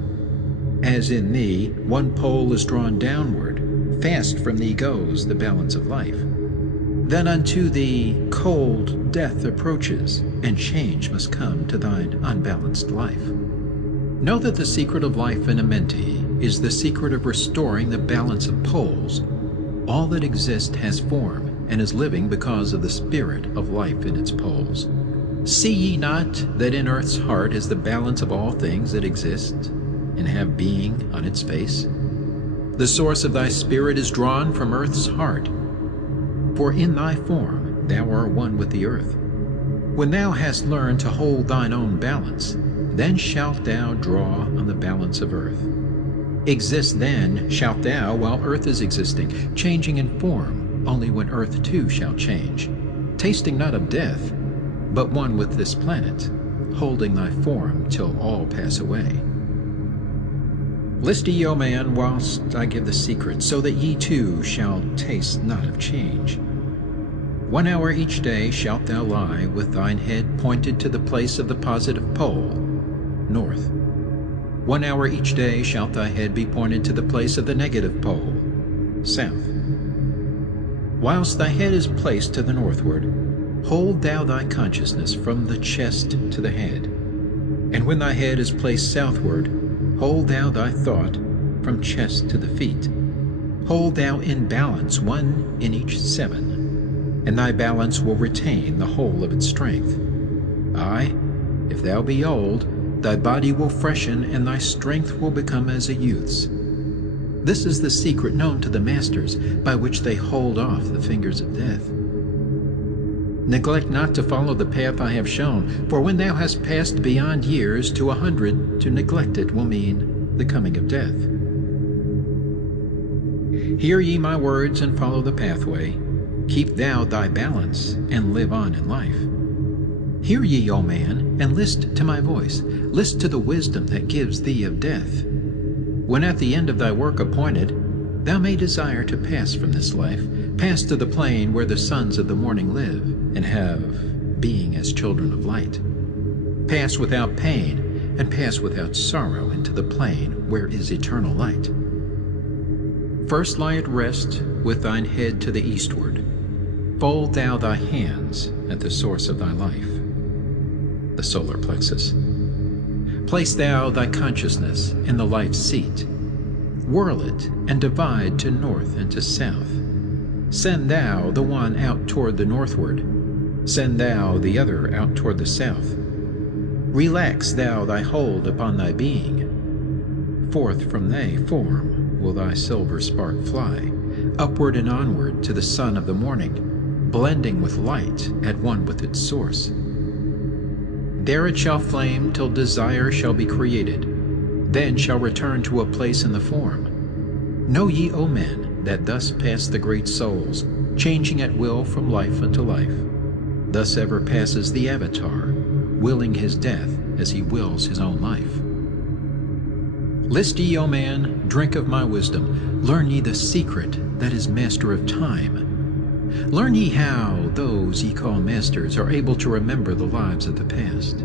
As in thee one pole is drawn downward, fast from thee goes the balance of life. Then unto thee cold death approaches, and change must come to thine unbalanced life. Know that the secret of life in Amenti is the secret of restoring the balance of poles. All that exists has form, and is living because of the spirit of life in its poles. See ye not that in earth's heart is the balance of all things that exist and have being on its face? The source of thy spirit is drawn from earth's heart, for in thy form thou art one with the earth. When thou hast learned to hold thine own balance, then shalt thou draw on the balance of earth. Exist then shalt thou while earth is existing, changing in form, only when earth too shall change, tasting not of death, but one with this planet, holding thy form till all pass away. List ye, O man, whilst I give the secret, so that ye too shall taste not of change. 1 hour each day shalt thou lie with thine head pointed to the place of the positive pole, north. 1 hour each day shalt thy head be pointed to the place of the negative pole, south. Whilst thy head is placed to the northward, hold thou thy consciousness from the chest to the head. And when thy head is placed southward, hold thou thy thought from chest to the feet. Hold thou in balance 1 in each 7, and thy balance will retain the whole of its strength. Aye, if thou be old, thy body will freshen, and thy strength will become as a youth's. This is the secret known to the masters, by which they hold off the fingers of death. Neglect not to follow the path I have shown, for when thou hast passed beyond years to 100, to neglect it will mean the coming of death. Hear ye my words and follow the pathway. Keep thou thy balance and live on in life. Hear ye, O man, and list to my voice. List to the wisdom that gives thee of death. When at the end of thy work appointed, thou may desire to pass from this life, pass to the plane where the sons of the morning live, and have being as children of light. Pass without pain, and pass without sorrow into the plane where is eternal light. First lie at rest with thine head to the eastward. Fold thou thy hands at the source of thy life. The the solar plexus. Place thou thy consciousness in the life seat. Whirl it and divide to north and to south. Send thou the one out toward the northward. Send thou the other out toward the south. Relax thou thy hold upon thy being. Forth from thy form will thy silver spark fly, upward and onward to the sun of the morning, blending with light at one with its source. There it shall flame till desire shall be created, then shall return to a place in the form. Know ye, O men, that thus pass the great souls, changing at will from life unto life. Thus ever passes the Avatar, willing his death as he wills his own life. List ye, O man, drink of my wisdom, learn ye the secret that is master of time. Learn ye how those ye call masters are able to remember the lives of the past.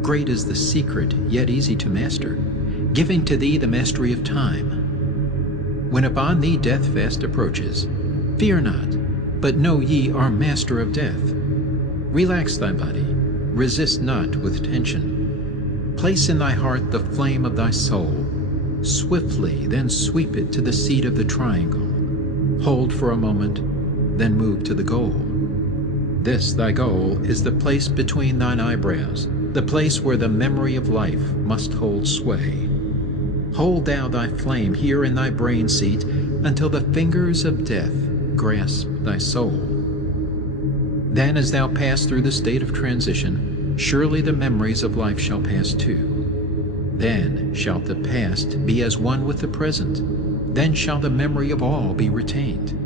Great is the secret, yet easy to master, giving to thee the mastery of time. When upon thee death fast approaches, fear not, but know ye are master of death. Relax thy body, resist not with tension. Place in thy heart the flame of thy soul. Swiftly then sweep it to the seat of the triangle. Hold for a moment, then move to the goal. This thy goal is the place between thine eyebrows, the place where the memory of life must hold sway. Hold thou thy flame here in thy brain seat until the fingers of death grasp thy soul. Then as thou pass through the state of transition, surely the memories of life shall pass too. Then shalt the past be as one with the present. Then shall the memory of all be retained.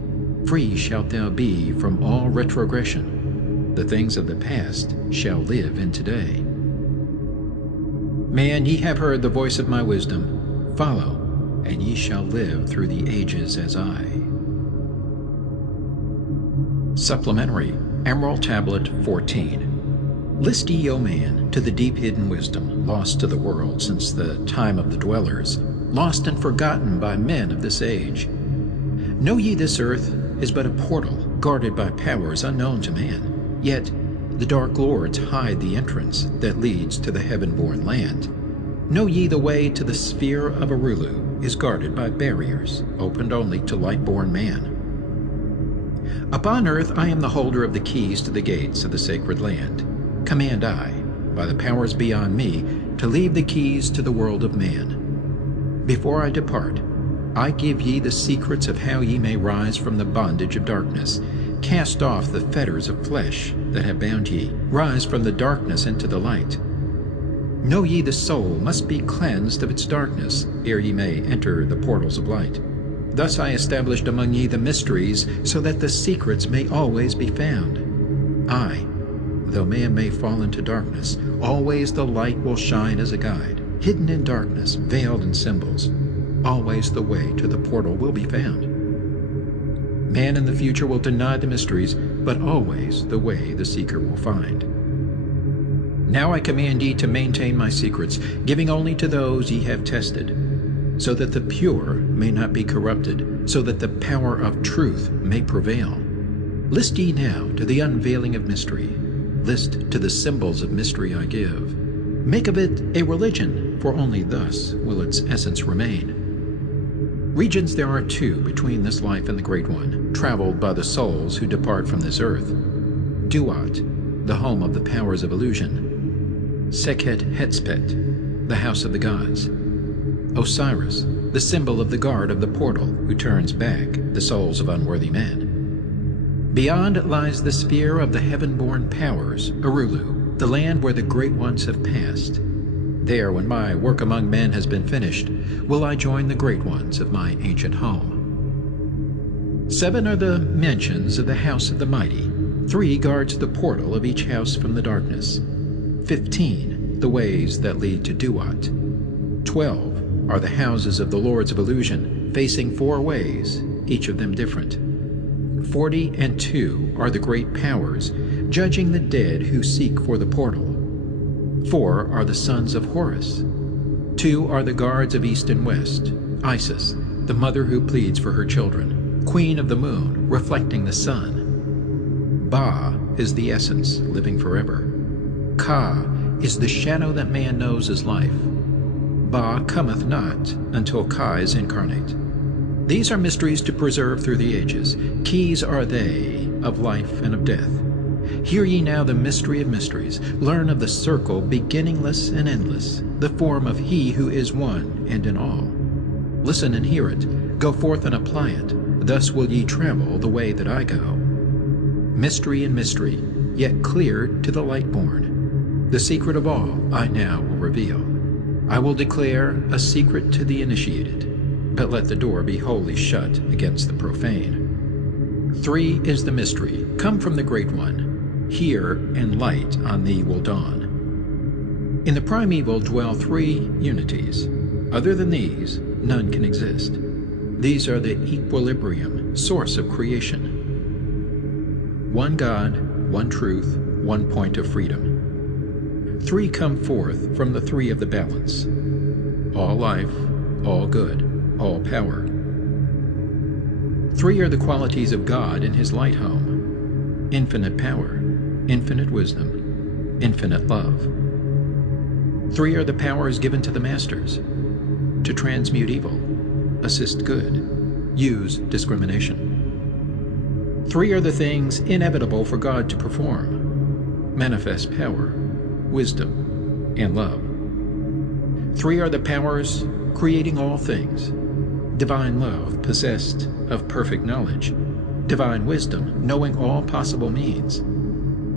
Free shalt thou be from all retrogression. The things of the past shall live in today. Man, ye have heard the voice of my wisdom. Follow, and ye shall live through the ages as I. Supplementary Emerald Tablet 14. List ye, O man, to the deep hidden wisdom, lost to the world since the time of the dwellers, lost and forgotten by men of this age. Know ye this earth is but a portal guarded by powers unknown to man, yet the dark lords hide the entrance that leads to the heaven-born land. Know ye the way to the sphere of Arulu is guarded by barriers, opened only to light-born man. Upon earth I am the holder of the keys to the gates of the sacred land. Command I, by the powers beyond me, to leave the keys to the world of man. Before I depart, I give ye the secrets of how ye may rise from the bondage of darkness, cast off the fetters of flesh that have bound ye, rise from the darkness into the light. Know ye the soul must be cleansed of its darkness, ere ye may enter the portals of light. Thus I established among ye the mysteries, so that the secrets may always be found. I, though man may fall into darkness, always the light will shine as a guide, hidden in darkness, veiled in symbols. Always the way to the portal will be found. Man in the future will deny the mysteries, but always the way the seeker will find. Now I command ye to maintain my secrets, giving only to those ye have tested, so that the pure may not be corrupted, so that the power of truth may prevail. List ye now to the unveiling of mystery. List to the symbols of mystery I give. Make of it a religion, for only thus will its essence remain. Regions there are two between this life and the Great One, traveled by the souls who depart from this earth. Duat, the home of the powers of illusion. Sekhet Hetspet, the house of the gods. Osiris, the symbol of the guard of the portal who turns back the souls of unworthy men. Beyond lies the sphere of the heaven-born powers, Arulu, the land where the Great Ones have passed. There, when my work among men has been finished, will I join the Great Ones of my ancient home. 7 are the mansions of the House of the Mighty. 3 guards the portal of each house from the darkness. 15 the ways that lead to Duat. 12 are the houses of the Lords of Illusion, facing 4 ways, each of them different. 42 are the great powers, judging the dead who seek for the portal. 4 are the sons of Horus. 2 are the guards of East and West. Isis, the mother who pleads for her children, queen of the moon, reflecting the sun. Ba is the essence, living forever. Ka is the shadow that man knows as life. Ba cometh not until Ka is incarnate. These are mysteries to preserve through the ages. Keys are they of life and of death. Hear ye now the mystery of mysteries. Learn of the circle beginningless and endless, the form of He who is one and in all. Listen and hear it. Go forth and apply it. Thus will ye travel the way that I go. Mystery and mystery, yet clear to the light-born. The secret of all I now will reveal. I will declare a secret to the initiated, but let the door be wholly shut against the profane. 3 is the mystery, come from the Great One. Hear, and light on thee will dawn. In the primeval dwell 3 unities. Other than these, none can exist. These are the equilibrium, source of creation. One God, one truth, one point of freedom. 3 come forth from the 3 of the balance. All life, all good, all power. 3 are the qualities of God in His light home. Infinite power, infinite wisdom, infinite love. 3 are the powers given to the masters. To transmute evil, assist good, use discrimination. 3 are the things inevitable for God to perform. Manifest power, wisdom, and love. 3 are the powers creating all things. Divine love, possessed of perfect knowledge. Divine wisdom, knowing all possible means.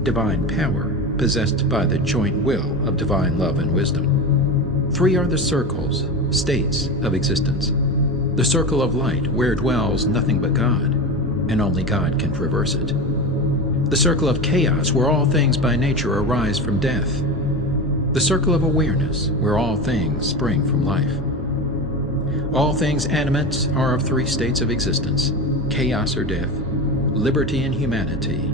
Divine power, possessed by the joint will of divine love and wisdom. 3 are the circles, states of existence. The circle of light, where dwells nothing but God, and only God can traverse it. The circle of chaos, where all things by nature arise from death. The circle of awareness, where all things spring from life. All things animate are of 3 states of existence: chaos or death, liberty and humanity,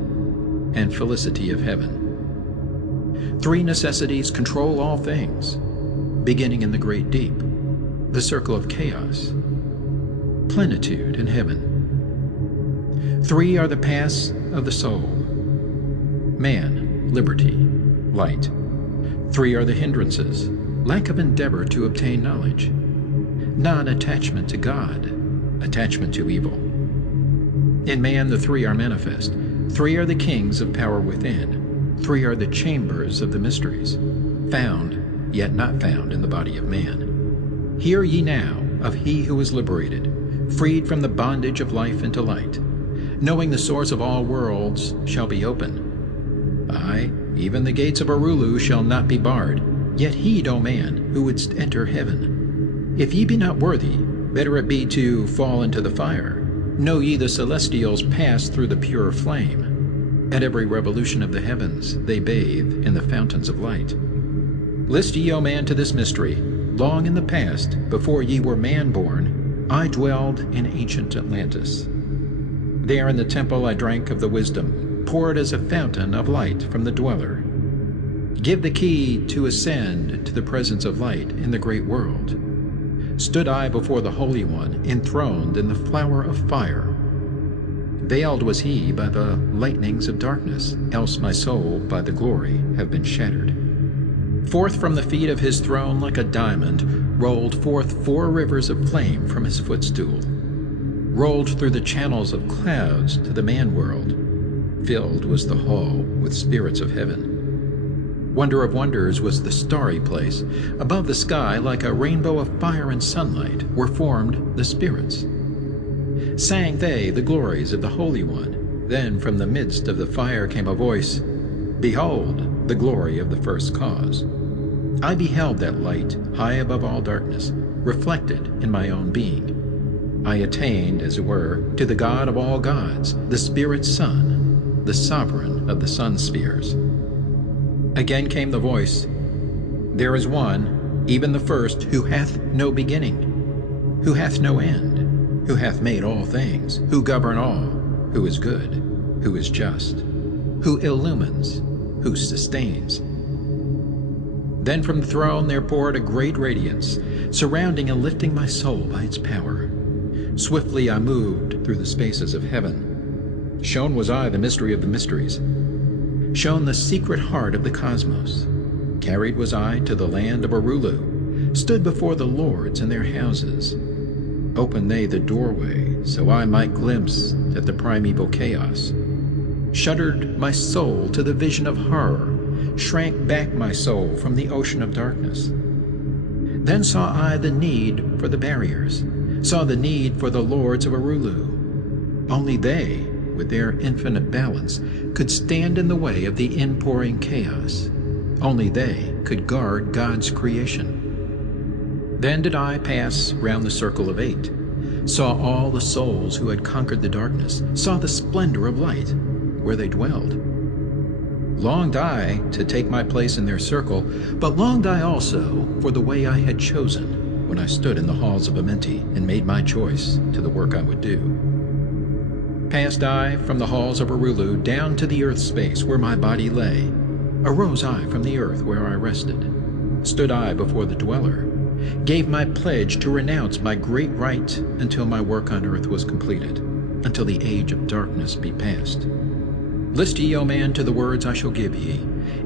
and felicity of heaven. 3 necessities control all things, beginning in the great deep, the circle of chaos, plenitude in heaven. 3 are the paths of the soul: man, liberty, light. 3 are the hindrances: lack of endeavor to obtain knowledge, non-attachment to God, attachment to evil. In man the 3 are manifest. 3 are the kings of power within. 3 are the chambers of the mysteries, found, yet not found in the body of man. Hear ye now of He who is liberated, freed from the bondage of life into light, knowing the source of all worlds shall be open. Aye, even the gates of Arulu shall not be barred, yet heed, O man, who wouldst enter heaven. If ye be not worthy, better it be to fall into the fire. Know ye the celestials pass through the pure flame. At every revolution of the heavens they bathe in the fountains of light. List ye, O man, to this mystery. Long in the past, before ye were man-born, I dwelled in ancient Atlantis. There in the temple I drank of the wisdom, poured as a fountain of light from the dweller. Give the key to ascend to the presence of light in the great world. Stood I before the Holy One, enthroned in the flower of fire. Veiled was He by the lightnings of darkness, else my soul by the glory have been shattered. Forth from the feet of His throne like a diamond rolled forth 4 rivers of flame from His footstool. Rolled through the channels of clouds to the man-world. Filled was the hall with spirits of heaven. Wonder of wonders was the starry place. Above the sky, like a rainbow of fire and sunlight, were formed the spirits. Sang they the glories of the Holy One. Then from the midst of the fire came a voice, Behold, the glory of the first cause. I beheld that light, high above all darkness, reflected in my own being. I attained, as it were, to the God of all gods, the Spirit Son, the sovereign of the sun spheres. Again came the voice, There is one, even the first, who hath no beginning, who hath no end, who hath made all things, who govern all, who is good, who is just, who illumines, who sustains. Then from the throne there poured a great radiance, surrounding and lifting my soul by its power. Swiftly I moved through the spaces of heaven. Shown was I the mystery of the mysteries, shown the secret heart of the cosmos, Carried was I to the land of Arulu, stood before the lords in their houses. Opened they the doorway, so I might glimpse at the primeval chaos. Shuddered my soul to the vision of horror, shrank back my soul from the ocean of darkness. Then saw I the need for the barriers, saw the need for the lords of Arulu. Only they, with their infinite balance, could stand in the way of the inpouring chaos. Only they could guard God's creation. Then did I pass round the circle of 8, saw all the souls who had conquered the darkness, saw the splendor of light where they dwelled. Longed I to take my place in their circle, but longed I also for the way I had chosen when I stood in the halls of Amenti and made my choice to the work I would do. Passed I from the halls of Arulu down to the earth space where my body lay. Arose I from the earth where I rested. Stood I before the dweller, gave my pledge to renounce my great right until my work on earth was completed, until the age of darkness be past. List ye, O man, to the words I shall give ye.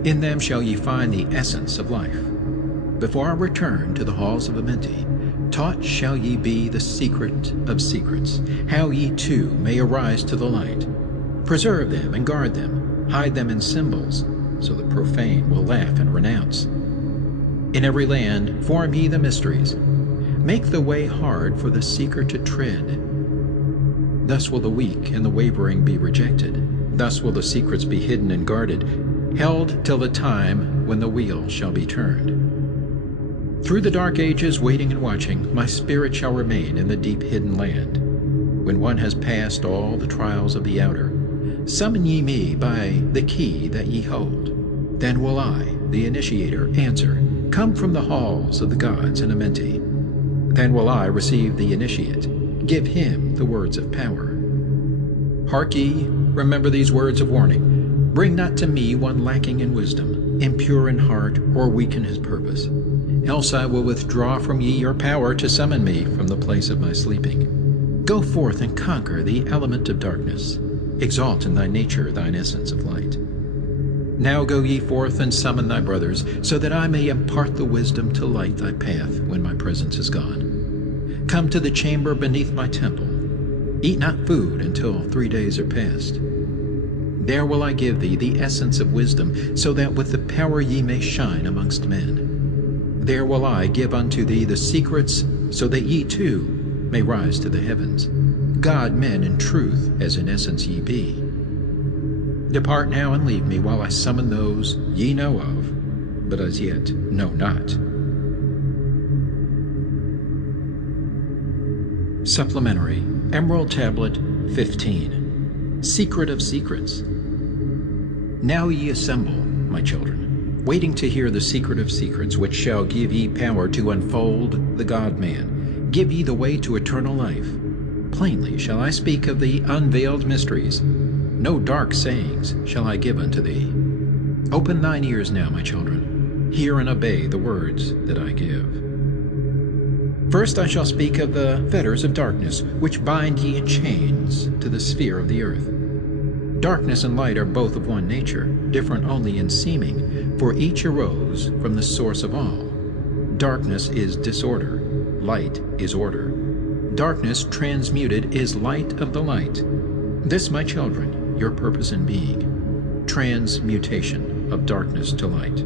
In them shall ye find the essence of life. Before I return to the halls of Amenti, taught shall ye be the secret of secrets, how ye too may arise to the light. Preserve them and guard them, hide them in symbols, so the profane will laugh and renounce. In every land form ye the mysteries. Make the way hard for the seeker to tread. Thus will the weak and the wavering be rejected. Thus will the secrets be hidden and guarded, held till the time when the wheel shall be turned. Through the dark ages, waiting and watching, my spirit shall remain in the deep hidden land. When one has passed all the trials of the outer, summon ye me by the key that ye hold. Then will I, the initiator, answer, come from the halls of the gods in Amenti. Then will I receive the initiate, give him the words of power. Hark ye, remember these words of warning. Bring not to me one lacking in wisdom, impure in heart, or weak in his purpose. Else I will withdraw from ye your power to summon me from the place of my sleeping. Go forth and conquer the element of darkness. Exalt in thy nature thine essence of light. Now go ye forth and summon thy brothers, so that I may impart the wisdom to light thy path when my presence is gone. Come to the chamber beneath my temple. Eat not food until 3 days are past. There will I give thee the essence of wisdom, so that with the power ye may shine amongst men. There will I give unto thee the secrets, so that ye too may rise to the heavens. God, men in truth, as in essence ye be. Depart now and leave me while I summon those ye know of, but as yet know not. Supplementary Emerald Tablet 15. Secret of Secrets. Now ye assemble, my children, waiting to hear the secret of secrets, which shall give ye power to unfold the God-man, give ye the way to eternal life. Plainly shall I speak of the unveiled mysteries. No dark sayings shall I give unto thee. Open thine ears now, my children. Hear and obey the words that I give. First I shall speak of the fetters of darkness, which bind ye in chains to the sphere of the earth. Darkness and light are both of one nature, different only in seeming, for each arose from the source of all. Darkness is disorder, light is order. Darkness transmuted is light of the light. This, my children, your purpose in being, transmutation of darkness to light.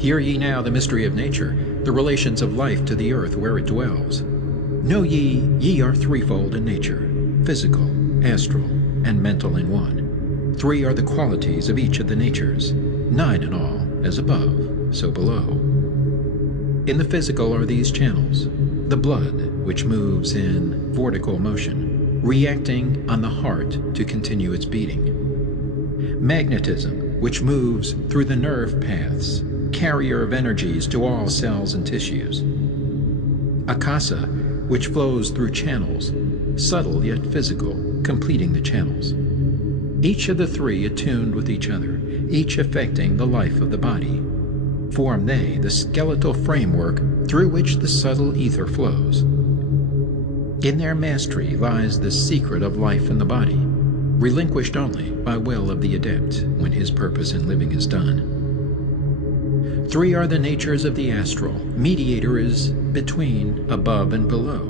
Hear ye now the mystery of nature, the relations of life to the earth where it dwells. Know ye are threefold in nature, physical, astral, and mental in one. 3 are the qualities of each of the natures, 9 in all, as above, so below. In the physical are these channels: the blood, which moves in vortical motion, reacting on the heart to continue its beating. Magnetism, which moves through the nerve paths, carrier of energies to all cells and tissues. Akasa, which flows through channels, subtle yet physical, completing the channels. Each of the 3 attuned with each other, each affecting the life of the body. Form they the skeletal framework through which the subtle ether flows. In their mastery lies the secret of life in the body, relinquished only by will of the adept when his purpose in living is done. Three are the natures of the astral. Mediator is between, above, and below.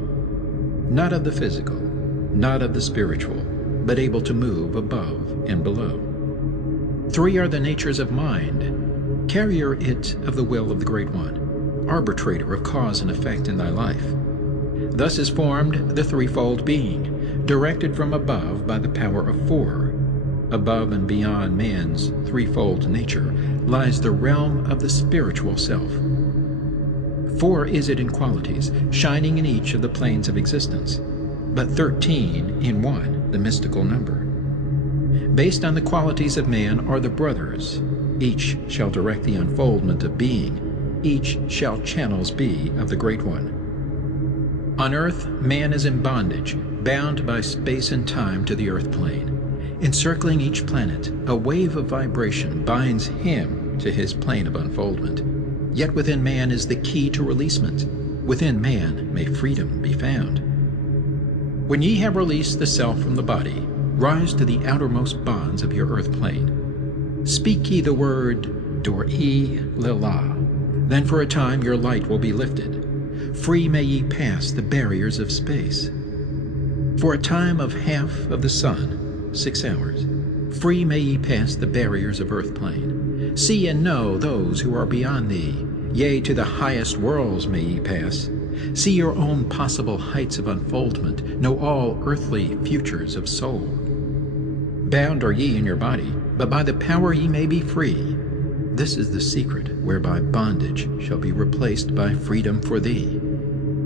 Not of the physical, not of the spiritual, but able to move above and below. Three are the natures of mind. Carrier it of the will of the Great One, arbitrator of cause and effect in thy life. Thus is formed the threefold being, directed from above by the power of four. Above and beyond man's threefold nature lies the realm of the spiritual self. Four is it in qualities, shining in each of the planes of existence, but 13 in one, the mystical number. Based on the qualities of man are the brothers. Each shall direct the unfoldment of being. Each shall channels be of the Great One. On earth, man is in bondage, bound by space and time to the earth plane. Encircling each planet, a wave of vibration binds him to his plane of unfoldment. Yet within man is the key to releasement. Within man may freedom be found. When ye have released the self from the body, rise to the outermost bonds of your earth plane. Speak ye the word Dor-e Lila. Then for a time your light will be lifted. Free may ye pass the barriers of space. For a time of half of the sun, 6 hours, free may ye pass the barriers of earth plane. See and know those who are beyond thee. Yea, to the highest worlds may ye pass. See your own possible heights of unfoldment. Know all earthly futures of soul. Bound are ye in your body, but by the power ye may be free. This is the secret whereby bondage shall be replaced by freedom for thee.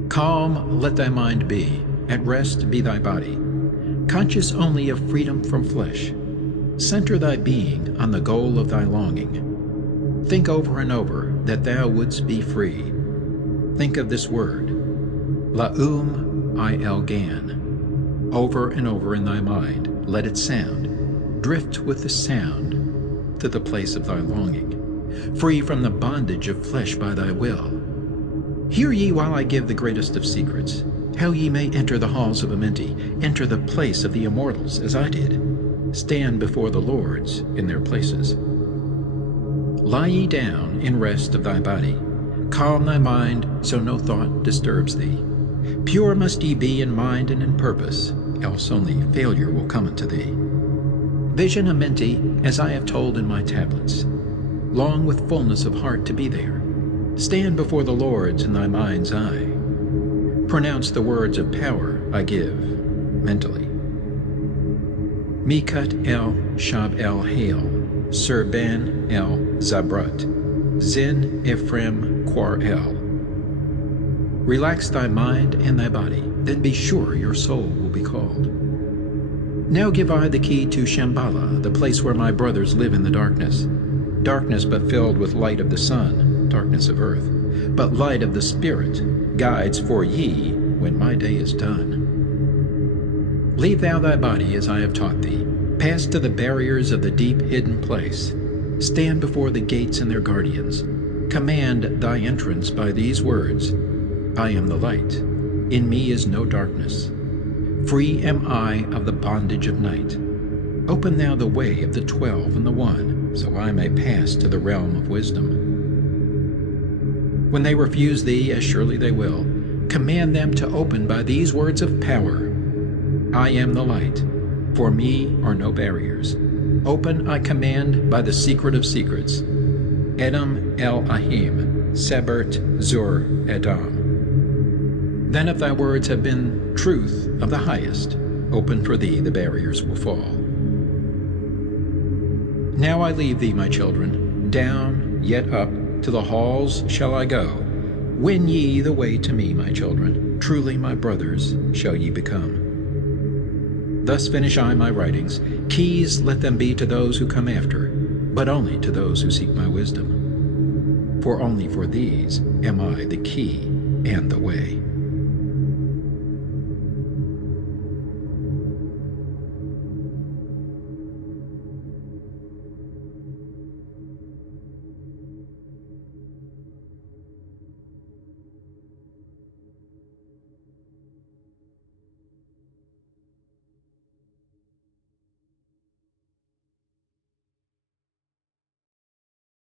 Calm let thy mind be, at rest be thy body. Conscious only of freedom from flesh. Center thy being on the goal of thy longing. Think over and over that thou wouldst be free. Think of this word, La'um I-El-Gan. Over and over in thy mind, let it sound. Drift with the sound to the place of thy longing, free from the bondage of flesh by thy will. Hear ye while I give the greatest of secrets, how ye may enter the halls of Amenti, enter the place of the immortals, as I did. Stand before the lords in their places. Lie ye down in rest of thy body. Calm thy mind, so no thought disturbs thee. Pure must ye be in mind and in purpose, else only failure will come unto thee. Vision Amenti, as I have told in my tablets. Long with fullness of heart to be there. Stand before the lords in thy mind's eye. Pronounce the words of power I give, mentally. Mikat el Shab el Hail, Sir Ben el Zabrat, Zin Ephraim Quar el. Relax thy mind and thy body, then be sure your soul will be called. Now give I the key to Shambhala, the place where my brothers live in the darkness. Darkness but filled with light of the sun, darkness of earth, but light of the Spirit, guides for ye when my day is done. Leave thou thy body as I have taught thee. Pass to the barriers of the deep hidden place. Stand before the gates and their guardians. Command thy entrance by these words, I am the light. In me is no darkness. Free am I of the bondage of night. Open thou the way of the 12 and the 1, so I may pass to the realm of wisdom. When they refuse thee, as surely they will, command them to open by these words of power. I am the light. For me are no barriers. Open I command by the secret of secrets. Edom el Ahim, Sebert Zur Edom. Then if thy words have been truth of the highest, open for thee the barriers will fall. Now I leave thee, my children, down, yet up, to the halls shall I go. Win ye the way to me, my children, truly my brothers shall ye become. Thus finish I my writings. Keys let them be to those who come after, but only to those who seek my wisdom. For only for these am I the key and the way.